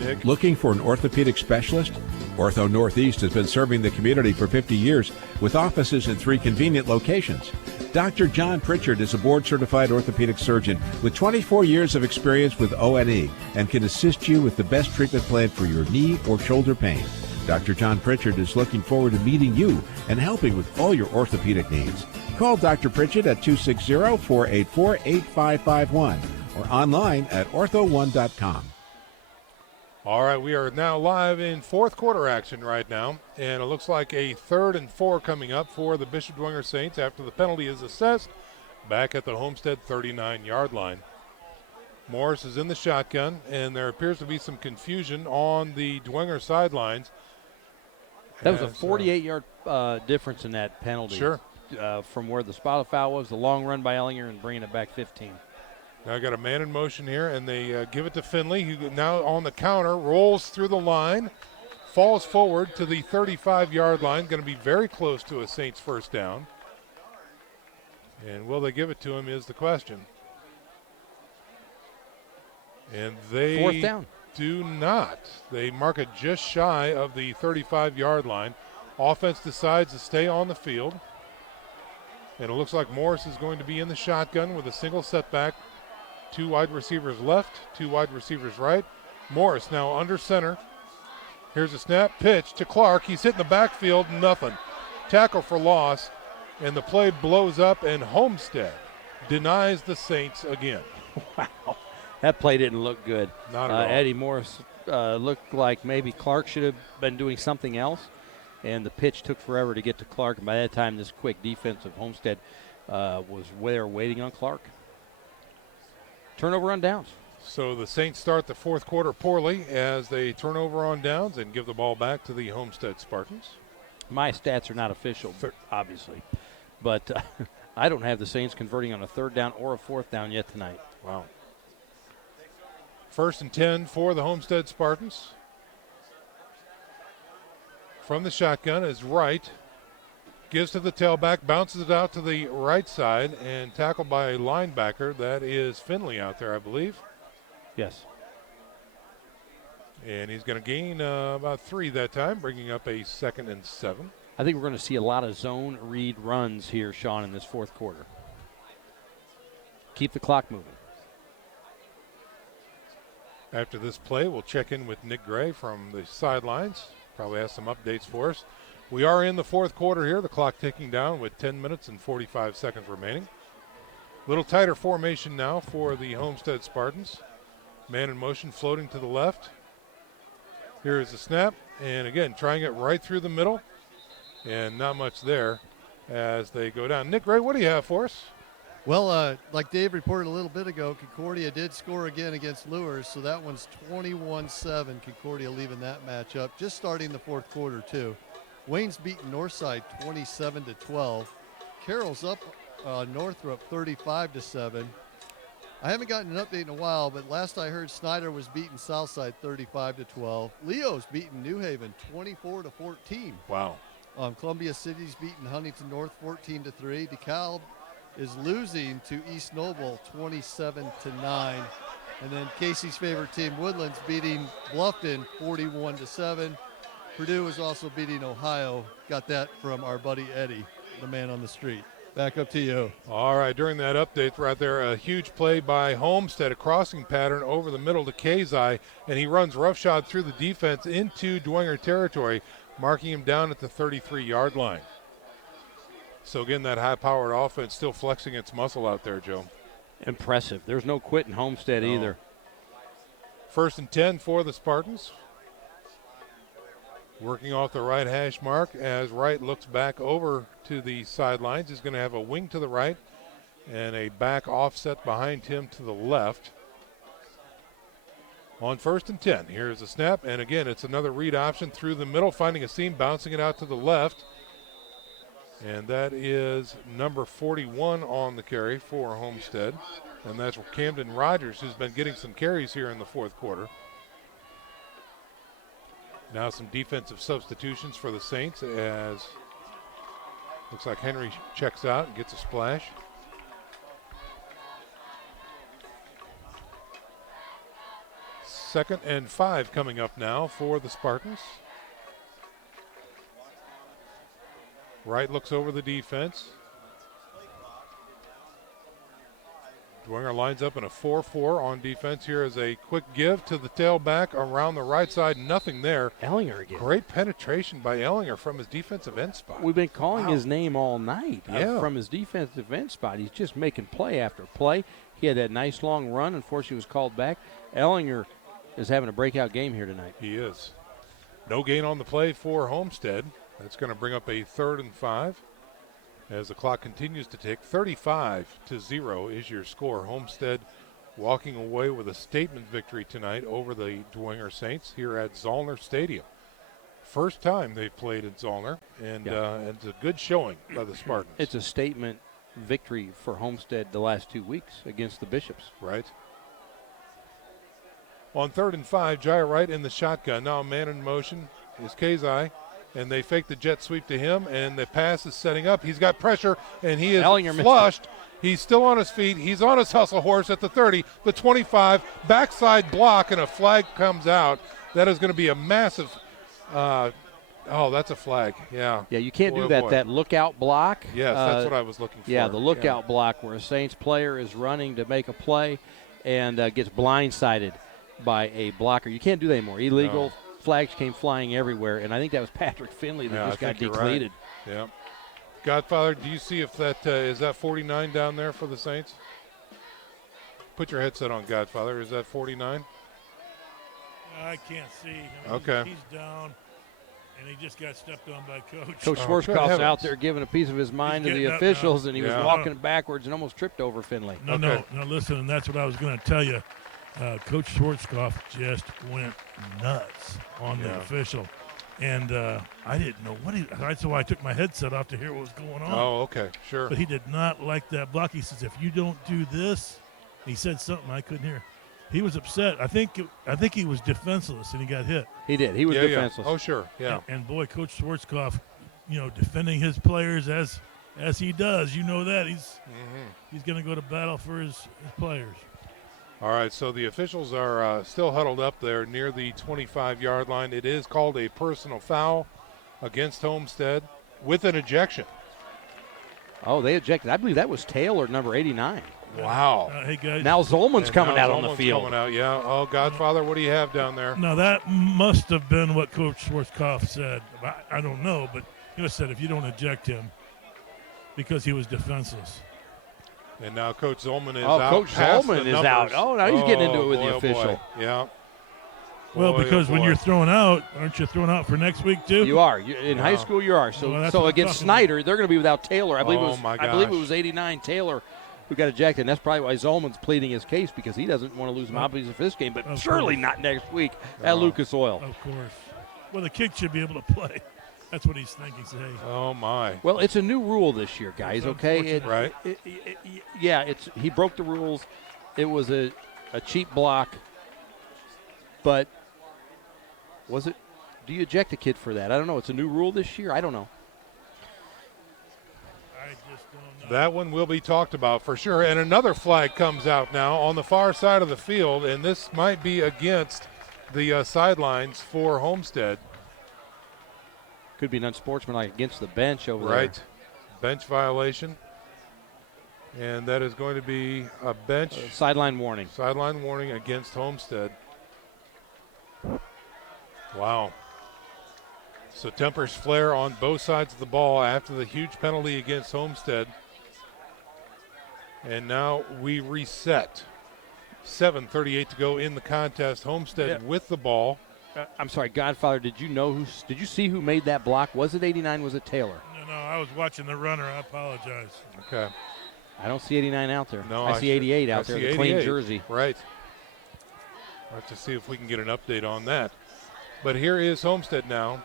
Nick? Looking for an orthopedic specialist? Ortho Northeast has been serving the community for 50 years with offices in 3 convenient locations. Dr. John Pritchard is a board-certified orthopedic surgeon with 24 years of experience with O&E and can assist you with the best treatment plan for your knee or shoulder pain. Dr. John Pritchard is looking forward to meeting you and helping with all your orthopedic needs. Call Dr. Pritchard at 260-484-8551 or online at ortho1.com. All right, we are now live in 4th quarter action right now, and it looks like a 3rd and 4 coming up for the Bishop Dwenger Saints after the penalty is assessed back at the Homestead 39-yard line. Morris is in the shotgun, and there appears to be some confusion on the Dwenger sidelines. That was a 48-yard difference in that penalty. Sure. From where the spot of foul was, the long run by Ellinger and bringing it back 15. Now I got a man in motion here, and they give it to Finley, who now on the counter rolls through the line, falls forward to the 35-yard line, going to be very close to a Saints first down. And will they give it to him is the question. And they 4th down. Do not. They mark it just shy of the 35-yard line. Offense decides to stay on the field. And it looks like Morris is going to be in the shotgun with a single setback. 2 wide receivers left, 2 wide receivers right. Morris now under center. Here's a snap, pitch to Clark. He's hitting the backfield, nothing. Tackle for loss, and the play blows up, and Homestead denies the Saints again. Wow. That play didn't look good. Not at all. Eddie Morris looked like maybe Clark should have been doing something else, and the pitch took forever to get to Clark. And by that time, this quick defense of Homestead was there waiting on Clark. Turnover on downs. So the Saints start the 4th quarter poorly as they turn over on downs and give the ball back to the Homestead Spartans. My stats are not official, obviously, but I don't have the Saints converting on a 3rd down or a 4th down yet tonight. Wow. 1st and 10 for the Homestead Spartans. From the shotgun is Wright. Gives to the tailback, bounces it out to the right side, and tackled by a linebacker. That is Finley out there, I believe. Yes. And he's going to gain about 3 that time, bringing up a 2nd and 7. I think we're going to see a lot of zone read runs here, Sean, in this 4th quarter. Keep the clock moving. After this play, we'll check in with Nick Gray from the sidelines. Probably has some updates for us. We are in the fourth quarter here, the clock ticking down with 10 minutes and 45 seconds remaining. Little tighter formation now for the Homestead Spartans. Man in motion floating to the left. Here is the snap, and again, trying it right through the middle, and not much there as they go down. Nick Gray, what do you have for us? Well, like Dave reported a little bit ago, Concordia did score again against Lures, so that one's 21-7. Concordia leaving that matchup, just starting the fourth quarter, too. Wayne's beaten Northside 27-12. Carroll's up Northrop 35-7. I haven't gotten an update in a while, but last I heard, Snyder was beating Southside 35-12. Leo's beaten New Haven 24-14. Wow. Columbia City's beaten Huntington North 14-3. DeKalb is losing to East Noble 27-9. And then Casey's favorite team, Woodlands, beating Bluffton 41-7. Purdue is also beating Ohio. Got that from our buddy Eddie, the man on the street. Back up to you. All right, during that update right there, a huge play by Homestead, a crossing pattern over the middle to Kazai, and he runs roughshod through the defense into Dwenger territory, marking him down at the 33-yard line. So again, that high-powered offense still flexing its muscle out there, Joe. Impressive. There's no quitting Homestead either. 1st and 10 for the Spartans. Working off the right hash mark as Wright looks back over to the sidelines. He's going to have a wing to the right and a back offset behind him to the left. On 1st and 10, here's the snap, and again, it's another read option through the middle, finding a seam, bouncing it out to the left. And that is number 41 on the carry for Homestead. And that's Camden Rogers, who's been getting some carries here in the fourth quarter. Now some defensive substitutions for the Saints as looks like Henry checks out and gets a splash. Second and 5 coming up now for the Spartans. Wright looks over the defense. Dwenger lines up in a 4-4 on defense. Here is a quick give to the tailback around the right side. Nothing there. Ellinger again. Great penetration by Ellinger from his defensive end spot. We've been calling his name all night. From his defensive end spot. He's just making play after play. He had that nice long run. Unfortunately, was called back. Ellinger is having a breakout game here tonight. He is. No gain on the play for Homestead. That's going to bring up a 3rd and 5. As the clock continues to tick, 35-0 is your score. Homestead walking away with a statement victory tonight over the Dwenger Saints here at Zollner Stadium. First time they've played at Zollner, and it's a good showing by the Spartans. It's a statement victory for Homestead the last 2 weeks against the Bishops. Right. On 3rd and 5, Jai Wright in the shotgun. Now a man in motion is Kazai. And they fake the jet sweep to him, and the pass is setting up. He's got pressure, and he is flushed. He's still on his feet. He's on his hustle horse at the 30, the 25, backside block, and a flag comes out. That is going to be a massive that's a flag. Yeah. Yeah, you can't do that. Boy. That lookout block. Yes, that's what I was looking for. Yeah, the lookout block where a Saints player is running to make a play and gets blindsided by a blocker. You can't do that anymore. Illegal. No. Flags came flying everywhere, and I think that was Patrick Finley that just got declated. Right. Yeah. Godfather, do you see if that is that 49 down there for the Saints? Put your headset on, Godfather. Is that 49? I can't see. Okay. He's down, and he just got stepped on by Coach. Coach Schwarzkopf's out there giving a piece of his mind to the officials, and he was walking backwards and almost tripped over Finley. No, listen, and that's what I was going to tell you. Coach Schwarzkopf just went nuts on the official. And I didn't know that's why I took my headset off to hear what was going on. Oh, okay, sure. But he did not like that block. He says, if you don't do this, he said something I couldn't hear. He was upset. I think he was defenseless, and he got hit. He did. He was defenseless. Yeah. Oh, sure, yeah. And boy, Coach Schwarzkopf, defending his players as he does. You know that. He's going to go to battle for his players. All right, so the officials are still huddled up there near the 25-yard line. It is called a personal foul against Homestead with an ejection. Oh, they ejected. I believe that was Taylor, number 89. Wow. Hey, guys. Now Zolman's coming out on the Zolman's field. Coming out, yeah. Oh, Godfather, what do you have down there? Now, that must have been what Coach Schwarzkopf said. I don't know, but he said if you don't eject him because he was defenseless. And now Coach Zolman is out. out. Coach Zolman is out. Oh, now he's getting into it with the official. Boy. Yeah. Well, Boy, because when you're thrown out, aren't you thrown out for next week too? You are. In high school, you are. So against Snyder, they're going to be without Taylor. I believe it was 89 Taylor who got ejected, and that's probably why Zolman's pleading his case, because he doesn't want to lose him obviously for this game, but surely not next week at Lucas Oil. Of course. Well, the kid should be able to play. That's what he's thinking. Say, oh my. Well, it's a new rule this year, guys. Okay, right? He broke the rules. It was a cheap block, but was it? Do you eject a kid for that? I don't know. It's a new rule this year. I don't know. I just don't know. That one will be talked about for sure. And another flag comes out now on the far side of the field, and this might be against the sidelines for Homestead. Could be an unsportsmanlike against the bench over there. Right. Bench violation. And that is going to be a bench. Sideline warning. Sideline warning against Homestead. Wow. So tempers flare on both sides of the ball after the huge penalty against Homestead. And now we reset. 7:38 to go in the contest. Homestead with the ball. I'm sorry, Godfather, did you see who made that block? Was it 89? Was it Taylor? No, I was watching the runner. I apologize. Okay. I don't see 89 out there. No, I see 88 out there, the clean 88. jersey. Right. We'll have to see if we can get an update on that. But here is Homestead now,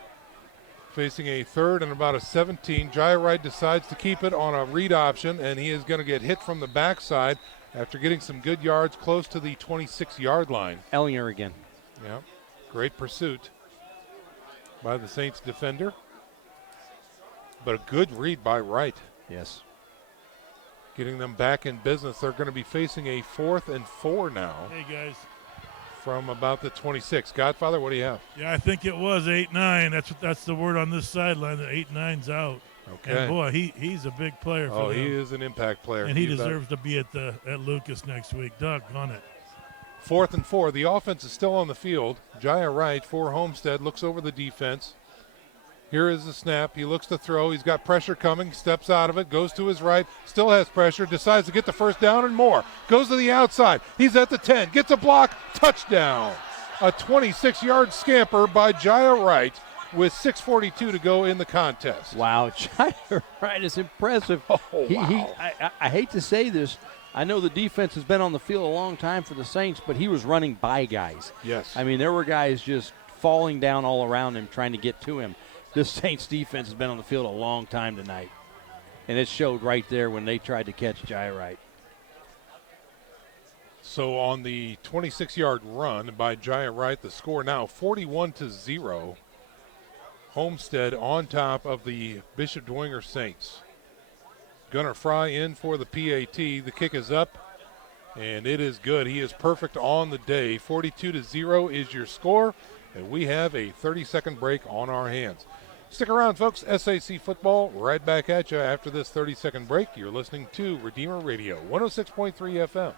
facing a third and about a 17. Jai Wright decides to keep it on a read option, and he is going to get hit from the backside after getting some good yards close to the 26-yard line. Ellinger again. Yeah. Great pursuit by the Saints defender. But a good read by Wright. Yes. Getting them back in business. They're going to be facing a 4th and 4 now. Hey, guys. From about the 26. Godfather, what do you have? Yeah, I think it was 8-9. That's the word on this sideline, that 8-9's out. Okay. And boy, he's a big player for them. He is an impact player. And he deserves to be at Lucas next week. Doggone it. 4th and 4. The offense is still on the field. Jaya Wright for Homestead looks over the defense. Here is the snap. He looks to throw. He's got pressure coming. Steps out of it. Goes to his right. Still has pressure. Decides to get the first down and more. Goes to the outside. He's at the 10. Gets a block. Touchdown. A 26-yard scamper by Jaya Wright with 6:42 to go in the contest. Wow. Jaya Wright is impressive. Oh, wow. I hate to say this. I know the defense has been on the field a long time for the Saints, but he was running by guys. Yes. I mean, there were guys just falling down all around him trying to get to him. This Saints defense has been on the field a long time tonight, and it showed right there when they tried to catch Jai Wright. So on the 26-yard run by Jai Wright, the score now 41-0. Homestead on top of the Bishop Dwenger Saints. Gunnar Fry in for the PAT. The kick is up, and it is good. He is perfect on the day. 42-0 is your score, and we have a 30-second break on our hands. Stick around, folks. SAC football right back at you after this 30-second break. You're listening to Redeemer Radio, 106.3 FM.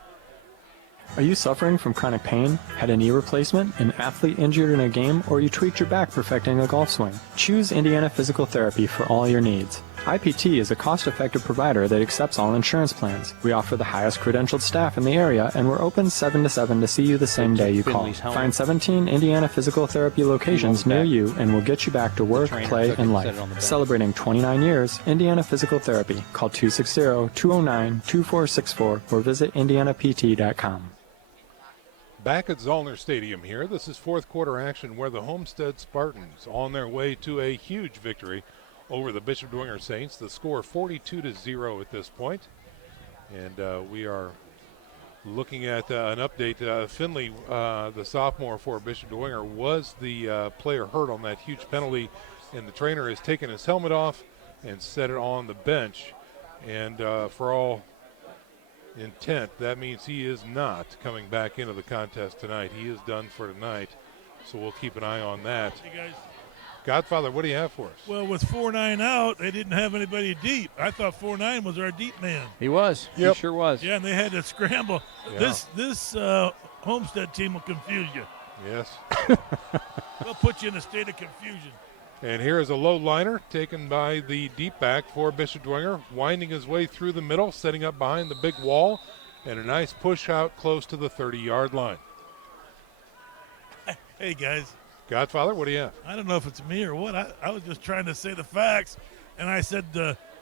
Are you suffering from chronic pain, had a knee replacement, an athlete injured in a game, or you tweaked your back perfecting a golf swing? Choose Indiana Physical Therapy for all your needs. IPT is a cost-effective provider that accepts all insurance plans. We offer the highest credentialed staff in the area, and we're open 7 to 7 to see you the same day you call. Find 17 Indiana Physical Therapy locations near you, and we'll get you back to work, play, and life. Celebrating 29 years, Indiana Physical Therapy. Call 260-209-2464 or visit indianapt.com. Back at Zollner Stadium here. This is fourth quarter action where the Homestead Spartans on their way to a huge victory over the Bishop Dwenger Saints. The score 42-0 at this point. And we are looking at an update. Finley, the sophomore for Bishop Dwenger, was the player hurt on that huge penalty, and the trainer has taken his helmet off and set it on the bench. And for all intent, that means he is not coming back into the contest tonight. He is done for tonight, so we'll keep an eye on that. Hey guys. Godfather, what do you have for us? Well, with 4-9 out, they didn't have anybody deep. I thought 4-9 was our deep man. He was. Yep. He sure was. Yeah, and they had to scramble. Yeah. This Homestead team will confuse you. Yes. They'll put you in a state of confusion. And here is a low liner taken by the deep back for Bishop Dwenger, winding his way through the middle, setting up behind the big wall, and a nice push out close to the 30-yard line. Hey, guys. Godfather, what do you have? I don't know if it's me or what. I was just trying to say the facts, and I said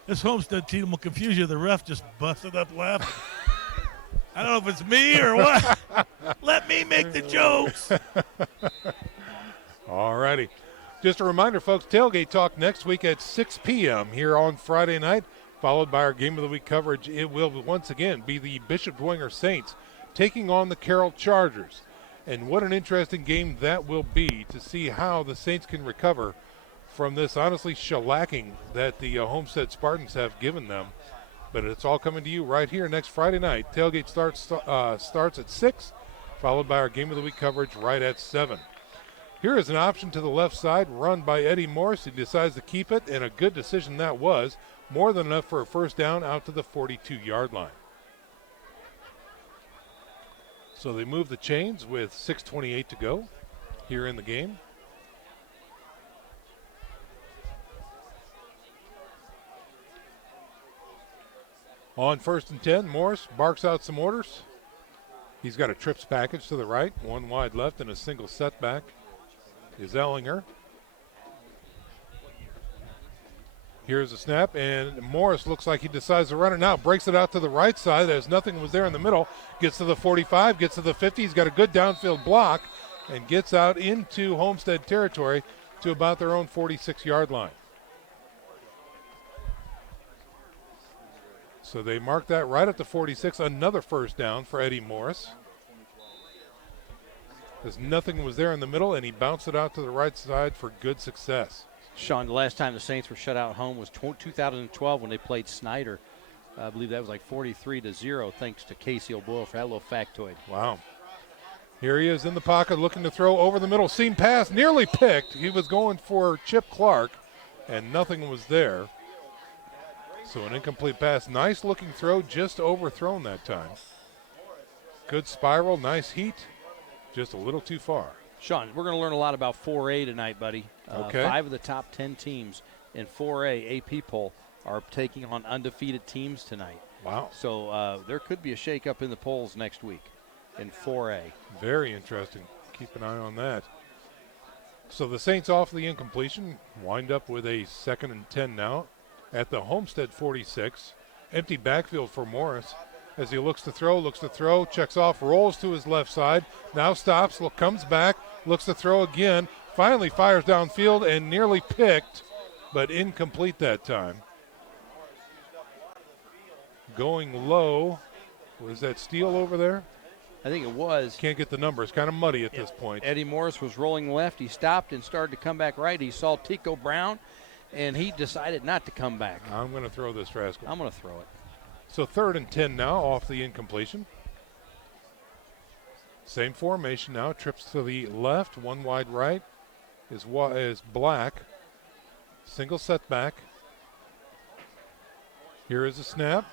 this Homestead team will confuse you. The ref just busted up laughing. I don't know if it's me or what. Let me make the jokes. All righty. Just a reminder, folks, Tailgate Talk next week at 6 p.m. here on Friday night, followed by our Game of the Week coverage. It will once again be the Bishop Dwenger Saints taking on the Carroll Chargers. And what an interesting game that will be to see how the Saints can recover from this, honestly, shellacking that the Homestead Spartans have given them. But it's all coming to you right here next Friday night. Tailgate starts at 6, followed by our Game of the Week coverage right at 7. Here is an option to the left side run by Eddie Morris. He decides to keep it, and a good decision that was. More than enough for a first down out to the 42-yard line. So they move the chains with 6:28 to go here in the game. On 1st and 10, Morris barks out some orders. He's got a trips package to the right, one wide left, and a single setback is Ellinger. Here's a snap, and Morris looks like he decides to run it now. Breaks it out to the right side as nothing was there in the middle. Gets to the 45, gets to the 50. He's got a good downfield block and gets out into Homestead territory to about their own 46-yard line. So they mark that right at the 46. Another first down for Eddie Morris. As nothing was there in the middle, and he bounced it out to the right side for good success. Sean, the last time the Saints were shut out at home was 2012 when they played Snyder. I believe that was like 43-0, thanks to Casey O'Boyle for that little factoid. Wow. Here he is in the pocket looking to throw over the middle. Seam pass, nearly picked. He was going for Chip Clark, and nothing was there. So an incomplete pass. Nice looking throw, just overthrown that time. Good spiral, nice heat, just a little too far. Sean, we're going to learn a lot about 4A tonight, buddy. Okay. 5 of the top 10 teams in 4A AP poll are taking on undefeated teams tonight. Wow. So there could be a shakeup in the polls next week in 4A. Very interesting. Keep an eye on that. So the Saints off the incompletion, wind up with a 2nd and 10 now at the Homestead 46. Empty backfield for Morris as he looks to throw, checks off, rolls to his left side, now stops, comes back, looks to throw again, finally fires downfield and nearly picked, but incomplete that time. Going low, was that Steele over there? I think it was. Can't get the number. It's kind of muddy at this point. Eddie Morris was rolling left. He stopped and started to come back right. He saw Tico Brown, and he decided not to come back. I'm going to throw this rascal. I'm going to throw it. So 3rd and 10 now off the incompletion. Same formation now. Trips to the left, one wide right is Black. Single setback. Here is a snap.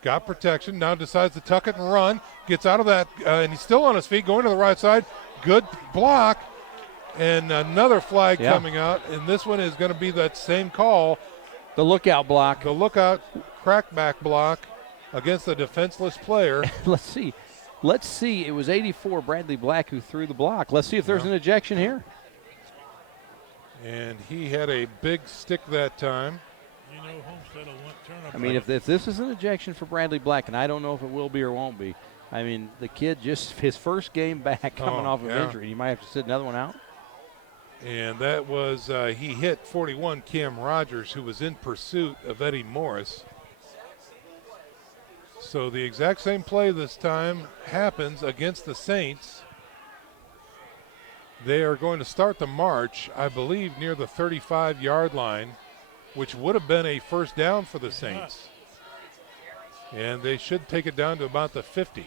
Got protection. Now decides to tuck it and run. Gets out of that, and he's still on his feet, going to the right side. Good block. And another flag coming out. And this one is going to be that same call. The lookout block. The lookout crackback block against the defenseless player. Let's see. It was 84 Bradley Black who threw the block. Let's see if there's an ejection here. And he had a big stick that time. You know, Homestead will want turnover. I mean, if this is an ejection for Bradley Black, and I don't know if it will be or won't be, I mean, the kid just his first game back coming off of injury. He might have to sit another one out. And that was, he hit 41 Cam Rogers, who was in pursuit of Eddie Morris. So the exact same play this time happens against the Saints. They are going to start the march, I believe, near the 35-yard line, which would have been a first down for the Saints. And they should take it down to about the 50.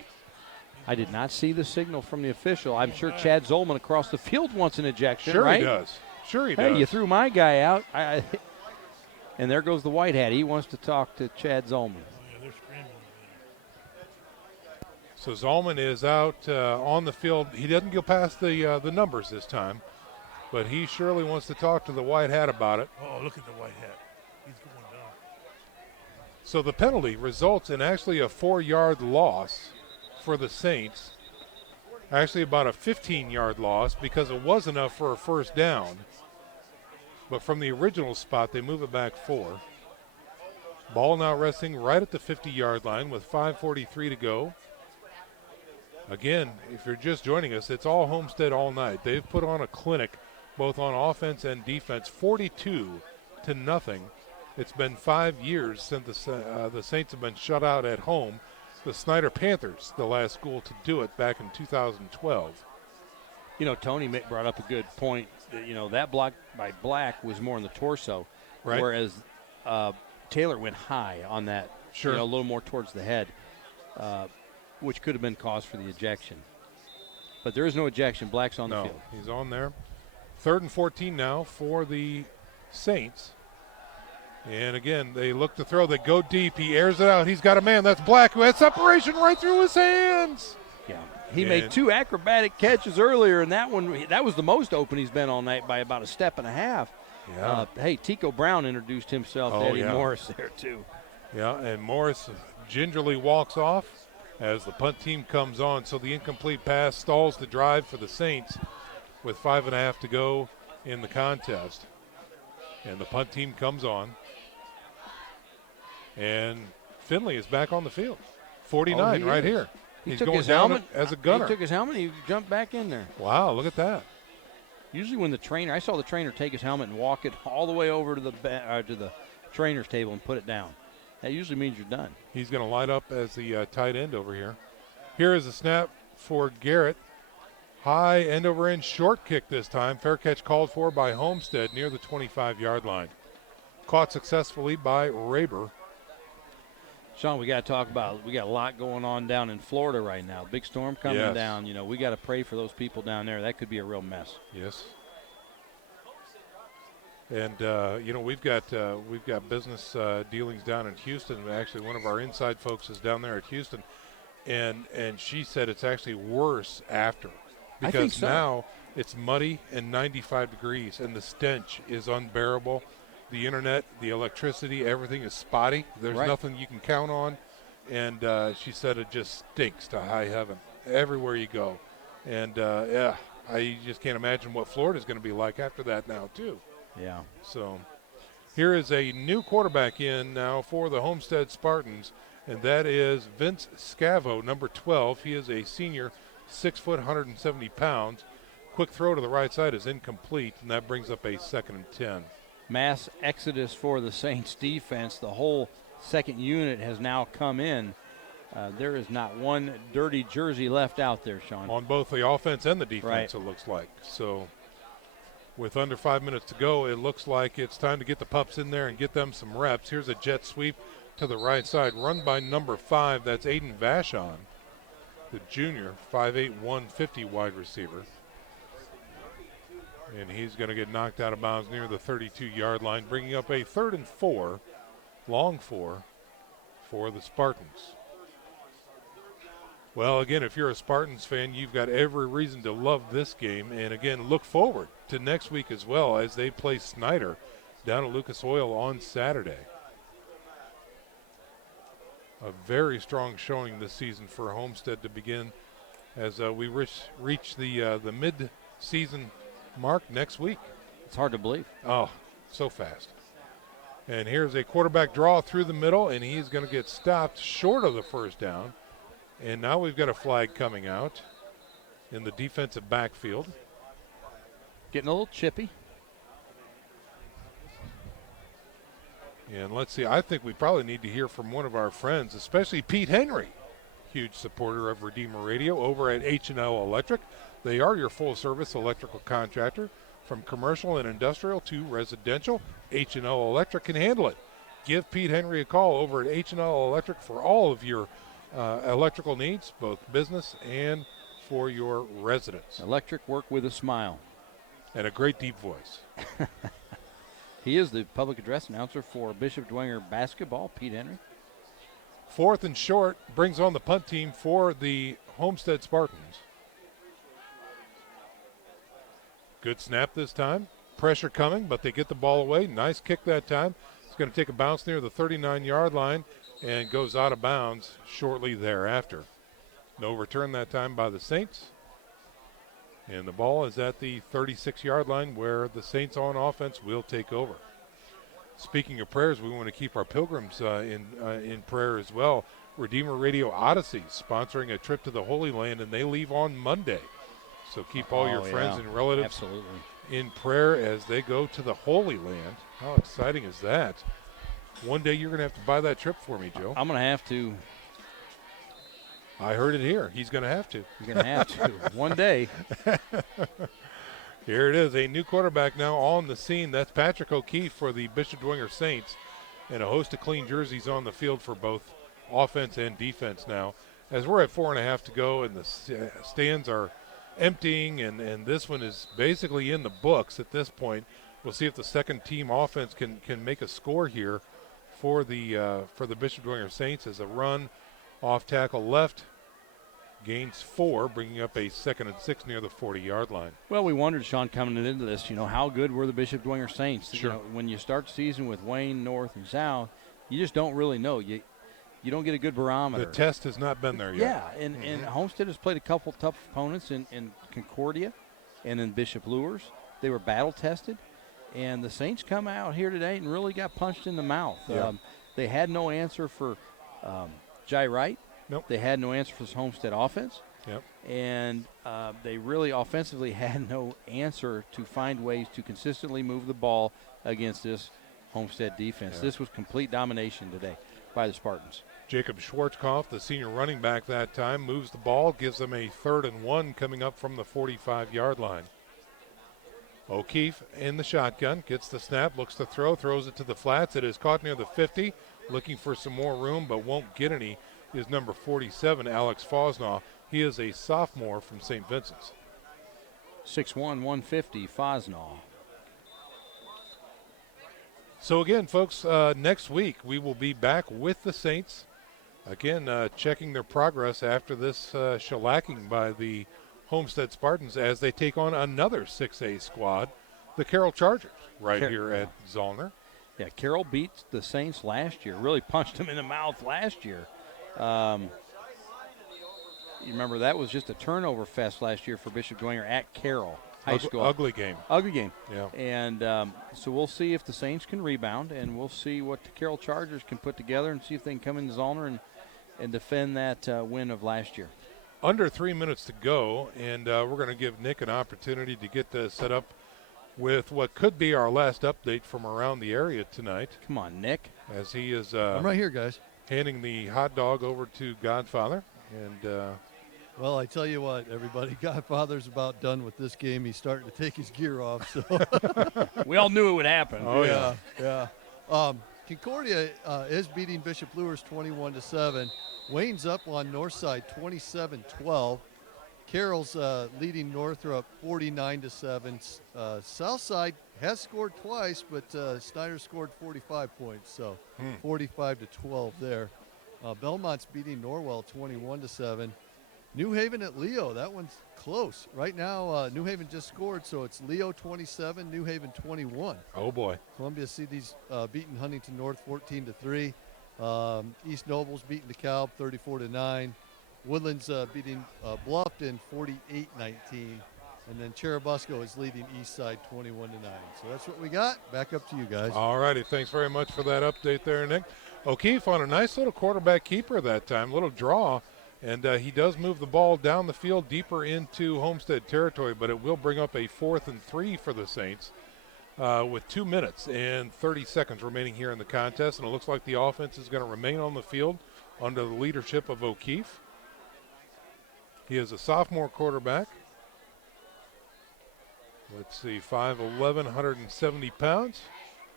I did not see the signal from the official. I'm sure Chad Zolman across the field wants an ejection, Sure right? he does. Sure he Hey, does. you threw my guy out. And there goes the white hat. He wants to talk to Chad Zolman. So Zolman is out on the field. He doesn't go past the numbers this time, but he surely wants to talk to the white hat about it. Oh, look at the white hat. He's going down. So the penalty results in actually a 4-yard loss for the Saints. Actually about a 15-yard loss because it was enough for a first down. But from the original spot, they move it back 4. Ball now resting right at the 50-yard line with 5:43 to go. Again, if you're just joining us, it's all Homestead all night. They've put on a clinic both on offense and defense, 42-0. It's been 5 years since the Saints have been shut out at home. The Snyder Panthers, the last school to do it back in 2012. You know, Tony brought up a good point. You know, that block by Black was more in the torso, right? Whereas Taylor went high on that, sure, you know, a little more towards the head, which could have been cause for the ejection. But there is no ejection. Black's on the field. He's on there. 3rd and 14 now for the Saints. And again, they look to throw. They go deep. He airs it out. He's got a man. That's Black, who had separation right through his hands. Yeah, he made 2 acrobatic catches earlier, and that was the most open he's been all night by about a step and a half. Yeah. Hey, Tico Brown introduced himself to Eddie Morris there too. Yeah, and Morris gingerly walks off as the punt team comes on. So the incomplete pass stalls the drive for the Saints with 5.5 to go in the contest. And the punt team comes on. And Finley is back on the field. 49 right here. He He's took going his down helmet as a gunner. He took his helmet. He jumped back in there. Wow, look at that. Usually when I saw the trainer take his helmet and walk it all the way over to the trainer's table and put it down. That usually means you're done. He's going to light up as the tight end over here. Here is a snap for Garrett. High end over end short kick this time. Fair catch called for by Homestead near the 25-yard line. Caught successfully by Raber. Sean, we got to talk about, we got a lot going on down in Florida right now. Big storm coming down. You know, we got to pray for those people down there. That could be a real mess. Yes. And you know, we've got business dealings down in Houston. Actually, one of our inside folks is down there at Houston, and she said it's actually worse after because I think so. Now it's muddy and 95 degrees, and the stench is unbearable. The internet, the electricity, everything is spotty. There's nothing you can count on, and she said it just stinks to high heaven everywhere you go. And yeah, I just can't imagine what Florida's going to be like after that now too. Yeah. So here is a new quarterback in now for the Homestead Spartans, and that is Vince Scavo, number 12. He is a senior, 6 foot, 170 pounds. Quick throw to the right side is incomplete, and that brings up a 2nd and 10. Mass exodus for the Saints defense. The whole second unit has now come in. There is not one dirty jersey left out there, Sean. On both the offense and the defense, it looks like. So with under 5 minutes to go, it looks like it's time to get the pups in there and get them some reps. Here's a jet sweep to the right side, run by number 5. That's Aiden Vashon, the junior, 5'8", 150 wide receiver. And he's going to get knocked out of bounds near the 32-yard line, bringing up a 3rd and 4, long 4, for the Spartans. Well, again, if you're a Spartans fan, you've got every reason to love this game. And, again, look forward to next week as well as they play Snyder down at Lucas Oil on Saturday. A very strong showing this season for Homestead to begin as we reach the mid-season mark next week. It's hard to believe. Oh, so fast. And here's a quarterback draw through the middle, and he's going to get stopped short of the first down. And now we've got a flag coming out in the defensive backfield. Getting a little chippy. And let's see, I think we probably need to hear from one of our friends, especially Pete Henry, huge supporter of Redeemer Radio over at H&L Electric. They are your full-service electrical contractor. From commercial and industrial to residential, H&L Electric can handle it. Give Pete Henry a call over at H&L Electric for all of your electrical needs, both business and for your residents. Electric work with a smile. and a great deep voice. He is the public address announcer for Bishop Dwenger basketball, Pete Henry. 4th and short brings on the punt team for the Homestead Spartans. Good snap this time. Pressure coming, but they get the ball away. Nice kick that time. It's going to take a bounce near the 39-yard line and goes out of bounds shortly thereafter. No return that time by the Saints. And the ball is at the 36-yard line where the Saints on offense will take over. Speaking of prayers, we want to keep our pilgrims in prayer as well. Redeemer Radio Odyssey sponsoring a trip to the Holy Land, and they leave on Monday. So keep all your friends and relatives in prayer as they go to the Holy Land. How exciting is that? One day you're going to have to buy that trip for me, Joe. I'm going to have to. I heard it here. He's going to have to. You're going to have to. One day. Here it is, a new quarterback now on the scene. That's Patrick O'Keefe for the Bishop Dwenger Saints, and a host of clean jerseys on the field for both offense and defense now. As we're at 4.5 to go and the stands are emptying, and this one is basically in the books at this point. We'll see if the second team offense can make a score here for the Bishop Dwenger Saints as a run off tackle left. Gains 4, bringing up a 2nd and 6 near the 40-yard line. Well, we wondered, Sean, coming into this, how good were the Bishop Dwenger Saints? Sure. When you start the season with Wayne, North, and South, you just don't really know. You don't get a good barometer. The test has not been there yet. Yeah, and Homestead has played a couple tough opponents in Concordia and in Bishop Lures. They were battle-tested, and the Saints come out here today and really got punched in the mouth. Yeah. They had no answer for Jai Wright. Nope. They had no answer for this Homestead offense. Yep. And they really offensively had no answer to find ways to consistently move the ball against this Homestead defense. Yeah. This was complete domination today by the Spartans. Jacob Schwarzkopf, the senior running back that time, moves the ball, gives them a 3rd and 1 coming up from the 45-yard line. O'Keefe in the shotgun, gets the snap, looks to throw, throws it to the flats. It is caught near the 50, looking for some more room, but won't get any. Is number 47, Alex Fosnaw. He is a sophomore from St. Vincent's. 6'1", 150, Fosnaw. So again, folks, next week we will be back with the Saints. Again, checking their progress after this shellacking by the Homestead Spartans as they take on another 6A squad, the Carroll Chargers, here at Zollner. Yeah, Carroll beat the Saints last year, really punched them in the mouth last year. You remember that was just a turnover fest last year for Bishop Dwenger at Carroll High School. Ugly game. Ugly game. Yeah. And so we'll see if the Saints can rebound, and we'll see what the Carroll Chargers can put together and see if they can come into Zollner and defend that win of last year. Under 3 minutes to go, and we're going to give Nick an opportunity to get set up with what could be our last update from around the area tonight. Come on, Nick. As he is I'm right here, guys. Handing the hot dog over to Godfather. And well, I tell you what, everybody, Godfather's about done with this game. He's starting to take his gear off. So we all knew it would happen. Oh, yeah. Concordia is beating Bishop Lures 21-7. Wayne's up on Northside 27-12. Carroll's leading Northrop 49-7. Southside has scored twice, but Snyder scored 45 points, so 45-12 there. Belmont's beating Norwell 21-7. New Haven at Leo, that one's close. Right now, New Haven just scored, so it's Leo 27, New Haven 21. Oh boy. Columbia City's beating Huntington North 14-3. East Noble's beating DeKalb 34-9. Woodlands beating Bluffton 48-19. And then Cherubusco is leading Eastside 21-9. So that's what we got. Back up to you guys. All righty. Thanks very much for that update there, Nick. O'Keefe on a nice little quarterback keeper that time, little draw. And he does move the ball down the field deeper into Homestead territory, but it will bring up a 4th and 3 for the Saints with 2 minutes and 30 seconds remaining here in the contest. And it looks like the offense is going to remain on the field under the leadership of O'Keefe. He is a sophomore quarterback. Let's see, 5'11", 170 pounds.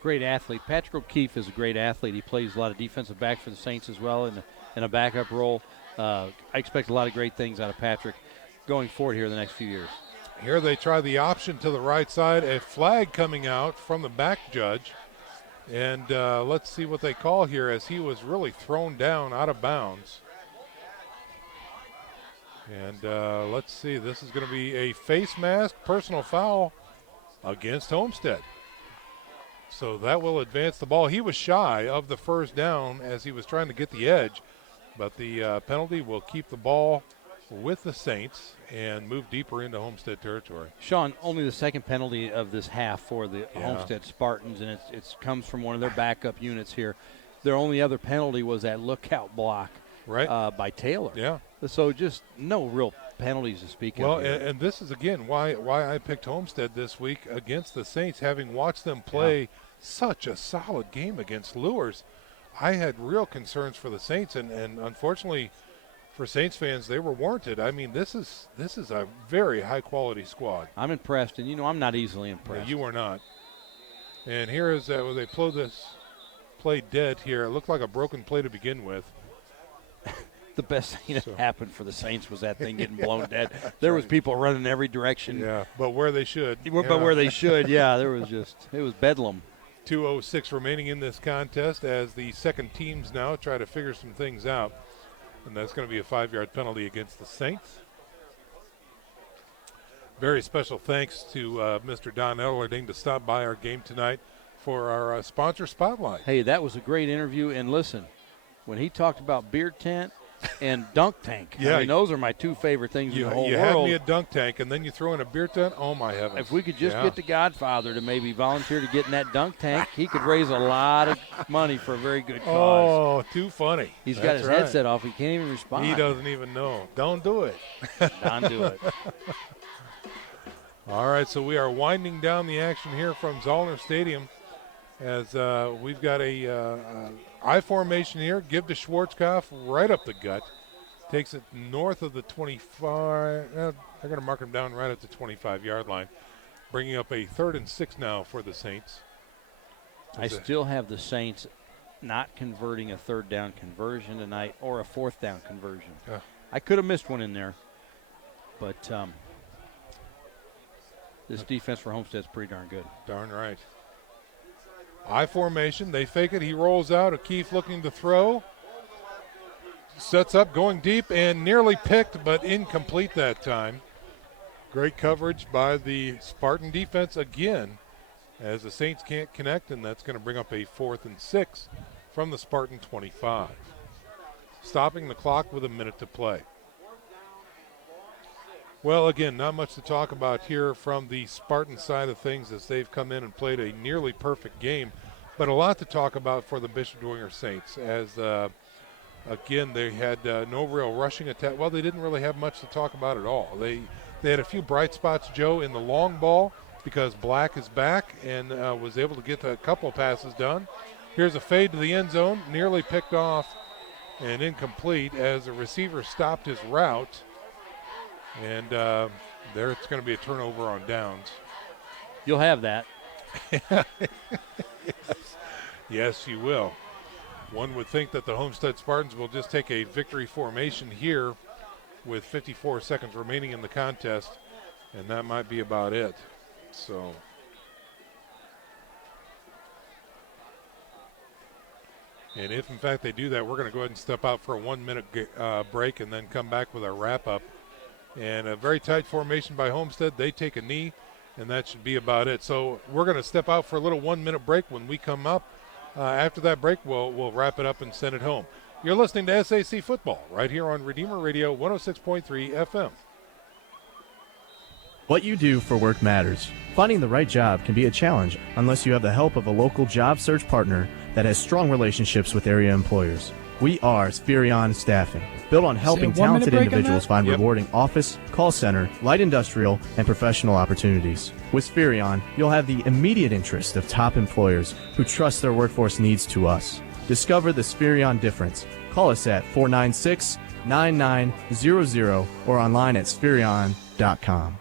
Great athlete. Patrick O'Keefe is a great athlete. He plays a lot of defensive back for the Saints as well in a backup role. I expect a lot of great things out of Patrick going forward here in the next few years. Here they try the option to the right side. A flag coming out from the back judge. And let's see what they call here, as he was really thrown down out of bounds. And let's see, this is going to be a face mask personal foul against Homestead. So that will advance the ball. He was shy of the first down as he was trying to get the edge, but the penalty will keep the ball with the Saints and move deeper into Homestead territory. Sean, only the second penalty of this half for the Homestead Spartans, and it comes from one of their backup units here. Their only other penalty was that lookout block by Taylor. Yeah. So just no real penalties to speak of. Well, here. and this is, again, why I picked Homestead this week against the Saints, having watched them play such a solid game against Lures. I had real concerns for the Saints, and unfortunately for Saints fans, they were warranted. I mean, this is a very high-quality squad. I'm impressed, and I'm not easily impressed. No, you are not. And here is where they play dead here. It looked like a broken play to begin with. The best thing that happened for the Saints was that thing getting blown dead. There was people running in every direction. Yeah, but where they should. But where they should, there was it was bedlam. 2:06 remaining in this contest as the second teams now try to figure some things out. And that's going to be a 5-yard penalty against the Saints. Very special thanks to Mr. Don Ellerding to stop by our game tonight for our sponsor spotlight. Hey, that was a great interview. And listen, when he talked about beer tent and dunk tank, I mean, those are my two favorite things in the whole you world. had me a dunk tank, and then you throw in a beer tent. Oh, my heavens. If we could just get the Godfather to maybe volunteer to get in that dunk tank, he could raise a lot of money for a very good cause. Oh, too funny. He's got his headset off. He can't even respond. He doesn't even know. Don't do it. Don't do it. All right, so we are winding down the action here from Zollner Stadium as we've got a I formation here. Give to Schwarzkopf right up the gut. Takes it north of the 25. They're going to mark him down right at the 25-yard line, bringing up a 3rd and 6 now for the Saints. I still have the Saints not converting a 3rd down conversion tonight or a 4th down conversion. I could have missed one in there, but this defense for Homestead's pretty darn good. Darn right. I formation. They fake it. He rolls out. O'Keefe looking to throw. Sets up, going deep, and nearly picked, but incomplete that time. Great coverage by the Spartan defense again, as the Saints can't connect, and that's going to bring up a 4th and 6 from the Spartan 25. Stopping the clock with a minute to play. Well, again, not much to talk about here from the Spartan side of things as they've come in and played a nearly perfect game, but a lot to talk about for the Bishop Dwenger Saints as again, they had no real rushing attack. Well, they didn't really have much to talk about at all. They had a few bright spots, Joe, in the long ball because Black is back and was able to get a couple passes done. Here's a fade to the end zone, nearly picked off and incomplete as the receiver stopped his route. And there it's going to be a turnover on downs. You'll have that. Yes, you will. One would think that the Homestead Spartans will just take a victory formation here with 54 seconds remaining in the contest, and that might be about it. So, and if in fact they do that, we're going to go ahead and step out for a 1-minute break and then come back with our wrap-up. And a very tight formation by Homestead. They take a knee, and that should be about it. So we're going to step out for a little 1-minute break. When we come up, after that break, we'll wrap it up and send it home. You're listening to SAC Football right here on Redeemer Radio 106.3 FM. What you do for work matters. Finding the right job can be a challenge unless you have the help of a local job search partner that has strong relationships with area employers. We are Spherion Staffing, built on helping talented individuals find rewarding office, call center, light industrial, and professional opportunities. With Spherion, you'll have the immediate interest of top employers who trust their workforce needs to us. Discover the Spherion difference. Call us at 496-9900 or online at Spherion.com.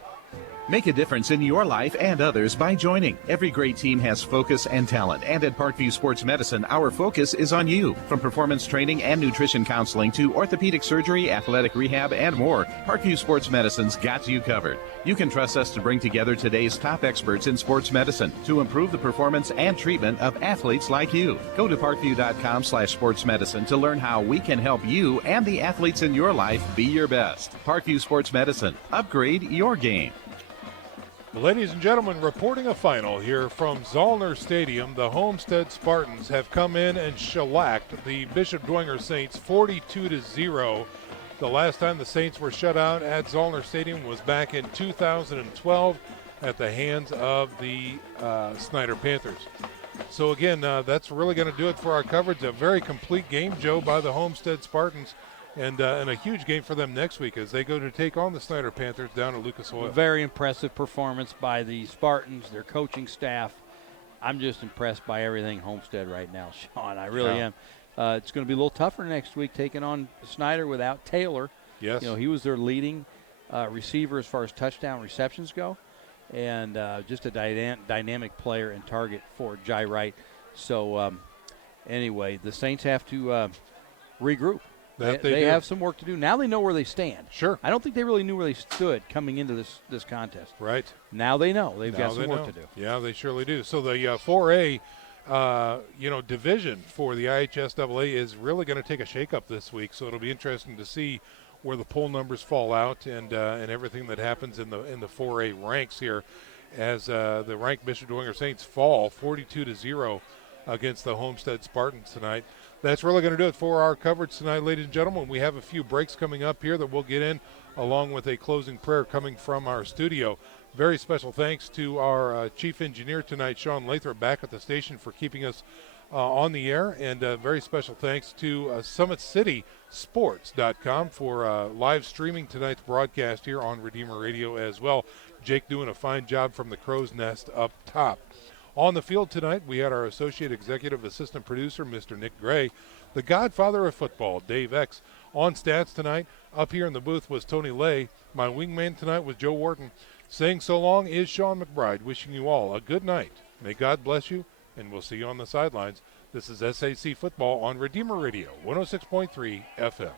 Make a difference in your life and others by joining. Every great team has focus and talent, and at Parkview Sports Medicine, our focus is on you. From performance training and nutrition counseling to orthopedic surgery, athletic rehab, and more, Parkview Sports Medicine's got you covered. You can trust us to bring together today's top experts in sports medicine to improve the performance and treatment of athletes like you. Go to parkview.com/sportsmedicine to learn how we can help you and the athletes in your life be your best. Parkview Sports Medicine. Upgrade your game. Ladies and gentlemen, reporting a final here from Zollner Stadium. The Homestead Spartans have come in and shellacked the Bishop Dwenger Saints 42-0. The last time the Saints were shut out at Zollner Stadium was back in 2012 at the hands of the Snyder Panthers. So again, that's really going to do it for our coverage. A very complete game, Joe, by the Homestead Spartans. And a huge game for them next week as they go to take on the Snyder Panthers down at Lucas Oil. Very impressive performance by the Spartans, their coaching staff. I'm just impressed by everything Homestead right now, Sean. I really am. It's going to be a little tougher next week taking on Snyder without Taylor. Yes. You know, he was their leading receiver as far as touchdown receptions go, and just a dynamic player and target for Jai Wright. So anyway, the Saints have to regroup. They have some work to do. Now they know where they stand. Sure. I don't think they really knew where they stood coming into this contest. Right. Now they know. They've got some work to do. Yeah, they surely do. So the 4A division for the IHSAA is really going to take a shakeup this week. So it'll be interesting to see where the poll numbers fall out and everything that happens in the 4A ranks here as the ranked Bishop Dwenger Saints fall 42-0 against the Homestead Spartans tonight. That's really going to do it for our coverage tonight, ladies and gentlemen. We have a few breaks coming up here that we'll get in, along with a closing prayer coming from our studio. Very special thanks to our chief engineer tonight, Sean Lathrop, back at the station for keeping us on the air. And very special thanks to SummitCitySports.com for live streaming tonight's broadcast here on Redeemer Radio as well. Jake doing a fine job from the crow's nest up top. On the field tonight, we had our Associate Executive Assistant Producer, Mr. Nick Gray, the godfather of football, Dave X. On stats tonight, up here in the booth was Tony Lay. My wingman tonight was Joe Wharton. Saying so long is Sean McBride, wishing you all a good night. May God bless you, and we'll see you on the sidelines. This is SAC Football on Redeemer Radio, 106.3 FM.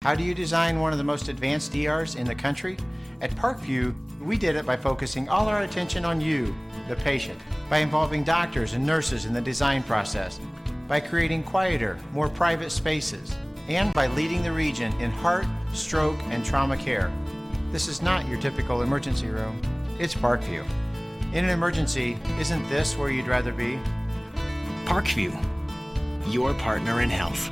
How do you design one of the most advanced ERs in the country? At Parkview, we did it by focusing all our attention on you, the patient, by involving doctors and nurses in the design process, by creating quieter, more private spaces, and by leading the region in heart, stroke, and trauma care. This is not your typical emergency room. It's Parkview. In an emergency, isn't this where you'd rather be? Parkview, your partner in health.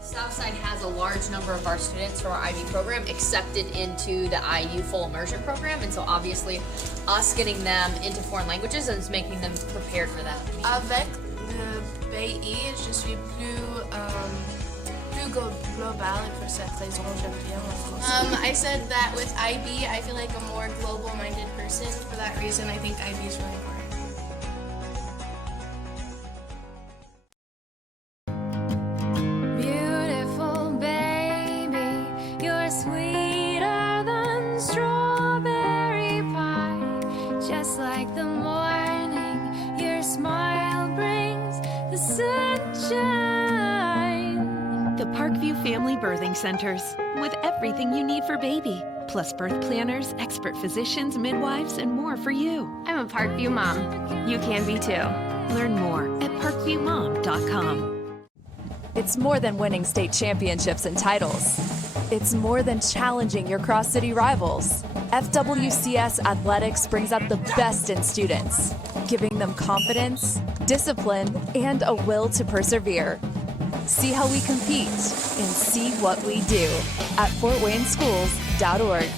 Southside has a large number of our students from our IB program accepted into the IU full immersion program, and so obviously us getting them into foreign languages is making them prepared for that. Avec le pays, je suis plus global, et pour cette raison j'aime bien le français. I said that with IB, I feel like a more global-minded person. For that reason, I think IB is really important. Family Birthing Centers, with everything you need for baby, plus birth planners, expert physicians, midwives, and more for you. I'm a Parkview mom. You can be too. Learn more at parkviewmom.com. It's more than winning state championships and titles. It's more than challenging your cross-city rivals. FWCS Athletics brings out the best in students, giving them confidence, discipline, and a will to persevere. See how we compete and see what we do at fortwayneschools.org.